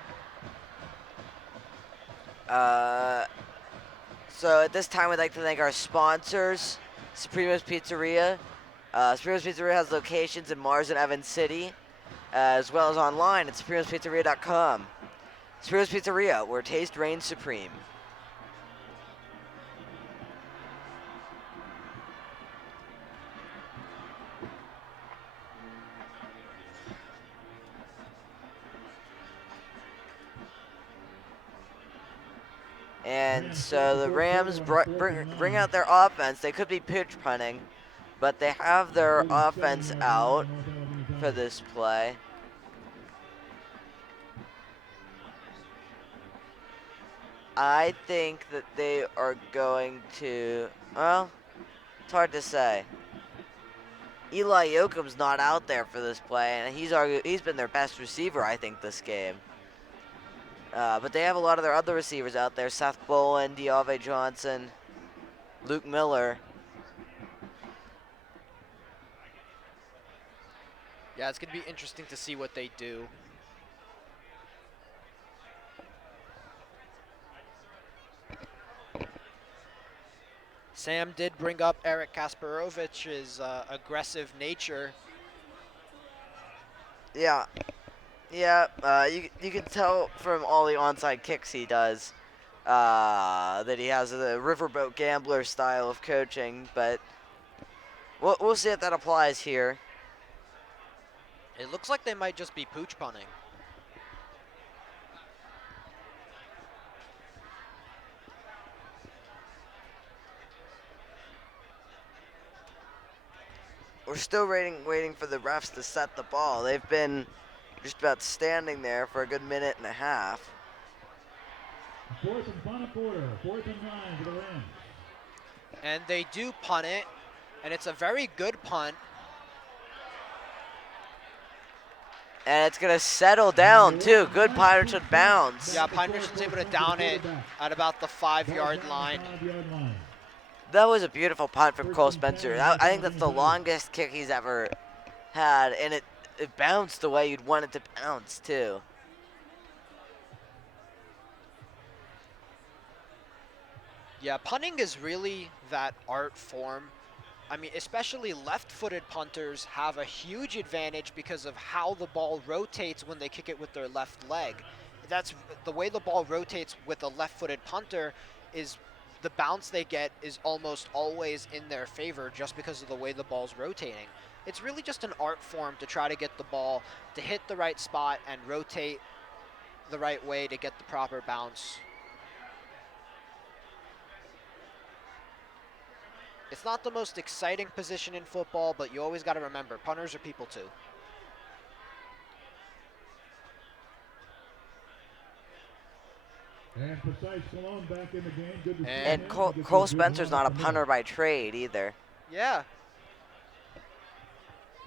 So at this time, we'd like to thank our sponsors, Supremo's Pizzeria. Supremo's Pizzeria has locations in Mars and Evans City, as well as online at supremospizzeria.com. Supremo's Pizzeria, where taste reigns supreme. And so the Rams bring out their offense. They could be pitch punting, but they have their offense out for this play. I think that they are going to, well, it's hard to say. Eli Yoakum's not out there for this play, and he's been their best receiver, I think, this game. But they have a lot of their other receivers out there: Seth Boland, Diave Johnson, Luke Miller. Yeah, it's going to be interesting to see what they do. Sam did bring up Eric Kasparovich's aggressive nature. Yeah. Yeah, you can tell from all the onside kicks he does that he has a riverboat gambler style of coaching, but we'll see if that applies here. It looks like they might just be pooch punting. We're still waiting for the refs to set the ball. They've been just about standing there for a good minute and a half. 4th and final quarter, 4th and 9 for the Rams. And they do punt it, and it's a very good punt. And it's going to settle down, too. Good Pirates with bounds. Yeah, Pine Richland's able to down it at about the 5-yard line. That was a beautiful punt from Cole Spencer. I think that's the longest kick he's ever had, and it bounced the way you'd want it to bounce, too. Yeah, punting is really that art form. I mean, especially left-footed punters have a huge advantage because of how the ball rotates when they kick it with their left leg. That's the way the ball rotates with a left-footed punter is the bounce they get is almost always in their favor just because of the way the ball's rotating. It's really just an art form to try to get the ball to hit the right spot and rotate the right way to get the proper bounce. It's not the most exciting position in football, but you always got to remember, punters are people too. And Precise Cologne back in the game. Good to see And him. Cole Spencer's not a punter by trade either. Yeah,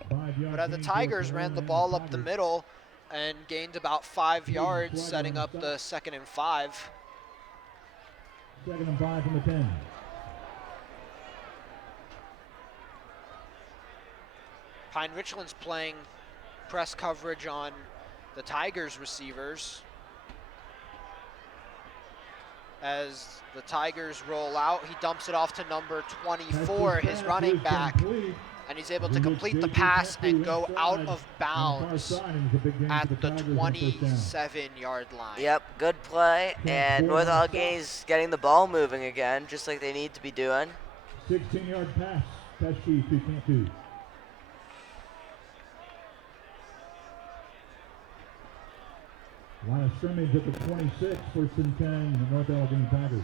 5-yard but the gain Tigers for ran the Rams. ball up the middle and gained about 5 yards, setting up the 2nd and 5. 2nd and 5 from the 10. Pine Richland's playing press coverage on the Tigers receivers. As the Tigers roll out, he dumps it off to number 24, his running back, and he's able to complete the pass and go out of bounds at the 27-yard line. Yep, good play, and North Allegheny's getting the ball moving again, just like they need to be doing. 16-yard pass. Pesky to Cantu. Line of scrimmage at the 26, 1st and 10, the North Allegheny Tigers.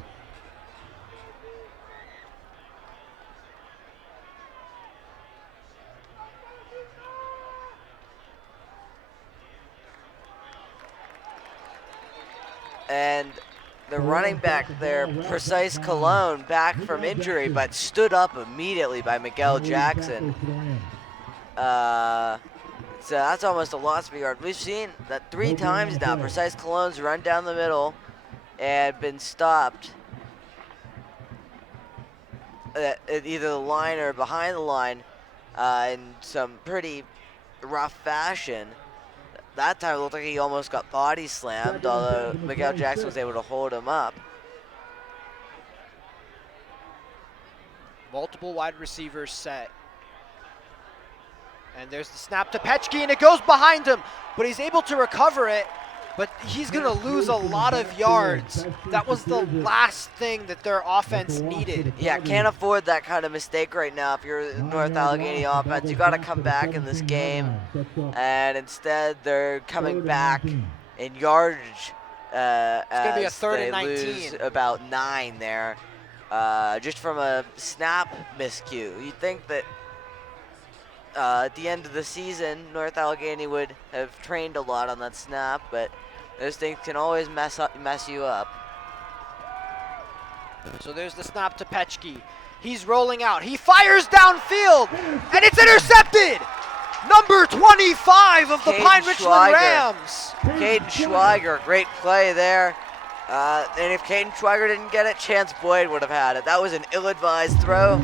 And the running back there, Precise Cologne, back from injury, but stood up immediately by Miguel Jackson. So that's almost a loss of a yard. We've seen that 3 times now. Precise Cologne's run down the middle and been stopped at either the line or behind the line in some pretty rough fashion. That time it looked like he almost got body slammed, although Miguel Jackson was able to hold him up. Multiple wide receivers set. And there's the snap to Petchke, and it goes behind him, but he's able to recover it, but he's going to lose a lot of yards. That was the last thing that their offense needed. Yeah, can't afford that kind of mistake right now if you're North Allegheny offense. You got to come back in this game, and instead they're coming back in yardage It's going to be a as 3rd they and 19. lose about 9 there, just from a snap miscue. You'd think that at the end of the season, North Allegheny would have trained a lot on that snap, but those things can always mess you up. So there's the snap to Petchke. He's rolling out. He fires downfield, and it's intercepted. Number 25 of the Pine Richland Rams. Caden Schweiger, great play there. And if Caden Schweiger didn't get it, Chance Boyd would have had it. That was an ill-advised throw,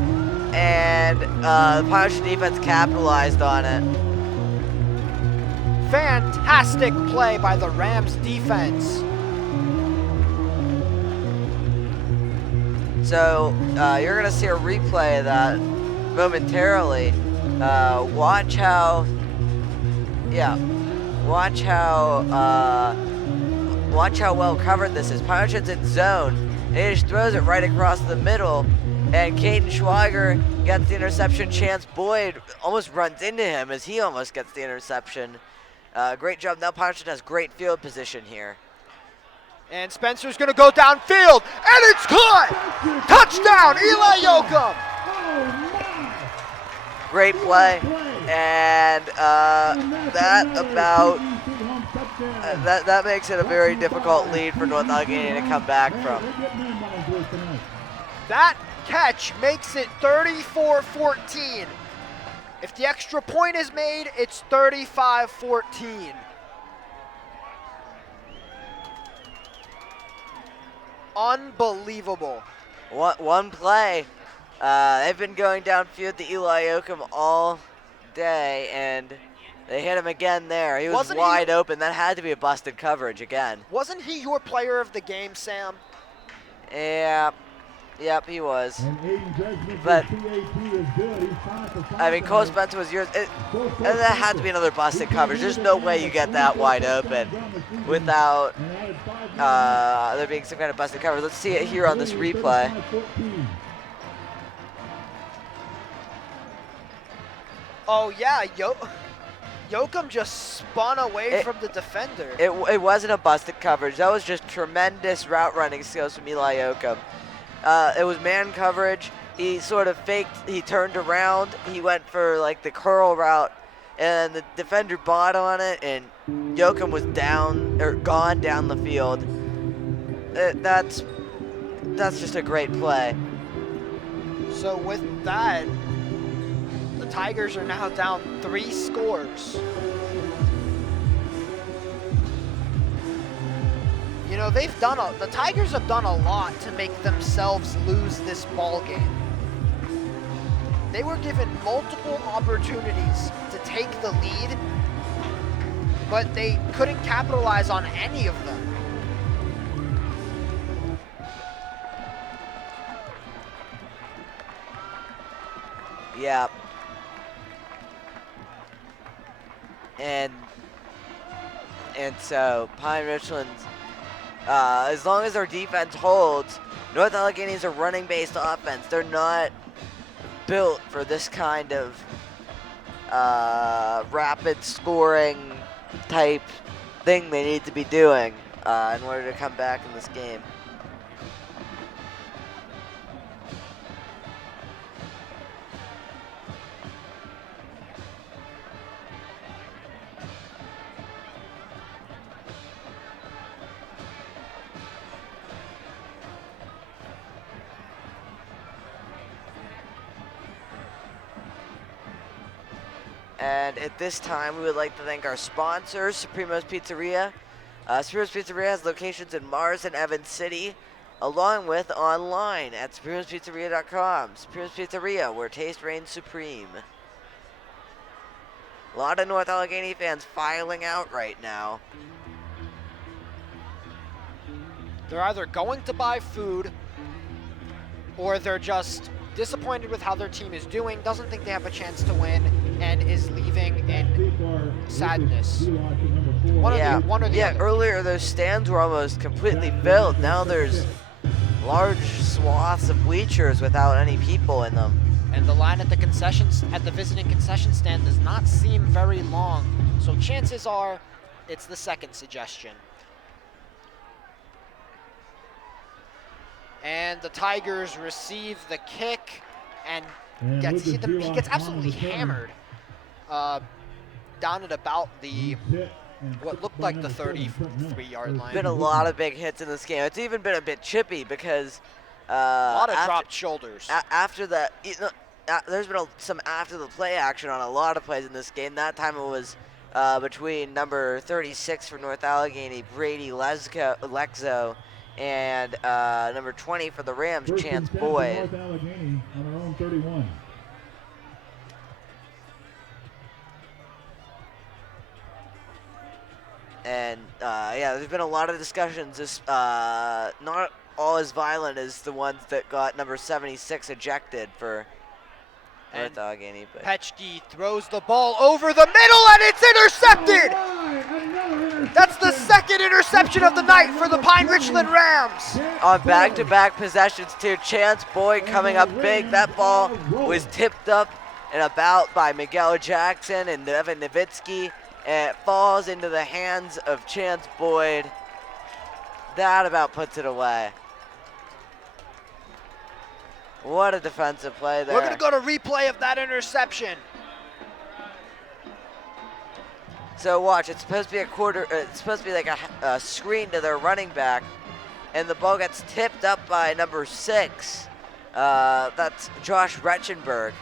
and the Pirates defense capitalized on it. Fantastic play by the Rams defense. So you're going to see a replay of that momentarily. Watch how well covered this is. Pynchon's in zone, and he just throws it right across the middle, and Caden Schwager gets the interception. Chance Boyd almost runs into him as he almost gets the interception. Great job. Now Pynchon has great field position here. And Spencer's going to go downfield, and it's caught! Touchdown, Eli Yoakum! Great play, and that makes it a very difficult lead for North Allegheny to come back from. That catch makes it 34-14. If the extra point is made, it's 35-14. Unbelievable. One play. They've been going downfield to Eli Yoakum all day, and they hit him again there. He was wide open. That had to be a busted coverage again. Wasn't he your player of the game, Sam? Yeah. Yep, he was. But, I mean, Cole Spencer was yours. And that had to be another busted coverage. There's no way you get that wide open without there being some kind of busted coverage. Let's see it here on this replay. Oh, yeah, Yoakum just spun away from the defender. It wasn't a busted coverage. That was just tremendous route running skills from Eli Yoakum. It was man coverage. He sort of faked. He turned around. He went for like the curl route, and the defender bought on it, and Yoakum was gone down the field. That's just a great play. So with that, the Tigers are now down 3 scores. You know, the Tigers have done a lot to make themselves lose this ball game. They were given multiple opportunities to take the lead, but they couldn't capitalize on any of them. Yeah. And so Pine Richland's, as long as their defense holds, North Allegheny's a running-based offense. They're not built for this kind of rapid scoring type thing they need to be doing in order to come back in this game. And at this time, we would like to thank our sponsors, Supremo's Pizzeria. Supremo's Pizzeria has locations in Mars and Evans City, along with online at supremospizzeria.com. Supremo's Pizzeria, where taste reigns supreme. A lot of North Allegheny fans filing out right now. They're either going to buy food, or they're just disappointed with how their team is doing, doesn't think they have a chance to win, and is leaving in sadness. One or the other. Earlier those stands were almost completely filled. Now there's large swaths of bleachers without any people in them. And the line at the visiting concession stand does not seem very long. So chances are it's the second suggestion. And the Tigers receive the kick, and he gets absolutely hammered down at about what looked like the 33-yard line. Been a lot of big hits in this game. It's even been a bit chippy because a lot of dropped shoulders. After that, there's been some after the play action on a lot of plays in this game. That time it was between number 36 for North Allegheny, Brady Lexo, and number 20 for the Rams, Chance Boyd. North Allegheny on our own 31. And there's been a lot of discussions. This not all as violent as the ones that got number 76 ejected for North Allegheny. But Petchke throws the ball over the middle, and it's intercepted! That's the second interception of the night for the Pine Richland Rams. On back-to-back possessions too, Chance Boyd coming up big. That ball was tipped up and about by Miguel Jackson and Evan Nowitzki, and it falls into the hands of Chance Boyd. That about puts it away. What a defensive play there. We're going to go to replay of that interception. So watch, it's supposed to be it's supposed to be like a screen to their running back, and the ball gets tipped up by number 6. That's Josh Retchenberg,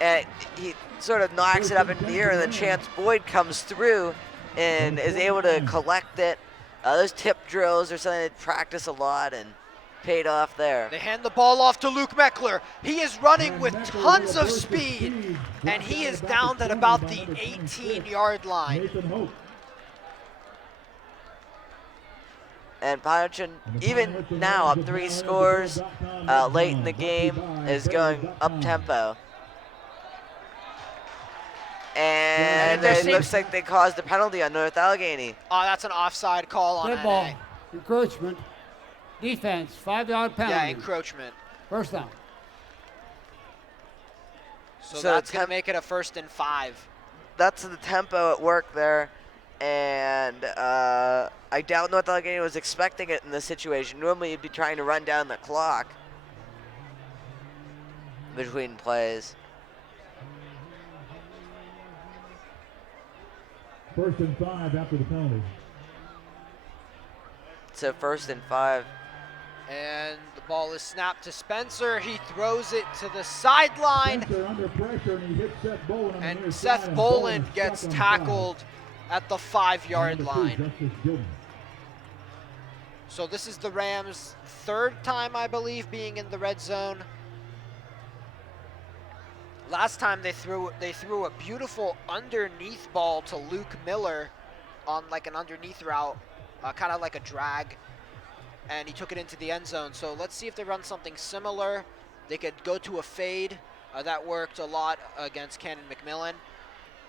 and he sort of knocks it up into the air, and then Chance Boyd comes through and is able to collect it. Those tip drills are something they practice a lot and paid off there. They hand the ball off to Luke Meckler. He is running with tons of speed, and he is down at about the 18-yard line. And Pine Richland, even now up 3 scores late in the game, is going up-tempo. And it looks like they caused a penalty on North Allegheny. Oh, that's an offside call on Good ball. NA. Encroachment. Defense. 5-yard penalty. Yeah, encroachment. First down. So that's going to make it a 1st and 5. That's the tempo at work there. And I doubt North Allegheny was expecting it in this situation. Normally you'd be trying to run down the clock between plays. 1st and 5 after the penalty. So 1st and 5. And the ball is snapped to Spencer. He throws it to the sideline. Under pressure, and he hits Seth Boland on the near And side, Seth Boland Boland's gets stuck on tackled at the 5-yard Number 2, line. Justice Gilman. So this is the Rams' 3rd time, I believe, being in the red zone. Last time they threw a beautiful underneath ball to Luke Miller on like an underneath route, kind of like a drag, and he took it into the end zone. So let's see if they run something similar. They could go to a fade. That worked a lot against Cannon McMillan.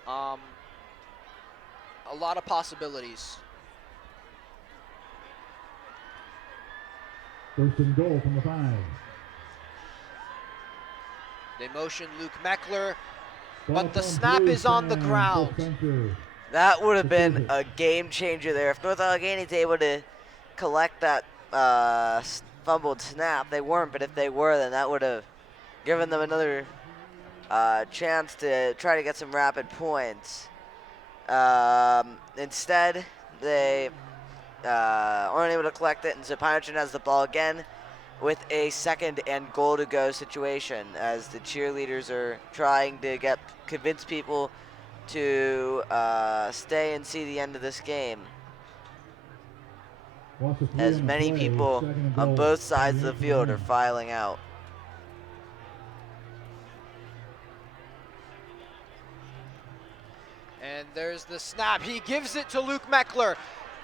A lot of possibilities. 1st and goal from the 5. They motion Luke Meckler, Ball but the from snap is on the Blues, ground. Spencer. That would have been a game changer there. If North Allegheny is able to collect that fumbled snap, they weren't, but if they were, then that would have given them another chance to try to get some rapid points. Instead, they aren't able to collect it, and so Pine Richland has the ball again with a 2nd and goal to go situation as the cheerleaders are trying to convince people to stay and see the end of this game. As many people on both sides of the field are filing out. And there's the snap. He gives it to Luke Meckler.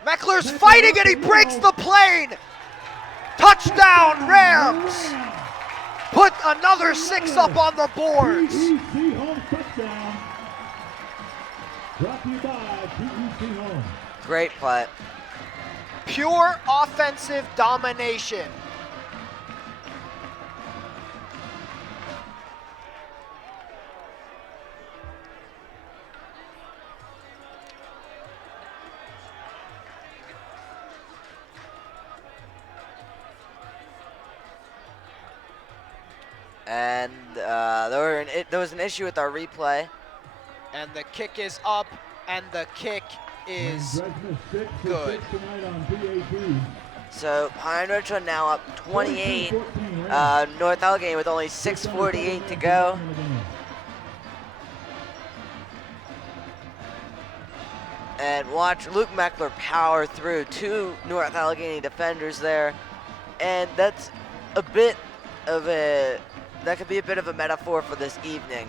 Meckler's fighting and he breaks the plane. Touchdown, Rams. Put another 6 up on the boards. PEC home touchdown. Brought to you by PEC Home. Great play. Pure offensive domination. And there was an issue with our replay. And the kick is up, and the kick is good. So Pine Richland now up 28. North Allegheny with only 6:48 to go. And watch Luke Meckler power through 2 North Allegheny defenders there. And that's a bit of that could be a bit of a metaphor for this evening.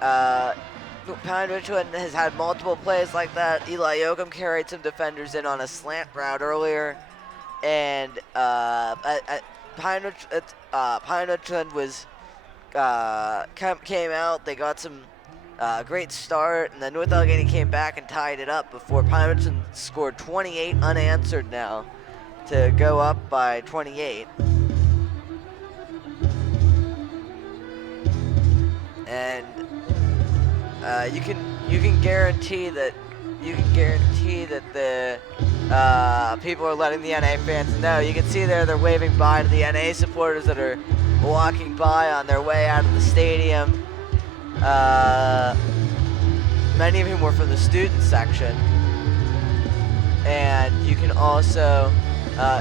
Pine Richland has had multiple plays like that. Eli Yoakum carried some defenders in on a slant route earlier. And Pine Richland was came out. They got some great start, and then North Allegheny came back and tied it up before Pine Richland scored 28 unanswered now to go up by 28. And you can guarantee that the people are letting the NA fans know. You can see there they're waving bye to the NA supporters that are walking by on their way out of the stadium. Many of whom were from the student section, and you can also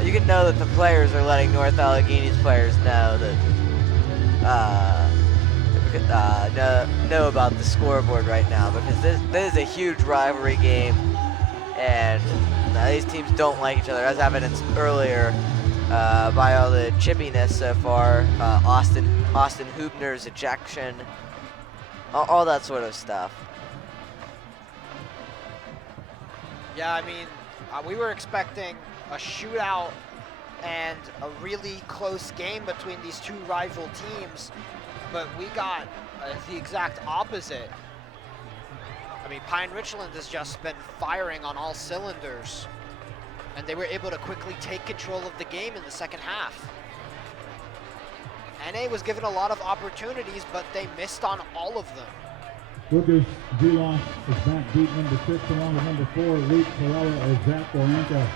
you can know that the players are letting North Allegheny's players know that know about the scoreboard right now, because this is a huge rivalry game, and these teams don't like each other, as evidenced earlier by all the chippiness so far. Austin Hubner's ejection, all that sort of stuff. Yeah, I mean, we were expecting a shootout and a really close game between these two rival teams, but we got the exact opposite. I mean, Pine Richland has just been firing on all cylinders, and they were able to quickly take control of the game in the second half. NA was given a lot of opportunities, but they missed on all of them. Lucas Vilas is back deep, number 6, along with number 4, Luke Corella, as Zach Oranka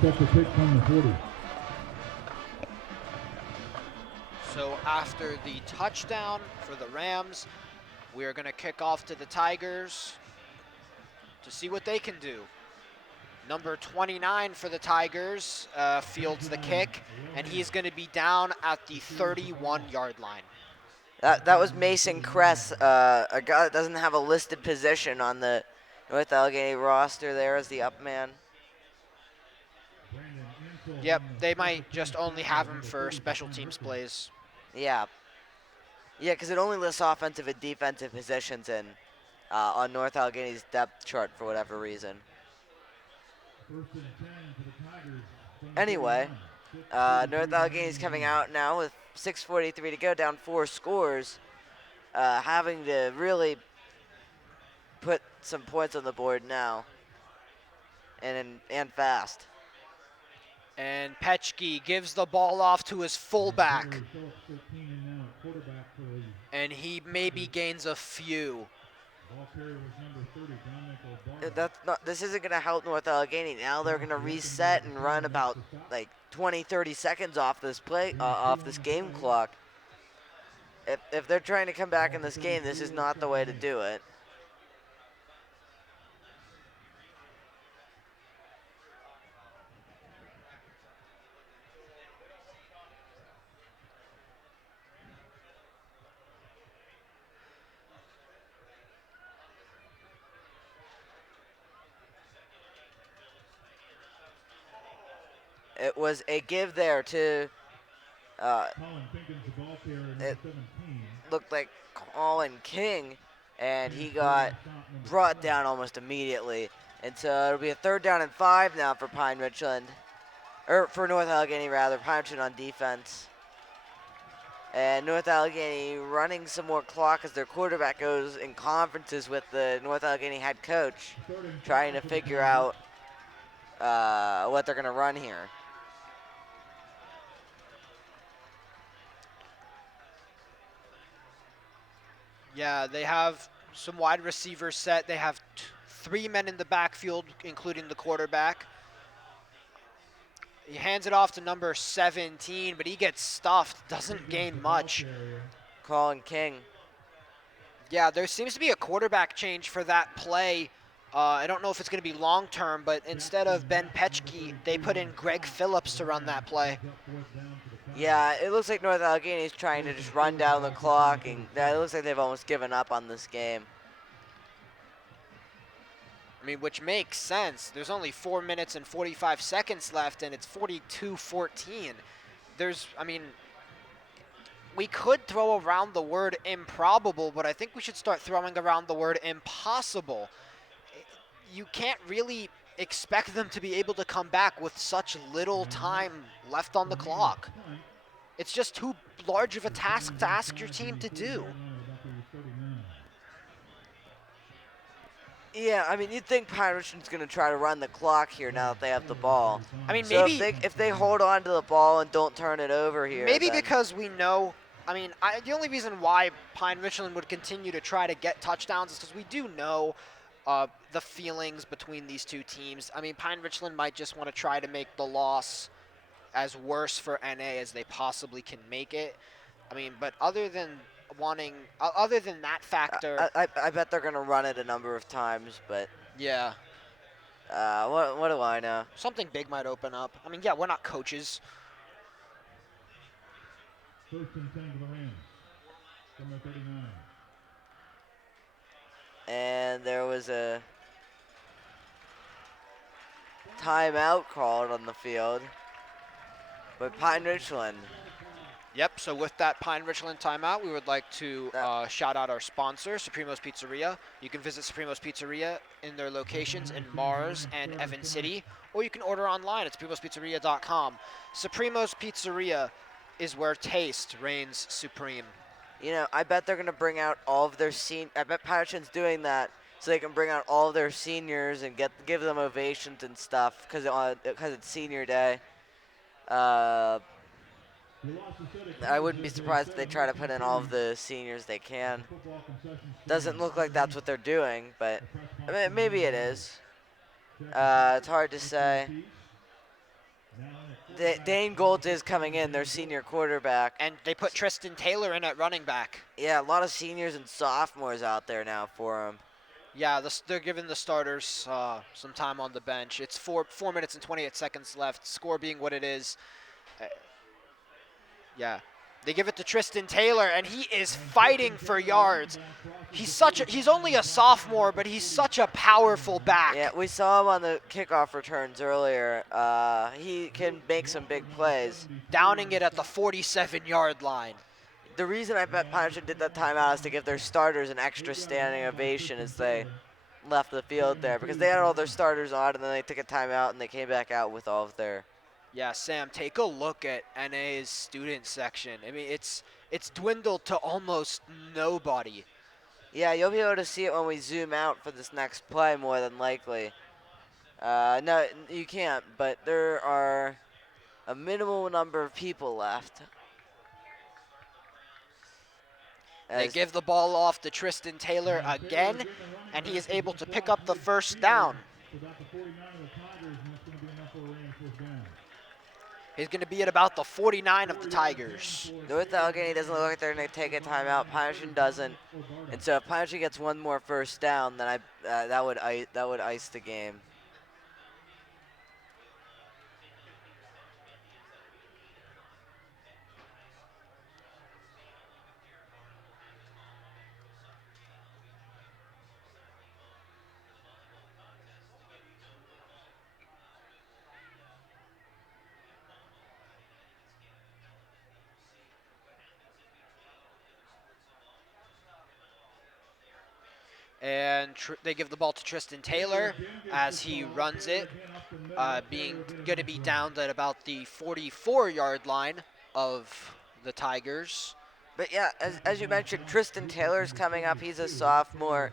sets the pick from the 40. So after the touchdown for the Rams, we're going to kick off to the Tigers to see what they can do. Number 29 for the Tigers fields the kick, and he's going to be down at the 31-yard line. That was Mason Kress, a guy that doesn't have a listed position on the North Allegheny roster there as the up man. Yep, they might just only have him for special teams plays. Yeah. Yeah, because it only lists offensive and defensive positions on North Allegheny's depth chart for whatever reason. Anyway, North Allegheny's coming out now with 6:43 to go, down 4 scores, having to really put some points on the board now, and fast. And Petchke gives the ball off to his fullback, and he maybe gains a few. This isn't going to help North Allegheny. Now they're going to reset and run about like 20-30 seconds off this game clock. If they're trying to come back in this game, this is not the way to do it. It was a give there to, it looked like Colin King, and he got brought down almost immediately. And so it'll be a 3rd down and 5 now for Pine Richland, or for North Allegheny rather, Pine Richland on defense. And North Allegheny running some more clock as their quarterback goes in conferences with the North Allegheny head coach, trying to figure out what they're gonna run here. Yeah, they have some wide receivers set. They have 3 men in the backfield, including the quarterback. He hands it off to number 17, but he gets stuffed, doesn't gain much. Colin King. Yeah, there seems to be a quarterback change for that play. I don't know if it's going to be long-term, but instead of Ben Petchke, they put in Greg Phillips to run that play. Yeah, it looks like North Allegheny is trying to just run down the clock, and it looks like they've almost given up on this game. I mean, which makes sense. There's only 4 minutes and 45 seconds left, and it's 42-14. We could throw around the word improbable, but I think we should start throwing around the word impossible. You can't really expect them to be able to come back with such little time left on the clock. It's just too large of a task to ask your team to do. Yeah, I mean, you'd think Pine Richland's going to try to run the clock here now that they have the ball. I mean, So maybe if they hold on to the ball and don't turn it over here, maybe then because we know. I mean, the only reason why Pine Richland would continue to try to get touchdowns is because we do know the feelings between these two teams. I mean, Pine Richland might just want to try to make the loss as worse for NA as they possibly can make it. I mean, but other than that factor, I bet they're going to run it a number of times, but yeah, what do I know? something big might open up. I mean, yeah, we're not coaches. First and 10 to the Rams. Number 39. And there was a timeout called on the field by Pine Richland. Yep, so with that Pine Richland timeout, we would like to shout out our sponsor, Supremo's Pizzeria. You can visit Supremo's Pizzeria in their locations in Mars and Evans City, or you can order online at supremospizzeria.com. Supremo's Pizzeria is where taste reigns supreme. You know, I bet they're going to bring out all of their I bet Pine Richland's doing that so they can bring out all of their seniors and give them ovations and stuff because it's senior day. I wouldn't be surprised if they try to put in all of the seniors they can. Doesn't look like that's what they're doing, but I mean, maybe it is. It's hard to say. Dane Gold is coming in, their senior quarterback. And they put Tristan Taylor in at running back. Yeah, a lot of seniors and sophomores out there now for him. Yeah, they're giving the starters some time on the bench. It's 4 minutes and 28 seconds left, score being what it is. Yeah, they give it to Tristan Taylor, and he is fighting for yards. He's only a sophomore, but he's such a powerful back. Yeah, we saw him on the kickoff returns earlier. He can make some big plays. Downing it at the 47-yard line. The reason I bet Pine Richland did that timeout is to give their starters an extra standing ovation as they left the field there, because they had all their starters on, and then they took a timeout, and they came back out with all of their... Yeah, Sam, take a look at NA's student section. I mean, it's dwindled to almost nobody. Yeah, you'll be able to see it when we zoom out for this next play, more than likely. No, you can't, but there are a minimal number of people left. They give the ball off to Tristan Taylor again, and he is able to pick up the first down. He's going to be at about the 49 of the Tigers. North Allegheny doesn't look like they're going to take a timeout. Pine Richland doesn't. And so if Pine Richland gets one more first down, then that would ice the game. And they give the ball to Tristan Taylor as he runs it, going to be down at about the 44-yard line of the Tigers. But yeah, as you mentioned, Tristan Taylor's coming up. He's a sophomore.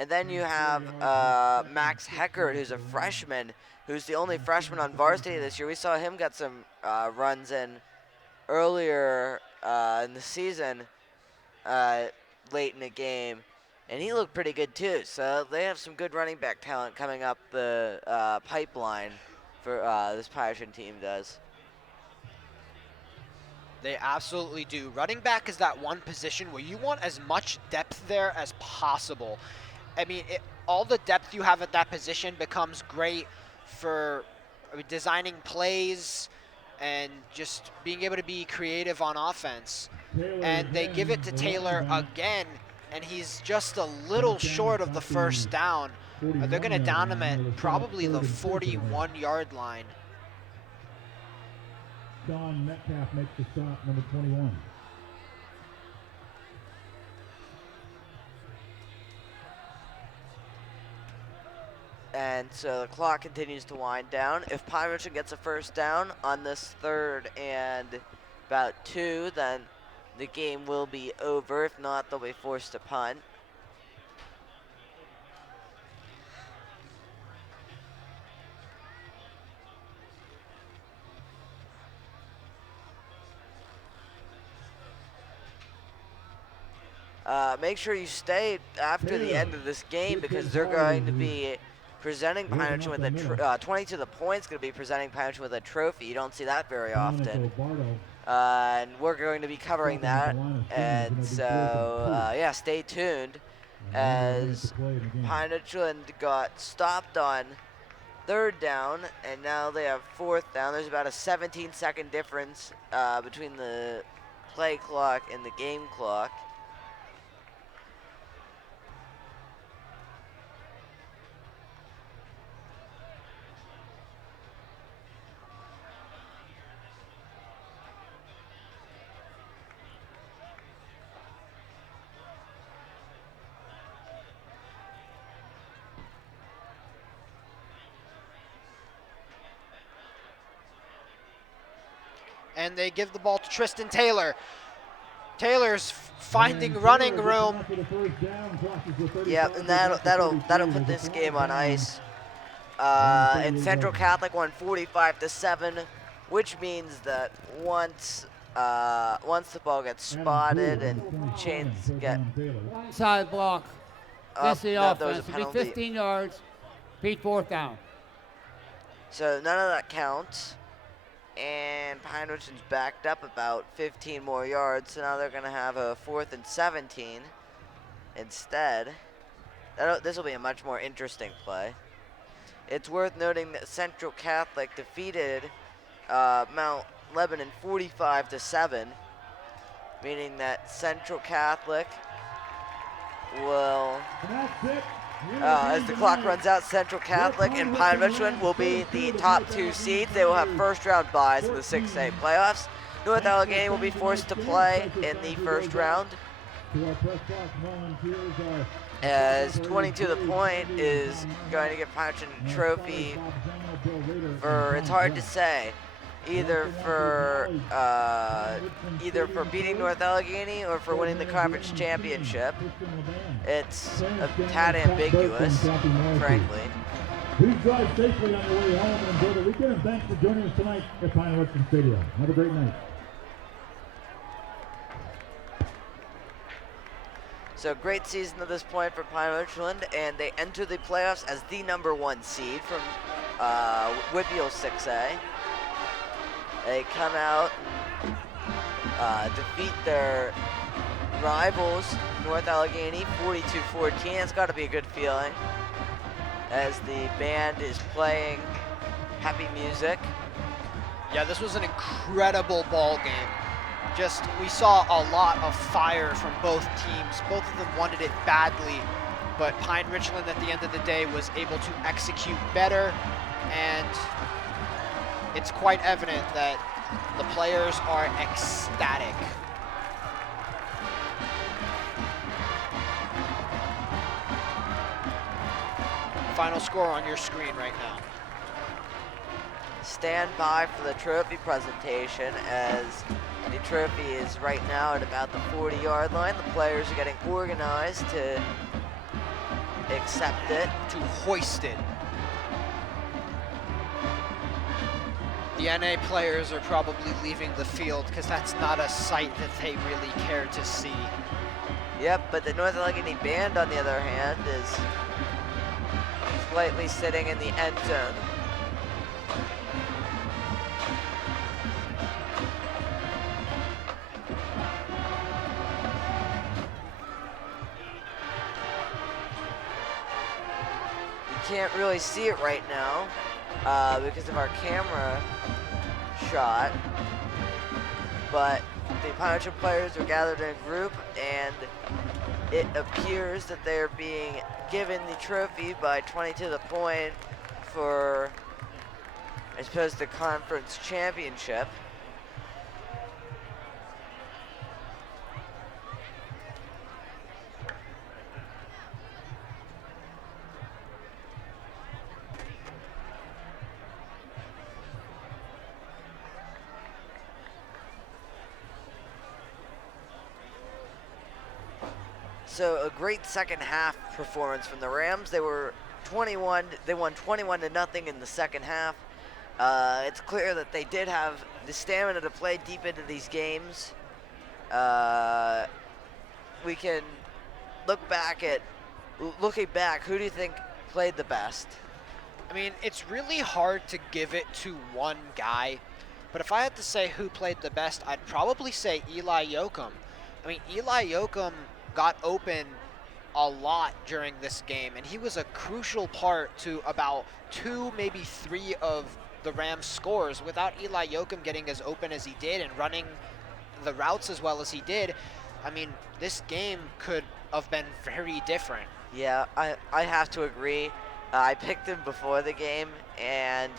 And then you have Max Heckert, who's a freshman, who's the only freshman on varsity this year. We saw him get some runs in earlier in the season, late in the game. And he looked pretty good, too. So they have some good running back talent coming up the pipeline for this Pine Richland team does. They absolutely do. Running back is that one position where you want as much depth there as possible. I mean, all the depth you have at that position becomes great for designing plays and just being able to be creative on offense. And they give it to Taylor again, and he's just a little short of the first down. They're going to down him at probably the 41-yard line. Sean Metcalf makes the stop, number 21. And so the clock continues to wind down. If Pine Richland gets a first down on this 3rd and about 2, then the game will be over. If not, they'll be forced to punt. Make sure you stay after the end of this game because they're going to be presenting Pine Richland with a 22 the points going to be presenting Pine Richland with a trophy. You don't see that very often. And we're going to be covering that. And so, yeah, stay tuned as Pine Richland got stopped on 3rd down, and now they have 4th down. There's about a 17-second difference between the play clock and the game clock. And they give the ball to Tristan Taylor. Taylor's finding running room. Yeah, and that'll put this game on ice. And Central Catholic won 45-7, which means that once the ball gets spotted and chains get Side block. up, The that was a offense. It'll be penalty. 15 yards. Beat 4th down. So none of that counts. And Pine Richland's backed up about 15 more yards, so now they're going to have a 4th and 17 instead. This will be a much more interesting play. It's worth noting that Central Catholic defeated Mount Lebanon 45-7, meaning that Central Catholic will, as the clock runs out, Central Catholic and Pine Richland will be the top 2 seeds. They will have first-round byes in the 6A playoffs. North Allegheny will be forced to play in the first round, as 22 the point is going to give Pine Richland a trophy for, it's hard to say, either for beating North Allegheny or for winning the conference championship. It's a tad ambiguous, frankly. Please drive safely on your way home and enjoy the weekend, and thanks for joining us tonight at Pine Richland Stadium. Have a great night. So great season at this point for Pine Richland, and they enter the playoffs as the #1 seed from WPIAL 6A. They come out and defeat their rivals, North Allegheny, 42-14. It's got to be a good feeling as the band is playing happy music. Yeah, this was an incredible ball game. We saw a lot of fire from both teams. Both of them wanted it badly, but Pine Richland at the end of the day was able to execute better, and it's quite evident that the players are ecstatic. Final score on your screen right now. Stand by for the trophy presentation, as the trophy is right now at about the 40-yard line. The players are getting organized to accept it. To hoist it. The NA players are probably leaving the field because that's not a sight that they really care to see. Yep, but the North Allegheny band, on the other hand, is slightly sitting in the end zone. You can't really see it right now because of our camera shot, but the Pine Richland players are gathered in a group, and it appears that they're being given the trophy by 22 the point for, I suppose, the conference championship. So a great second half performance from the Rams. They won 21-0 in the second half. It's clear that they did have the stamina to play deep into these games. We can looking back, who do you think played the best? I mean, it's really hard to give it to one guy, but if I had to say who played the best, I'd probably say Eli Yoakum. I mean, Eli Yoakum got open a lot during this game, and he was a crucial part to about 2, maybe 3 of the Rams' scores. Without Eli Yoakum getting as open as he did and running the routes as well as he did, I mean, this game could have been very different. Yeah, I have to agree. I picked him before the game, and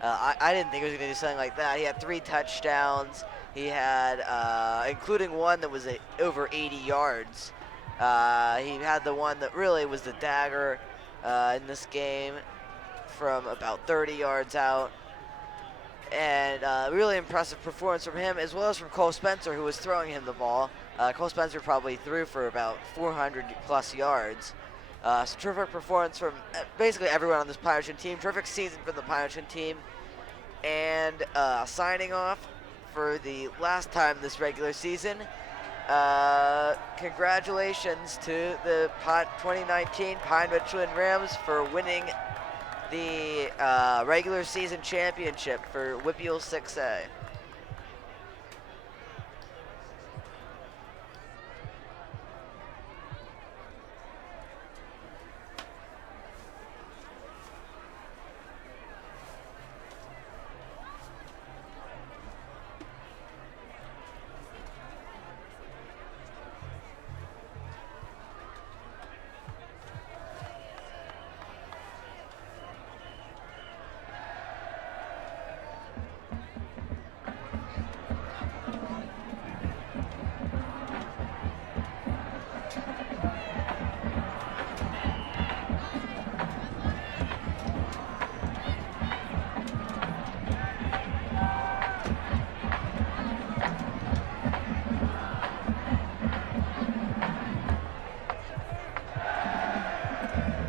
I didn't think he was going to do something like that. He had 3 touchdowns. He had, including one that was over 80 yards. He had the one that really was the dagger in this game from about 30 yards out. And really impressive performance from him, as well as from Cole Spencer, who was throwing him the ball. Cole Spencer probably threw for about 400+ yards. So terrific performance from basically everyone on this Pine team. Terrific season for the Pine team. And signing off for the last time this regular season, congratulations to the 2019 Pine Richland Rams for winning the regular season championship for WPIAL 6A.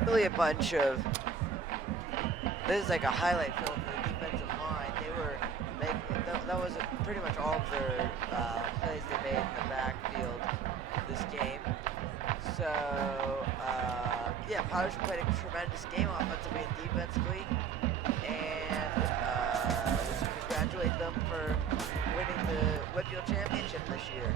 Really a bunch of, this is like a highlight film for the defensive line. They were making, that was pretty much all of their plays they made in the backfield this game. So, yeah, Powers played a tremendous game offensively and defensively. And we should congratulate them for winning the WPIAL championship this year.